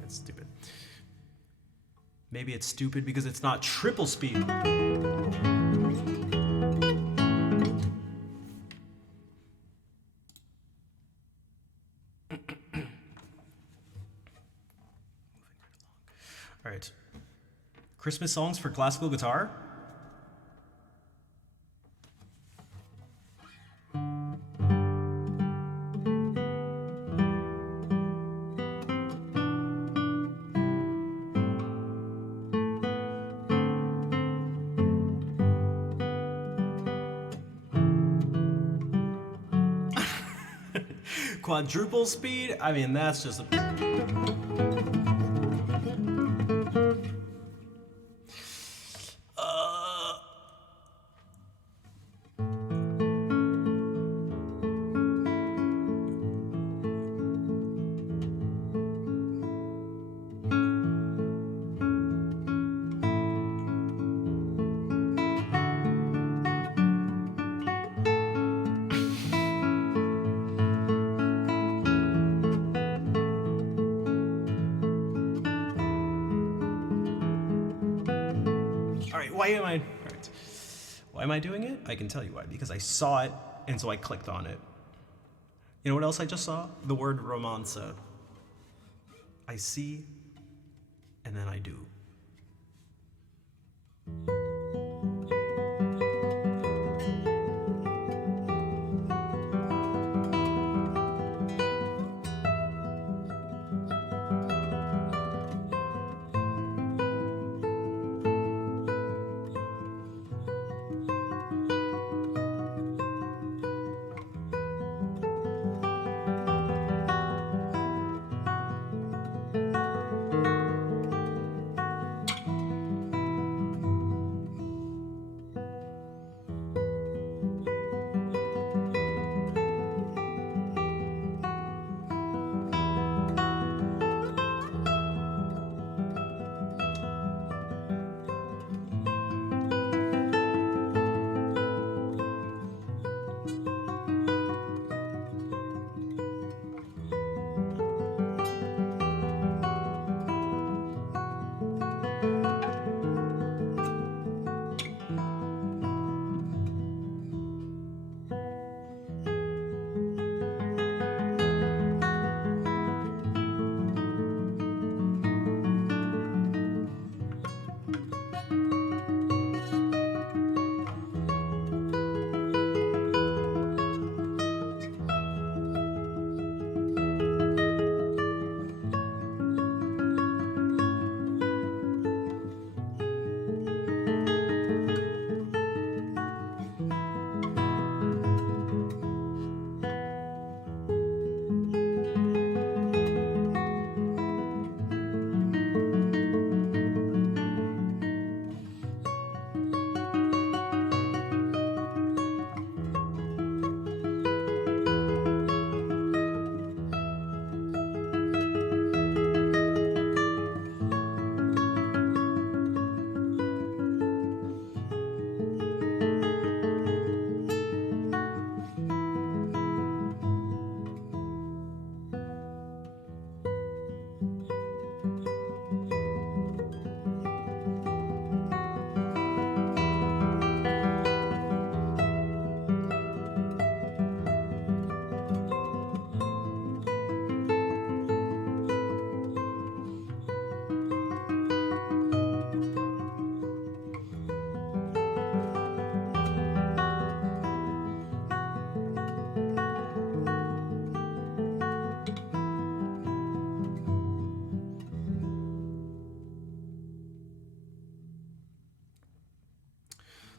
That's stupid. Maybe it's stupid because it's not triple speed. All right. Christmas songs for classical guitar? Quadruple speed? I mean, that's just a... Why am I doing it? I can tell you why. Because I saw it, and so I clicked on it. You know what else I just saw? The word romanza. I see, and then I do.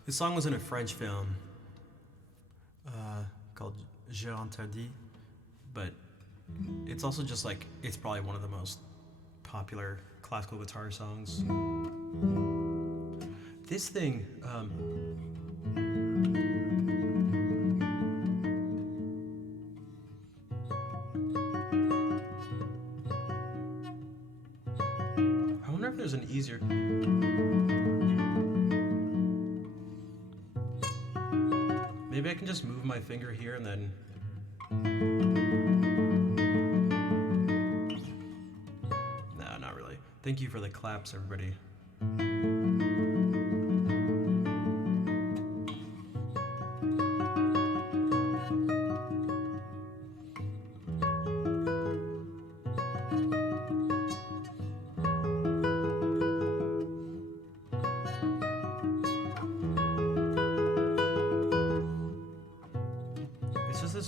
This song was in a French film called J'ai Interdit, but It's also just like, it's probably one of the most popular classical guitar songs. This thing, I wonder if there's an easier. Maybe I can just move my finger here and then. No, not really. Thank you for the claps, everybody.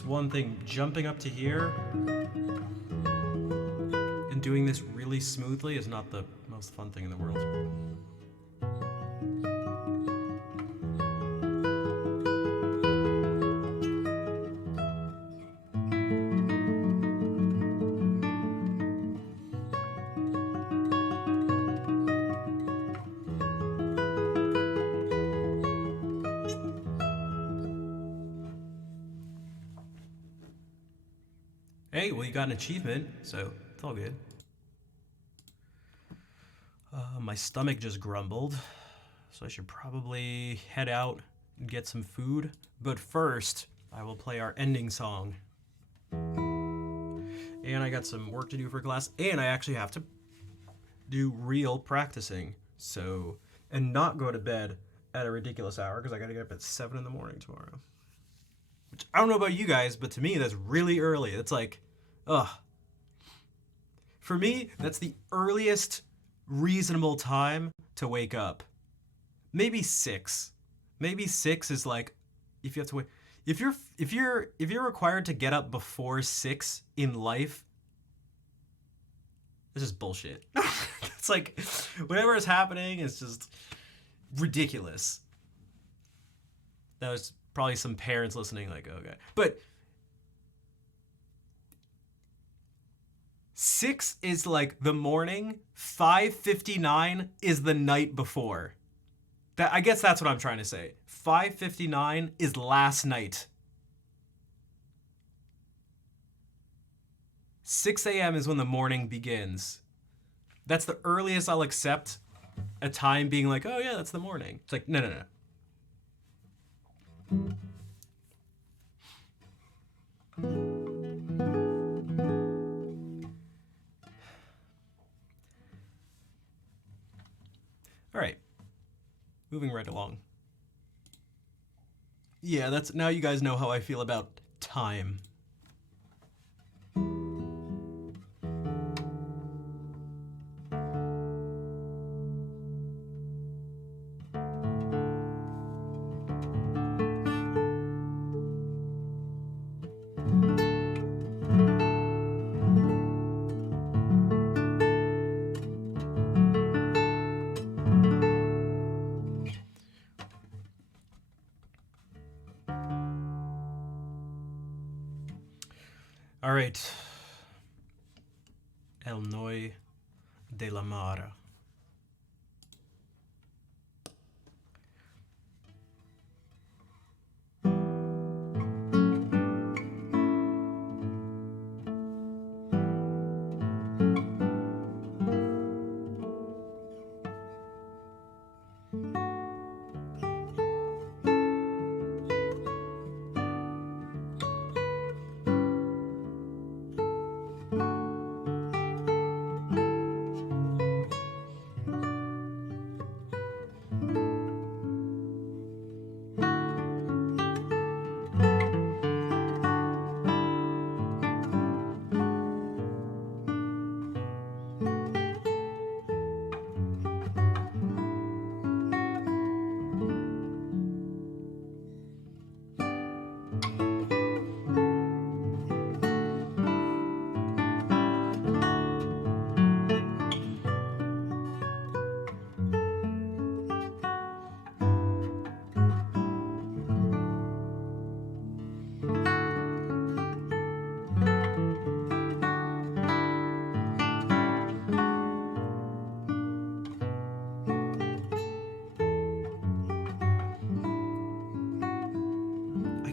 One thing, jumping up to here and doing this really smoothly is not the most fun thing in the world. Hey, well, you got an achievement, so it's all good. My stomach just grumbled, so I should probably head out and get some food. But first, I will play our ending song. And I got some work to do for class, and I actually have to do real practicing. So, and not go to bed at a ridiculous hour, because I gotta get up at 7 in the morning tomorrow. Which, I don't know about you guys, but to me, that's really early. It's like, ugh. For me, that's the earliest reasonable time to wake up. Maybe 6. Maybe 6 is like, if you have to wait. If you're required to get up before 6 in life, this is bullshit. It's like, whatever is happening is just ridiculous. That was probably some parents listening, like, okay. But 6 is like the morning, 5:59 is the night before. I guess that's what I'm trying to say. 5:59 is last night. 6 a.m. is when the morning begins. That's the earliest I'll accept a time being like, oh yeah, that's the morning. It's like, no. All right, moving right along. Yeah, that's, now you guys know how I feel about time. All right. El Noi de la Mar.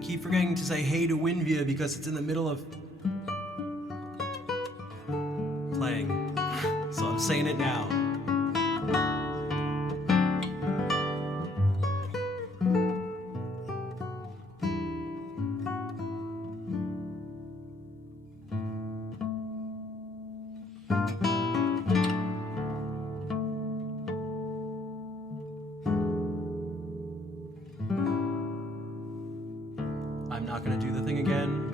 keep forgetting to say hey to Winvia because it's in the middle of playing. So I'm saying it now. I'm not gonna do the thing again.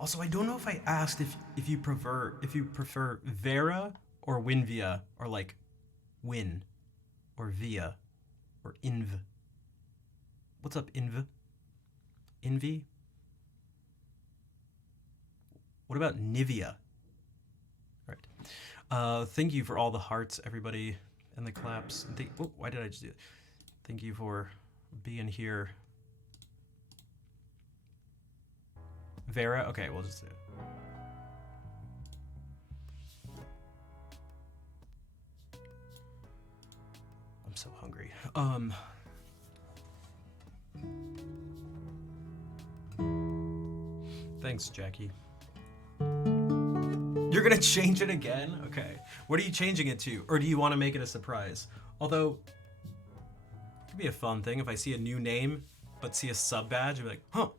Also, I don't know if I asked if you prefer Vera or Winvia or like Win or Via or Inv. What's up, Inv? Envy? What about Nivea? All right. Thank you for all the hearts, everybody, and the claps. Why did I just do it? Thank you for being here. Vera? Okay, we'll just do it. I'm so hungry. Thanks, Jackie. You're gonna change it again? Okay. What are you changing it to? Or do you want to make it a surprise? Although, it could be a fun thing if I see a new name, but see a sub badge, I'd be like, huh,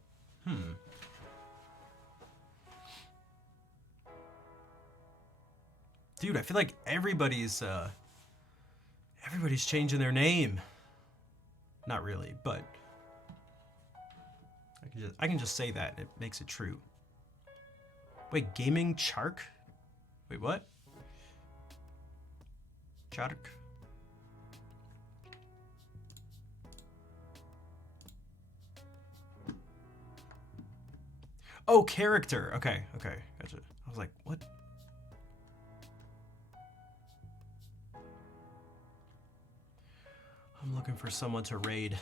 Dude, I feel like everybody's changing their name. Not really, but I can just say that. It makes it true. Wait, Gaming Chark? Wait, what? Chark? Oh, character. Okay, gotcha. I was like, what? I'm looking for someone to raid.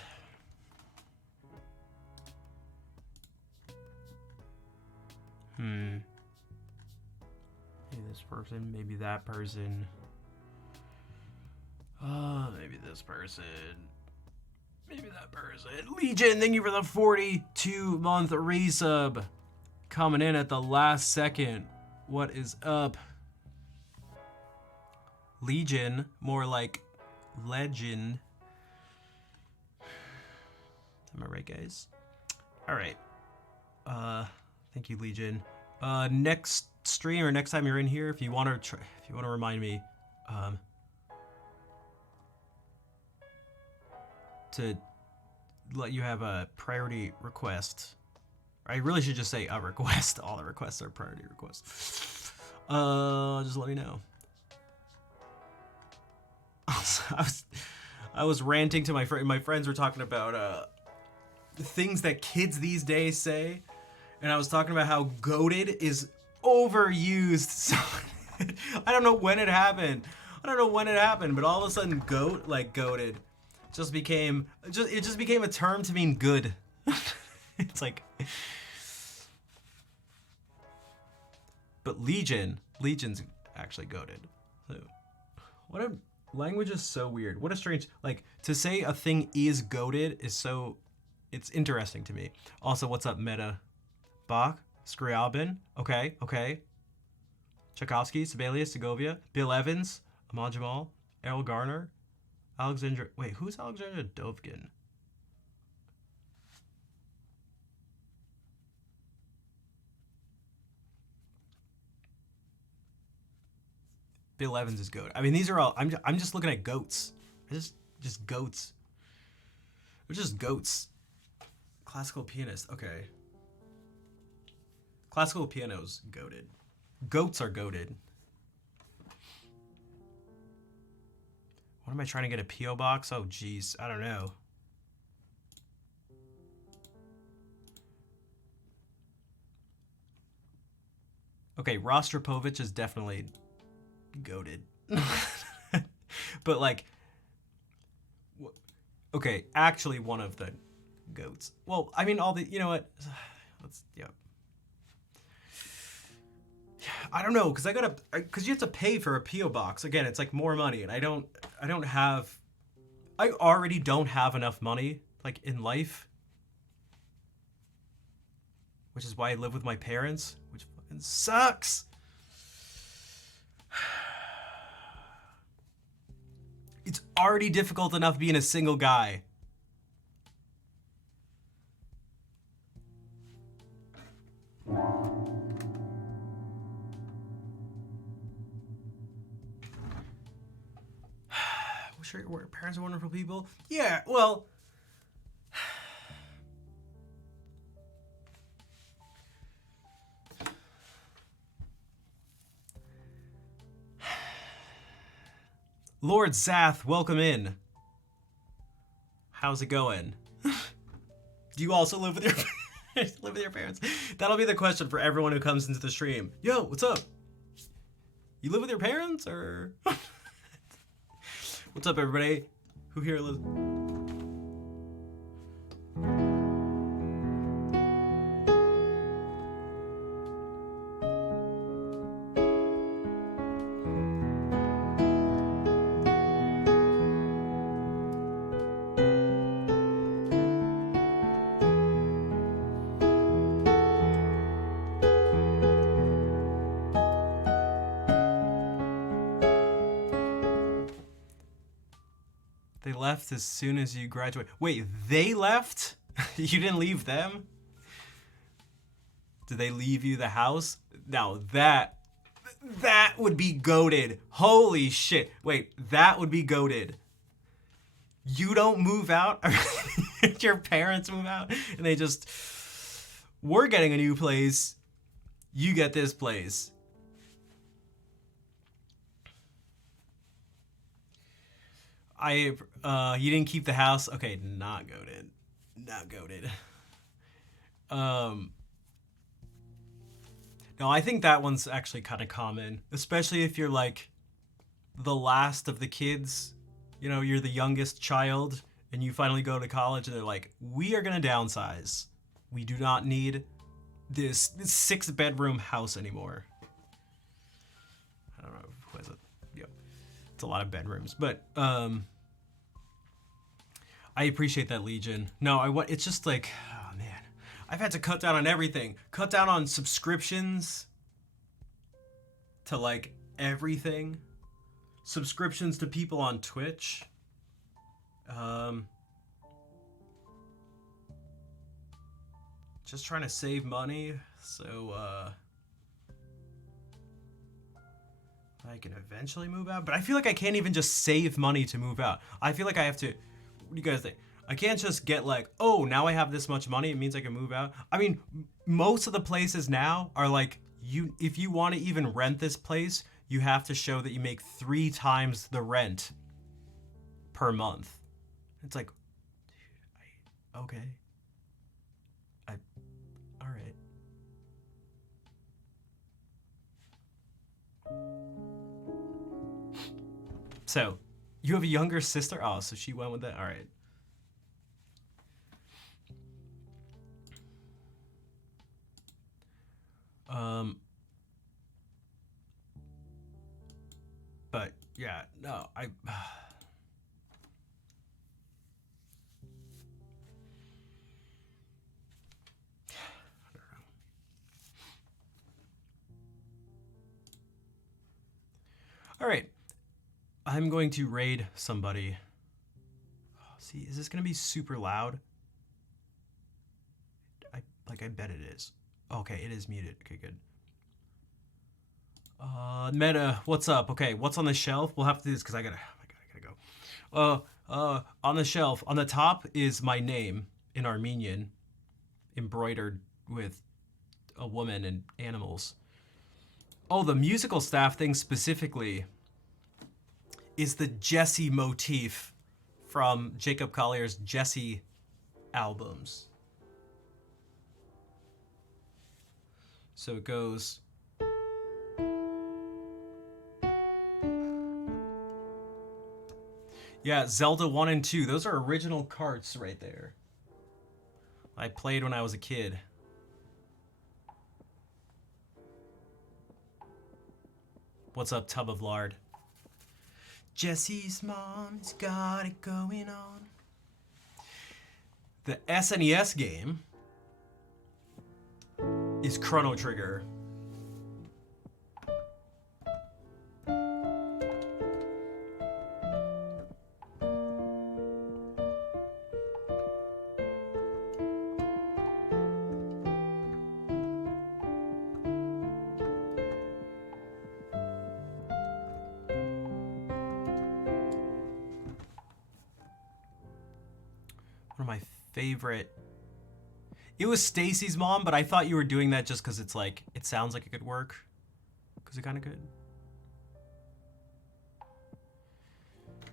Maybe this person, maybe that person. Maybe this person. Maybe that person. Legion, thank you for the 42-month resub. Coming in at the last second. What is up? Legion, more like legend. Am I right, guys? All right. Thank you, Legion. Next stream or next time you're in here, if you want to remind me, to let you have a priority request. I really should just say a request. All the requests are priority requests. Just let me know. I was ranting to my friend. My friends were talking about things that kids these days say, and I was talking about how goated is overused. So I don't know when it happened. But all of a sudden, goated, just became a term to mean good. It's like, but Legion's actually goated. So, what a language is so weird. What a strange, like, to say a thing is goated is so, it's interesting to me. Also, what's up, Meta? Bach, Skriabin, okay. Tchaikovsky, Sibelius, Segovia, Bill Evans, Ahmad Jamal, Errol Garner, Alexandra, wait, who's Alexandra Dovgin? Bill Evans is goat. I mean, these are all, I'm just looking at goats. Just goats. They're just goats. Classical pianist, okay. Classical piano's goated. Goats are goated. What am I trying to get, a P.O. box? Oh, geez, I don't know. Okay, Rostropovich is definitely goated. But like, okay, actually one of the goats. Well, I mean, all the, you know what? Let's, yeah. I don't know, because you have to pay for a PO box. Again, it's like more money, and I already don't have enough money, like, in life. Which is why I live with my parents, which fucking sucks. It's already difficult enough being a single guy. Sure, parents are wonderful people. Yeah, well, Lord Zath, welcome in. How's it going? Do you also live with your parents? That'll be the question for everyone who comes into the stream. Yo, what's up? You live with your parents, or? What's up, everybody? Who here lives? They left as soon as you graduate. Wait, they left? You didn't leave them? Did they leave you the house? Now that would be goated. Holy shit. Wait, that would be goated. You don't move out? Your parents move out? And they just, we're getting a new place. You get this place. You didn't keep the house? Okay, not goated. Not goated. No, I think that one's actually kind of common, especially if you're like the last of the kids. You know, you're the youngest child and you finally go to college and they're like, we are going to downsize. We do not need this 6-bedroom house anymore. I don't know who has it. Yeah. It's a lot of bedrooms, but I appreciate that, Legion. No, it's just like, oh man, I've had to cut down on everything. Cut down on subscriptions to like everything. Subscriptions to people on Twitch. Just trying to save money, so I can eventually move out. But I feel like I can't even just save money to move out. I feel like I have to. What do you guys think? I can't just get like, oh, now I have this much money, it means I can move out. I mean, most of the places now are like, if you want to even rent this place, you have to show that you make 3 times the rent per month. It's like, dude, okay. All right. So, you have a younger sister? Oh, so she went with that? All right. But yeah, no, I don't know. All right, I'm going to raid somebody. Oh, see, is this gonna be super loud? I bet it is. Okay, it is muted. Okay, good. Meta, what's up? Okay, what's on the shelf? We'll have to do this because I gotta go. On the shelf, on the top is my name in Armenian, embroidered with a woman and animals. Oh, the musical staff thing specifically is the Jesse motif from Jacob Collier's Jesse albums. So it goes. Yeah, Zelda 1 and 2. Those are original carts right there. I played when I was a kid. What's up, Tub of Lard? Jesse's mom's got it going on. The SNES game is Chrono Trigger. One of my favorite. It was Stacy's mom, but I thought you were doing that just because it's like, it sounds like it could work. Because it kind of could.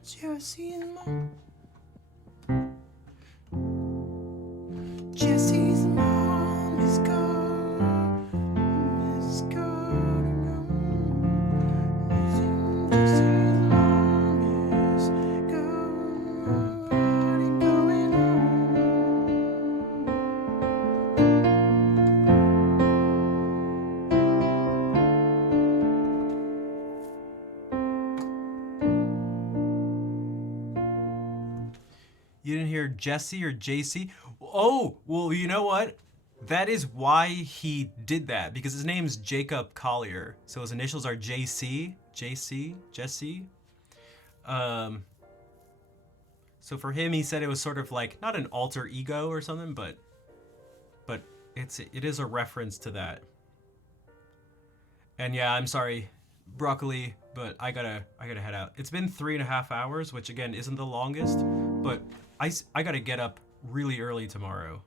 Jesse's mom. Jesse's mom is gone. Is gone. Jesse's mom is gone. Party going on. You didn't hear Jesse or JC? Oh, well, you know what? That is why he did that, because his name's Jacob Collier. So his initials are JC, Jesse. So for him, he said it was sort of like, not an alter ego or something, but it is a reference to that. And yeah, I'm sorry, Broccoli, but I gotta head out. It's been 3.5 hours, which again isn't the longest, but I gotta get up really early tomorrow.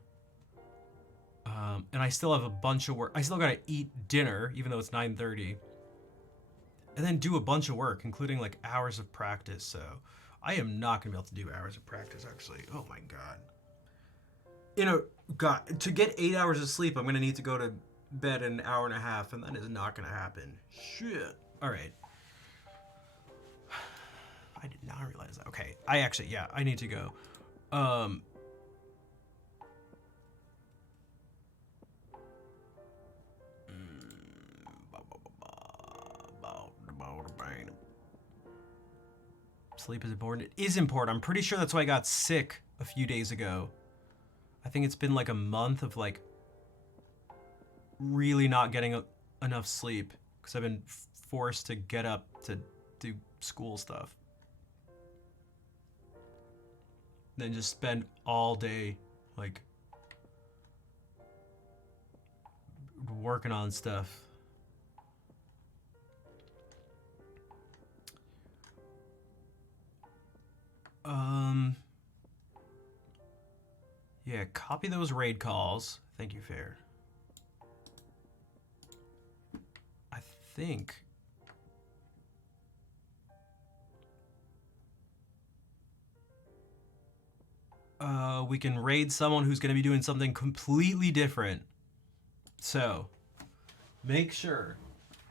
And I still have a bunch of work. I still gotta eat dinner, even though it's 9:30. And then do a bunch of work, including like hours of practice, so I am not gonna be able to do hours of practice, actually. Oh my god. To get 8 hours of sleep, I'm gonna need to go to bed in an hour and a half, and that is not gonna happen. Shit. Alright. I did not realize that. Okay, I need to go. Sleep is important. It is important. I'm pretty sure that's why I got sick a few days ago. I think it's been like a month of like really not getting enough sleep because I've been forced to get up to do school stuff. Then just spend all day like working on stuff. Yeah, copy those raid calls. Thank you, Fair. I think we can raid someone who's going to be doing something completely different. So, make sure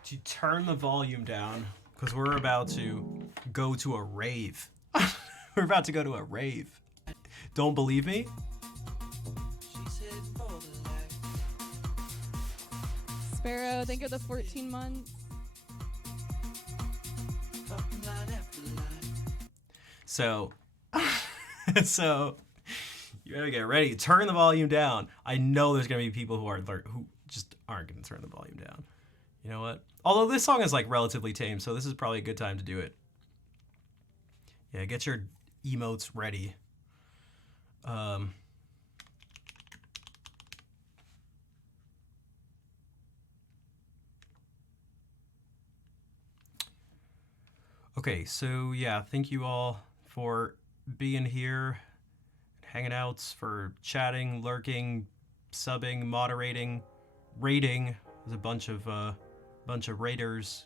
to turn the volume down because we're about to go to a rave. We're about to go to a rave. Don't believe me? Sparrow, thank you for the 14 months. So, you better get ready. Turn the volume down. I know there's gonna be people who just aren't gonna turn the volume down. You know what? Although this song is like relatively tame, so this is probably a good time to do it. Yeah, get your emotes ready. Okay, so yeah, thank you all for being here, hanging out, for chatting, lurking, subbing, moderating, raiding. There's a bunch of raiders.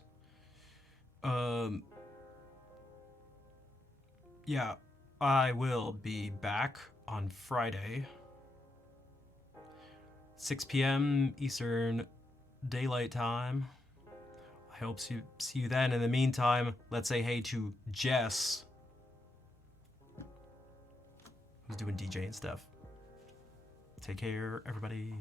Yeah, I will be back on Friday, 6 p.m. Eastern Daylight Time. I hope to see you then. In the meantime, let's say hey to Jess, who's doing DJ and stuff. Take care, everybody.